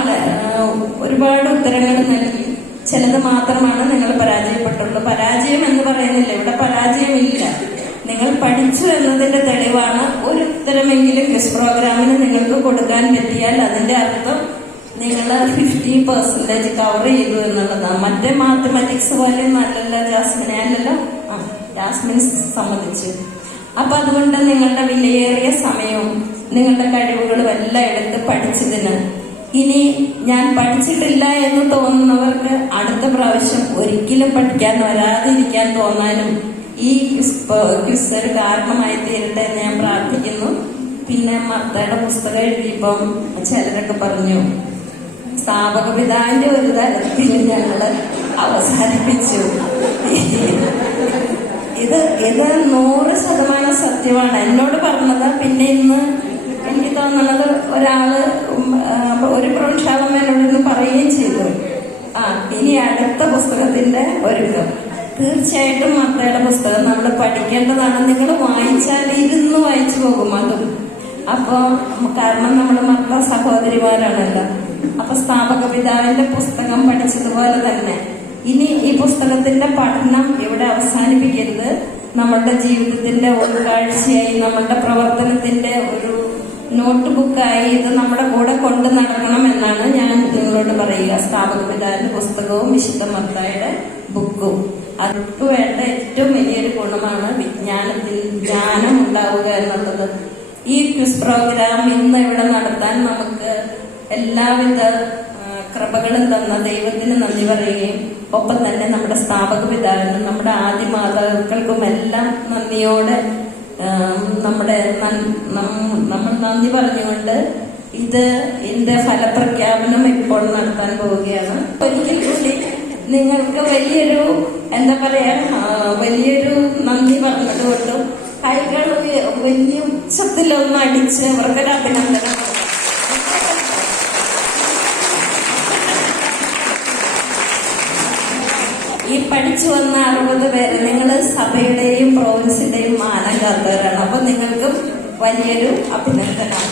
ഒരുപാട് ഉത്തരങ്ങൾ നൽകി. ചിലത് മാത്രമാണ് നിങ്ങൾ പരാജയപ്പെട്ടുള്ളൂ. പരാജയം എന്ന് പറയുന്നില്ല, ഇവിടെ പരാജയമില്ല. നിങ്ങൾ പഠിച്ചു എന്നതിന്റെ തെളിവാണ്. ഒരു ഉത്തരമെങ്കിലും ക്വിസ് പ്രോഗ്രാമിന് നിങ്ങൾക്ക് കൊടുക്കാൻ പറ്റിയാൽ അതിന്റെ അർത്ഥം നിങ്ങൾ 50% കവർ ചെയ്തു എന്നുള്ളതാണ്. മറ്റേ മാത്തമാറ്റിക്സ് പോലെ നല്ലല്ല ജാസ്മിനെ, അല്ലല്ലോ. ജാസ്മിൻ സമ്മതിച്ചു. അപ്പൊ അതുകൊണ്ട് നിങ്ങളുടെ വിലയേറിയ സമയവും നിങ്ങളുടെ കഴിവുകളും എല്ലാം എടുത്ത് പഠിച്ചതിന് ഇനി ഞാൻ പഠിച്ചിട്ടില്ല എന്ന് തോന്നുന്നവർക്ക് അടുത്ത പ്രാവശ്യം ഒരിക്കലും പഠിക്കാൻ വരാതിരിക്കാൻ തോന്നാനും ഈ ക്വിസ് ഒരു കാരണമായി തീരട്ടെ എന്ന് ഞാൻ പ്രാർത്ഥിക്കുന്നു. പിന്നെ മർത്തയുടെ പുസ്തകം എഴുതിയപ്പം ചിലരൊക്കെ പറഞ്ഞു സ്ഥാപക പിതാവിന്റെ ഒരു തലത്തിൽ ഞങ്ങള് അവസാനിപ്പിച്ചു. ഇത് 100% സത്യമാണ്. എന്നോട് പറഞ്ഞത്. പിന്നെ ഇന്ന് എനിക്ക് തോന്നുന്നത് ഒരാള് ഒരു പ്രൊൻഷാളമ്മ എന്നോട് പറയുകയും ചെയ്തു, ഇനി അടുത്ത പുസ്തകത്തിന്റെ ഒരുക്കം. തീർച്ചയായിട്ടും മത്തയുടെ പുസ്തകം നമ്മൾ പഠിക്കേണ്ടതാണ്. നിങ്ങൾ വായിച്ചാൽ ഇരുന്ന് വായിച്ചു പോകും അതും. അപ്പൊ കാരണം നമ്മൾ മത്ത സഹോദരിമാരാണല്ലോ. അപ്പൊ സ്ഥാപക പിതാവിന്റെ പുസ്തകം പഠിച്ചതുപോലെ തന്നെ ഇനി ഈ പുസ്തകത്തിന്റെ പഠനം ഇവിടെ അവസാനിപ്പിക്കരുത്. നമ്മളുടെ ജീവിതത്തിന്റെ ഒരു കാഴ്ചയായി, നമ്മളുടെ പ്രവർത്തനത്തിന്റെ ഒരു നോട്ട് ബുക്കായി ഇത് നമ്മുടെ കൂടെ കൊണ്ടു നടക്കണം എന്നാണ് ഞാൻ നിങ്ങളോട് പറയുക. സ്ഥാപക പിതാവിന്റെ പുസ്തകവും വിശുദ്ധ മത്തായിയുടെ ബുക്കും. അവർക്ക് വേണ്ട ഏറ്റവും വലിയൊരു ഗുണമാണ് വിജ്ഞാനത്തിൽ ജ്ഞാനം ഉണ്ടാവുക എന്നുള്ളത്. ഈ ക്വിസ് പ്രോഗ്രാം ഇന്ന് ഇവിടെ നടത്താൻ നമുക്ക് എല്ലാവിധ കൃപകളും തന്ന ദൈവത്തിന് നന്ദി പറയുകയും ഒപ്പം തന്നെ നമ്മുടെ സ്ഥാപക പിതാവിനും നമ്മുടെ ആദ്യ മാതാക്കൾക്കും എല്ലാം നന്ദിയോടെ നമ്മൾ നന്ദി പറഞ്ഞുകൊണ്ട് ഇതിന്റെ ഫലപ്രഖ്യാപനം ഇപ്പോൾ നടത്താൻ പോവുകയാണ്. ഒരിക്കൽ കൂടി നിങ്ങൾക്ക് വലിയൊരു വലിയൊരു നന്ദി പറഞ്ഞതുകൊണ്ടും കൈകൾ വലിയ ഉച്ചത്തിലൊന്ന് അടിച്ച് അവർക്കൊരു അഭിനന്ദനം. ഈ പഠിച്ചു വന്ന 60 പേര് നിങ്ങൾ സഭയുടെയും പ്രോവിൻസിന്റെയും മാനം കാത്തവരാണ്. അപ്പൊ നിങ്ങൾക്കും വലിയൊരു അഭിനന്ദനം.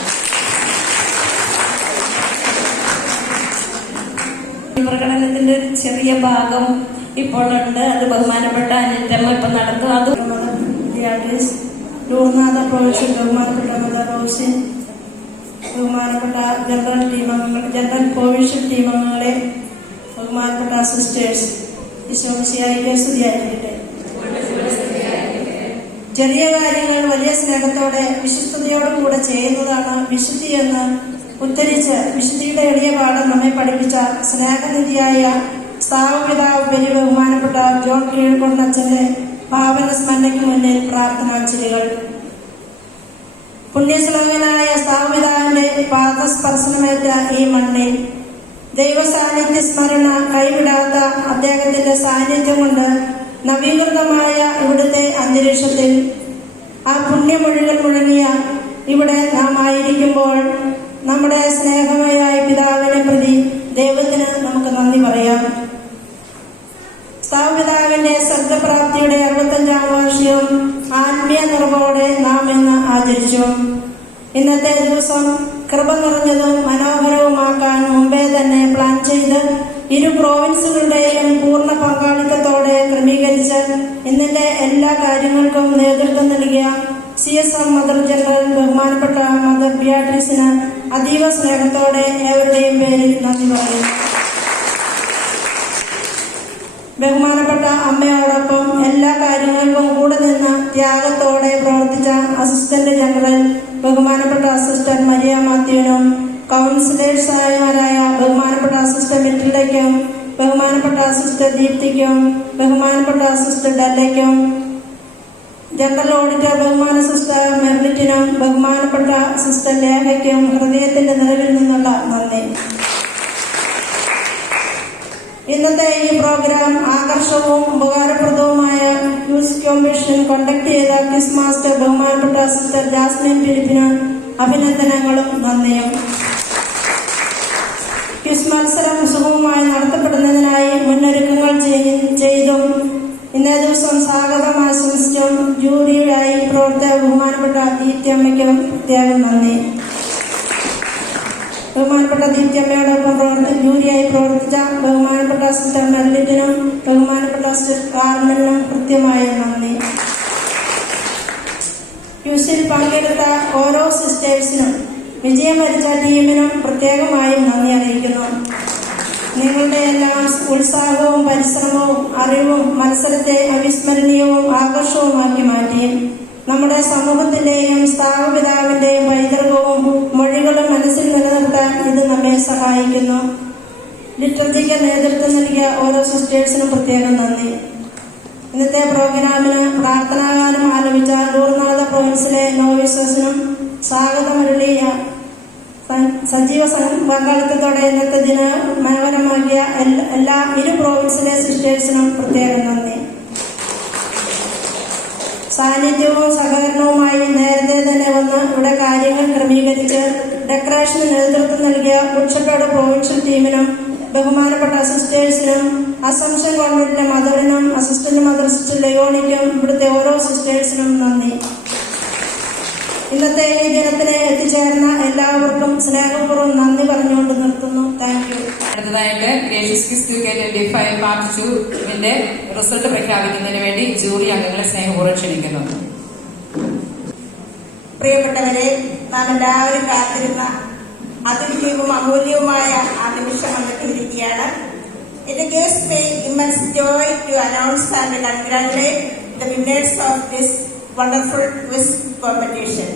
പ്രകടനത്തിന്റെ ഒരു ചെറിയ ഭാഗം ഇപ്പോൾ ഉണ്ട്. അത് ബഹുമാനപ്പെട്ട അനിറ്റമ്മ ഇപ്പൊ നടത്തും. അത് ലൂർനാഥ പ്രൊവിൻഷ്യൽ ബഹുമാനപ്പെട്ട മദർ റോസിൻ, ബഹുമാനപ്പെട്ട ജനറൽ പ്രൊവിൻഷ്യൽ ടീം അംഗങ്ങളെ, ബഹുമാനപ്പെട്ട സിസ്റ്റേഴ്സ്, ഈശോമിശിഹായിക്ക് സ്തുതിയായിരിക്കട്ടെ. ചെറിയ കാര്യങ്ങൾ വലിയ സ്നേഹത്തോടെ വിശുദ്ധതയോടും കൂടെ ചെയ്യുന്നതാണ് വിശുദ്ധി എന്ന് ഉദ്ധരിച്ച് വിശുദ്ധിയുടെ എളിയ പാഠം നമ്മെ പഠിപ്പിച്ച സ്നേഹനിധിയായ സ്ഥാപപിതാവ് വലിയ ബഹുമാനപ്പെട്ട ജോൺ കീഴ്ക്കൊണ്ടച്ചന്റെ പാവന സ്മരണയ്ക്ക് മുന്നിൽ പ്രാർത്ഥനാഞ്ജലികൾ. പുണ്യശ്ലോകനായ സ്ഥാപപിതാവിന്റെ പാദസ്പർശനമേറ്റ ഈ മണ്ണിൽ ദൈവസാന്നിധ്യ സ്മരണ കൈവിടാത്ത അദ്ദേഹത്തിന്റെ സാന്നിധ്യം കൊണ്ട് നവീകൃതമായ ഇവിടുത്തെ അന്തരീക്ഷത്തിൽ ആ പുണ്യമൊഴികൾ മുഴങ്ങിയ ഇവിടെ നാം ആയിരിക്കുമ്പോൾ നമ്മുടെ സ്നേഹമയായ പിതാവിനെ പ്രതി ദൈവത്തിന് നമുക്ക് നന്ദി പറയാം. സ്ഥാപപിതാവിന്റെ സ്വർഗപ്രാപ്തിയുടെ 65ാം വാർഷികവും ആത്മീയ നിറവോടെ നാം ഇന്ന് ആചരിച്ചു. ഇന്നത്തെ ദിവസം കൃപ നിറഞ്ഞതും മനോഹരവുമാക്കാൻ മുമ്പേ തന്നെ പ്ലാൻ ചെയ്ത് ഇരു പ്രോവിൻസുകളുടെയും പൂർണ്ണ പങ്കാളിത്തത്തോടെ ക്രമീകരിച്ച് ഇന്നത്തെ എല്ലാ കാര്യങ്ങൾക്കും നേതൃത്വം നൽകിയ CSR മദർ ജനറൽ ബഹുമാനപ്പെട്ട മദർ ബിയാട്രീസിന് അതീവ സ്നേഹത്തോടെ ഏവരുടെയും പേരിൽ നന്ദി പറയുന്നു. ബഹുമാനപ്പെട്ട അമ്മയോടൊപ്പം എല്ലാ കാര്യങ്ങൾക്കും കൂടെ നിന്ന് ത്യാഗത്തോടെ പ്രവർത്തിച്ച അസിസ്റ്റന്റ് ജനറൽ ബഹുമാനപ്പെട്ട അസിസ്റ്റന്റ് മരിയ മാത്യുവിനും കൗൺസിലേഴ്സായവരായ ബഹുമാനപ്പെട്ട അസിസ്റ്റന്റ് മെറ്റിൽഡയ്ക്കും ബഹുമാനപ്പെട്ട അസിസ്റ്റന്റ് ദീപ്തിക്കും ബഹുമാനപ്പെട്ട അസിസ്റ്റന്റ് ഡല്ലയ്ക്കും ജനറൽ ഓഡിറ്റർ ബഹുമാന സിസ്റ്റർ മെർലിറ്റിനും ബഹുമാനപ്പെട്ട സിസ്റ്റർ ലേഖയ്ക്കും ഹൃദയത്തിന്റെ നിറവിൽ നിന്നുള്ള നന്ദി. ഇന്നത്തെ ഈ പ്രോഗ്രാം ആകർഷകവും ഉപകാരപ്രദവുമായ ക്യൂസ് കോമ്പറ്റീഷൻ കണ്ടക്ട് ചെയ്ത ക്വിസ് മാസ്റ്റർ ബഹുമാനപ്പെട്ട സിസ്റ്റർ ജാസ്മിൻ ഫിലിപ്പിന് അഭിനന്ദനങ്ങളും നന്ദിയും. ക്വിസ് മത്സരം സുഗമമായി നടത്തപ്പെടുന്നതിനായി മുന്നൊരുക്കങ്ങൾ ചെയ്തും ഇന്നേ ദിവസം സ്വാഗതം ആശംസിച്ചും ജൂറിയായി പ്രവർത്തിച്ച ബഹുമാനപ്പെട്ട ദീപ്തിയമ്മയ്ക്കും പ്രത്യേകം നന്ദി. ബഹുമാനപ്പെട്ട ദീപ്തിയമ്മയോടൊപ്പം ജൂറിയായി പ്രവർത്തിച്ച ബഹുമാനപ്പെട്ട സിസ്റ്റർ മെർലിറ്റിനും ബഹുമാനപ്പെട്ട സിസ്റ്റർ കാർമലിനും കൃത്യമായ നന്ദി. ക്യൂസിൽ പങ്കെടുത്ത ഓരോ സിസ്റ്റേഴ്സിനും വിജയം വരിച്ച ടീമിനും പ്രത്യേകമായും നന്ദി അറിയിക്കുന്നു. നിങ്ങളുടെ എല്ലാം ഉത്സാഹവും പരിശ്രമവും അറിവും മത്സരത്തെ അവിസ്മരണീയവും ആകർഷകവുമാക്കി മാറ്റി. നമ്മുടെ സമൂഹത്തിന്റെയും സ്ഥാപപിതാവിന്റെയും പൈതൃകവും മൊഴികളും മനസ്സിൽ നിലനിർത്താൻ ഇത് നമ്മെ സഹായിക്കുന്നു. ലിറ്റർജിക്ക് നേതൃത്വം നൽകിയ ഓരോ സിസ്റ്റേഴ്സിനും പ്രത്യേകം നന്ദി. ഇന്നത്തെ പ്രോഗ്രാമിന് പ്രാർത്ഥനാഗാനം ആലപിച്ച ലൂർനാഥ പ്രൊവിൻസിലെ നോവിസസിനും സ്വാഗതമരുളിയ സജീവ പങ്കാളിത്തത്തോടെ ഇന്നത്തെ ദിനം മനോഹരമാക്കിയ എല്ലാ ഇരു പ്രോവിൻസിലെ സിസ്റ്റേഴ്സിനും പ്രത്യേകം നന്ദി. സാന്നിധ്യവും സഹകരണവുമായി നേരത്തെ തന്നെ വന്ന് ഇവിടെ കാര്യങ്ങൾ ക്രമീകരിച്ച് ഡെക്കറേഷന് നേതൃത്വം നൽകിയ ബുഡ്ഷട്ടോട് പ്രൊവിൻഷ്യൽ ടീമിനും ബഹുമാനപ്പെട്ട സിസ്റ്റേഴ്സിനും അസംഷൻ കോൺവെന്റിലെ മദറിനും അസിസ്റ്റന്റ് മദർ സിസ്റ്റർ ലയോണിക്കും ഇവിടുത്തെ ഓരോ സിസ്റ്റേഴ്സിനും നന്ദി. ഇന്നത്തെ ഈ ദിനത്തിന് എത്തിച്ചേർന്ന എല്ലാവർക്കും സ്നേഹപൂർവ്വം നന്ദി പറഞ്ഞുകൊണ്ട് നിർത്തുന്നു. Thank you. അടുത്തതായിട്ട് ഗ്രേഷ്യസ് കിസ് 2025 പാർട്ട് 2 റിസൾട്ട് പ്രഖ്യാപിക്കുന്നതിന് വേണ്ടി ജൂറി അംഗങ്ങളെ സ്നേഹപൂർവ്വം ക്ഷണിക്കുന്നു. പ്രിയപ്പെട്ടവരെ, നാം എല്ലാവരും കാത്തിരുന്ന അതുല്യവും അമൂല്യവുമായ ആ നിമിഷം വന്നെത്തിയിരിക്കുകയാണ്. It gives me immense joy to announce and congratulate the winners of this wonderful quiz competition.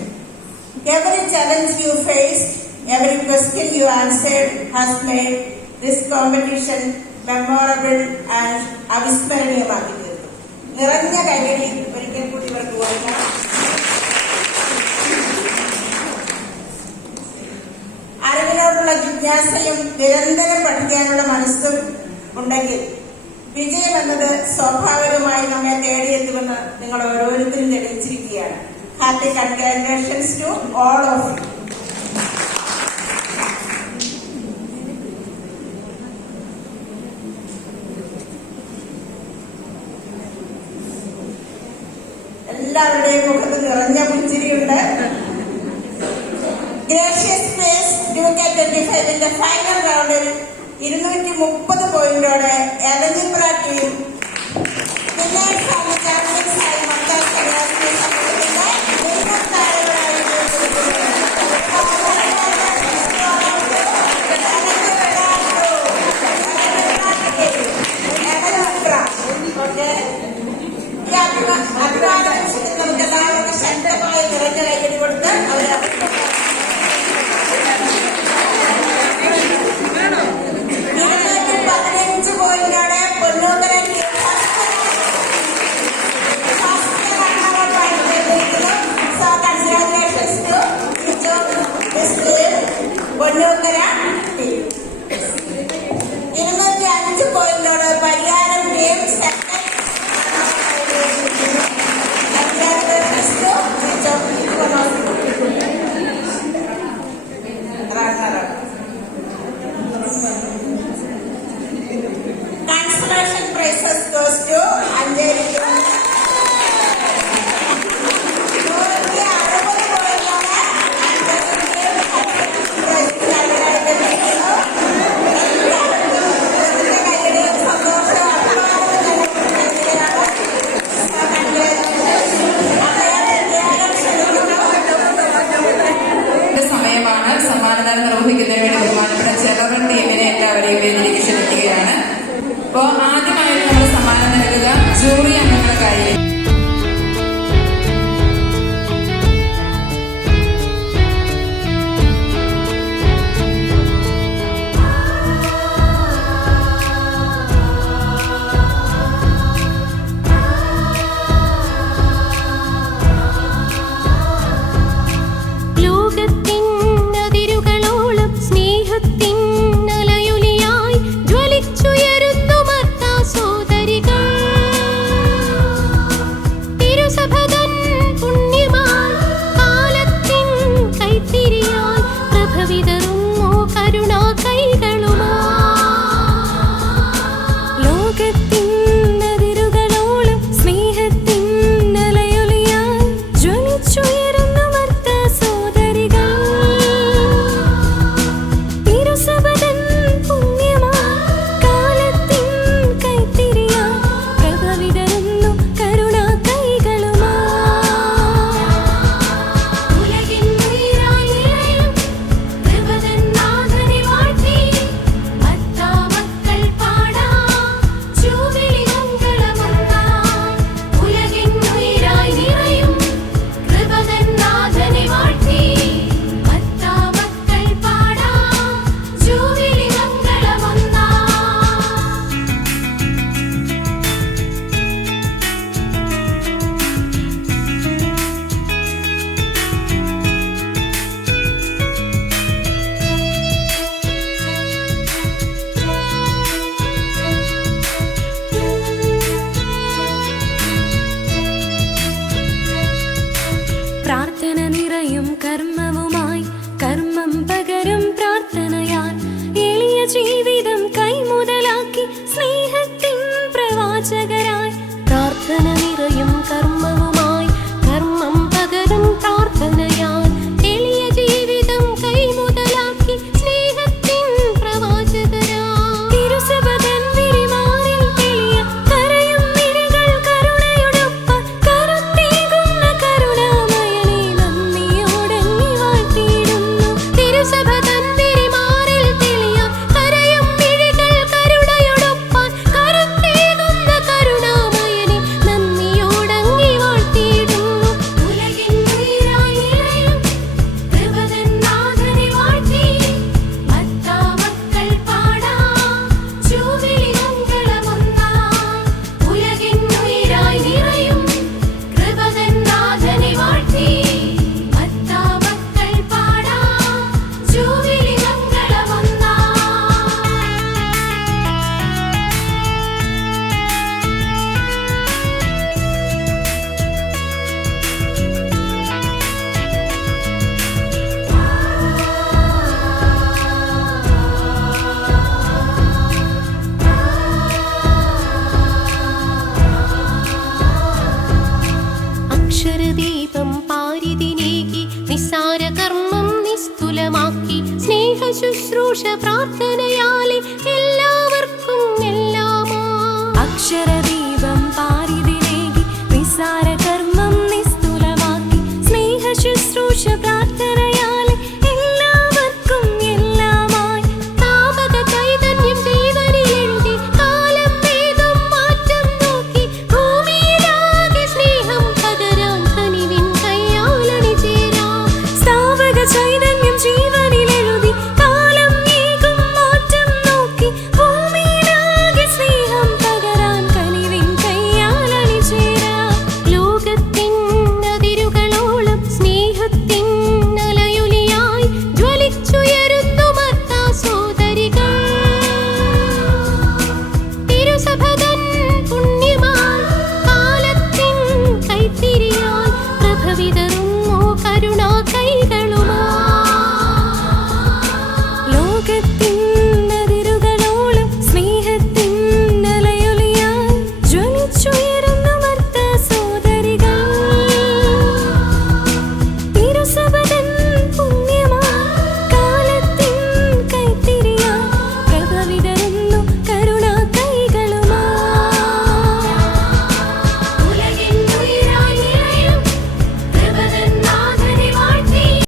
Every challenge you faced, every question you answered has made this competition memorable and അവിസ്മരണീയമാക്കി തീർത്തു. നിറഞ്ഞ കൈയടി ഒരിക്കൽ കൂടി ഇവർക്ക് കൊടുക്കാം. അറിവിനോടുള്ള ജിജ്ഞാസയും നിരന്തരം പഠിക്കാനുള്ള മനസ്സും ഉണ്ടെങ്കിൽ വിജയം എന്നത് സ്വാഭാവികമായി നമ്മെ തേടിയെത്തുമെന്ന് നിങ്ങൾ ഓരോരുത്തരും തെളിയിച്ചിരിക്കുകയാണ്. Happy congratulations to all of you. എല്ലാവരുടെയും മുഖത്ത് നിറഞ്ഞ പുഞ്ചിരിയുണ്ട്. ഗ്രേഷ്യസ് പ്ലേസ് 2025 ഫൈനൽ റൗണ്ടിൽ 230 പോയിന്റോടെ എലഞ്ഞിപ്ര ടീം ചാമ്പ്യൻസായി മദ്രാസ് കലാശാലയെ സംബന്ധിക്കുന്ന മുഴുവൻ താരങ്ങളായി അഭിവാദ നിമിഷത്തിൽ നമുക്ക് എല്ലാവർക്കും ശക്തമായ നിറഞ്ഞ കൈയടി കൊടുത്ത് അവരെ 215 പോയിന്റോടെ പൊന്നൂക്കര ടീം പൊന്നൂക്കര ടീം. 205 പോയിന്റോടെ പരിയാരം ടീം സെക്കൻഡ്. പ്രാർത്ഥന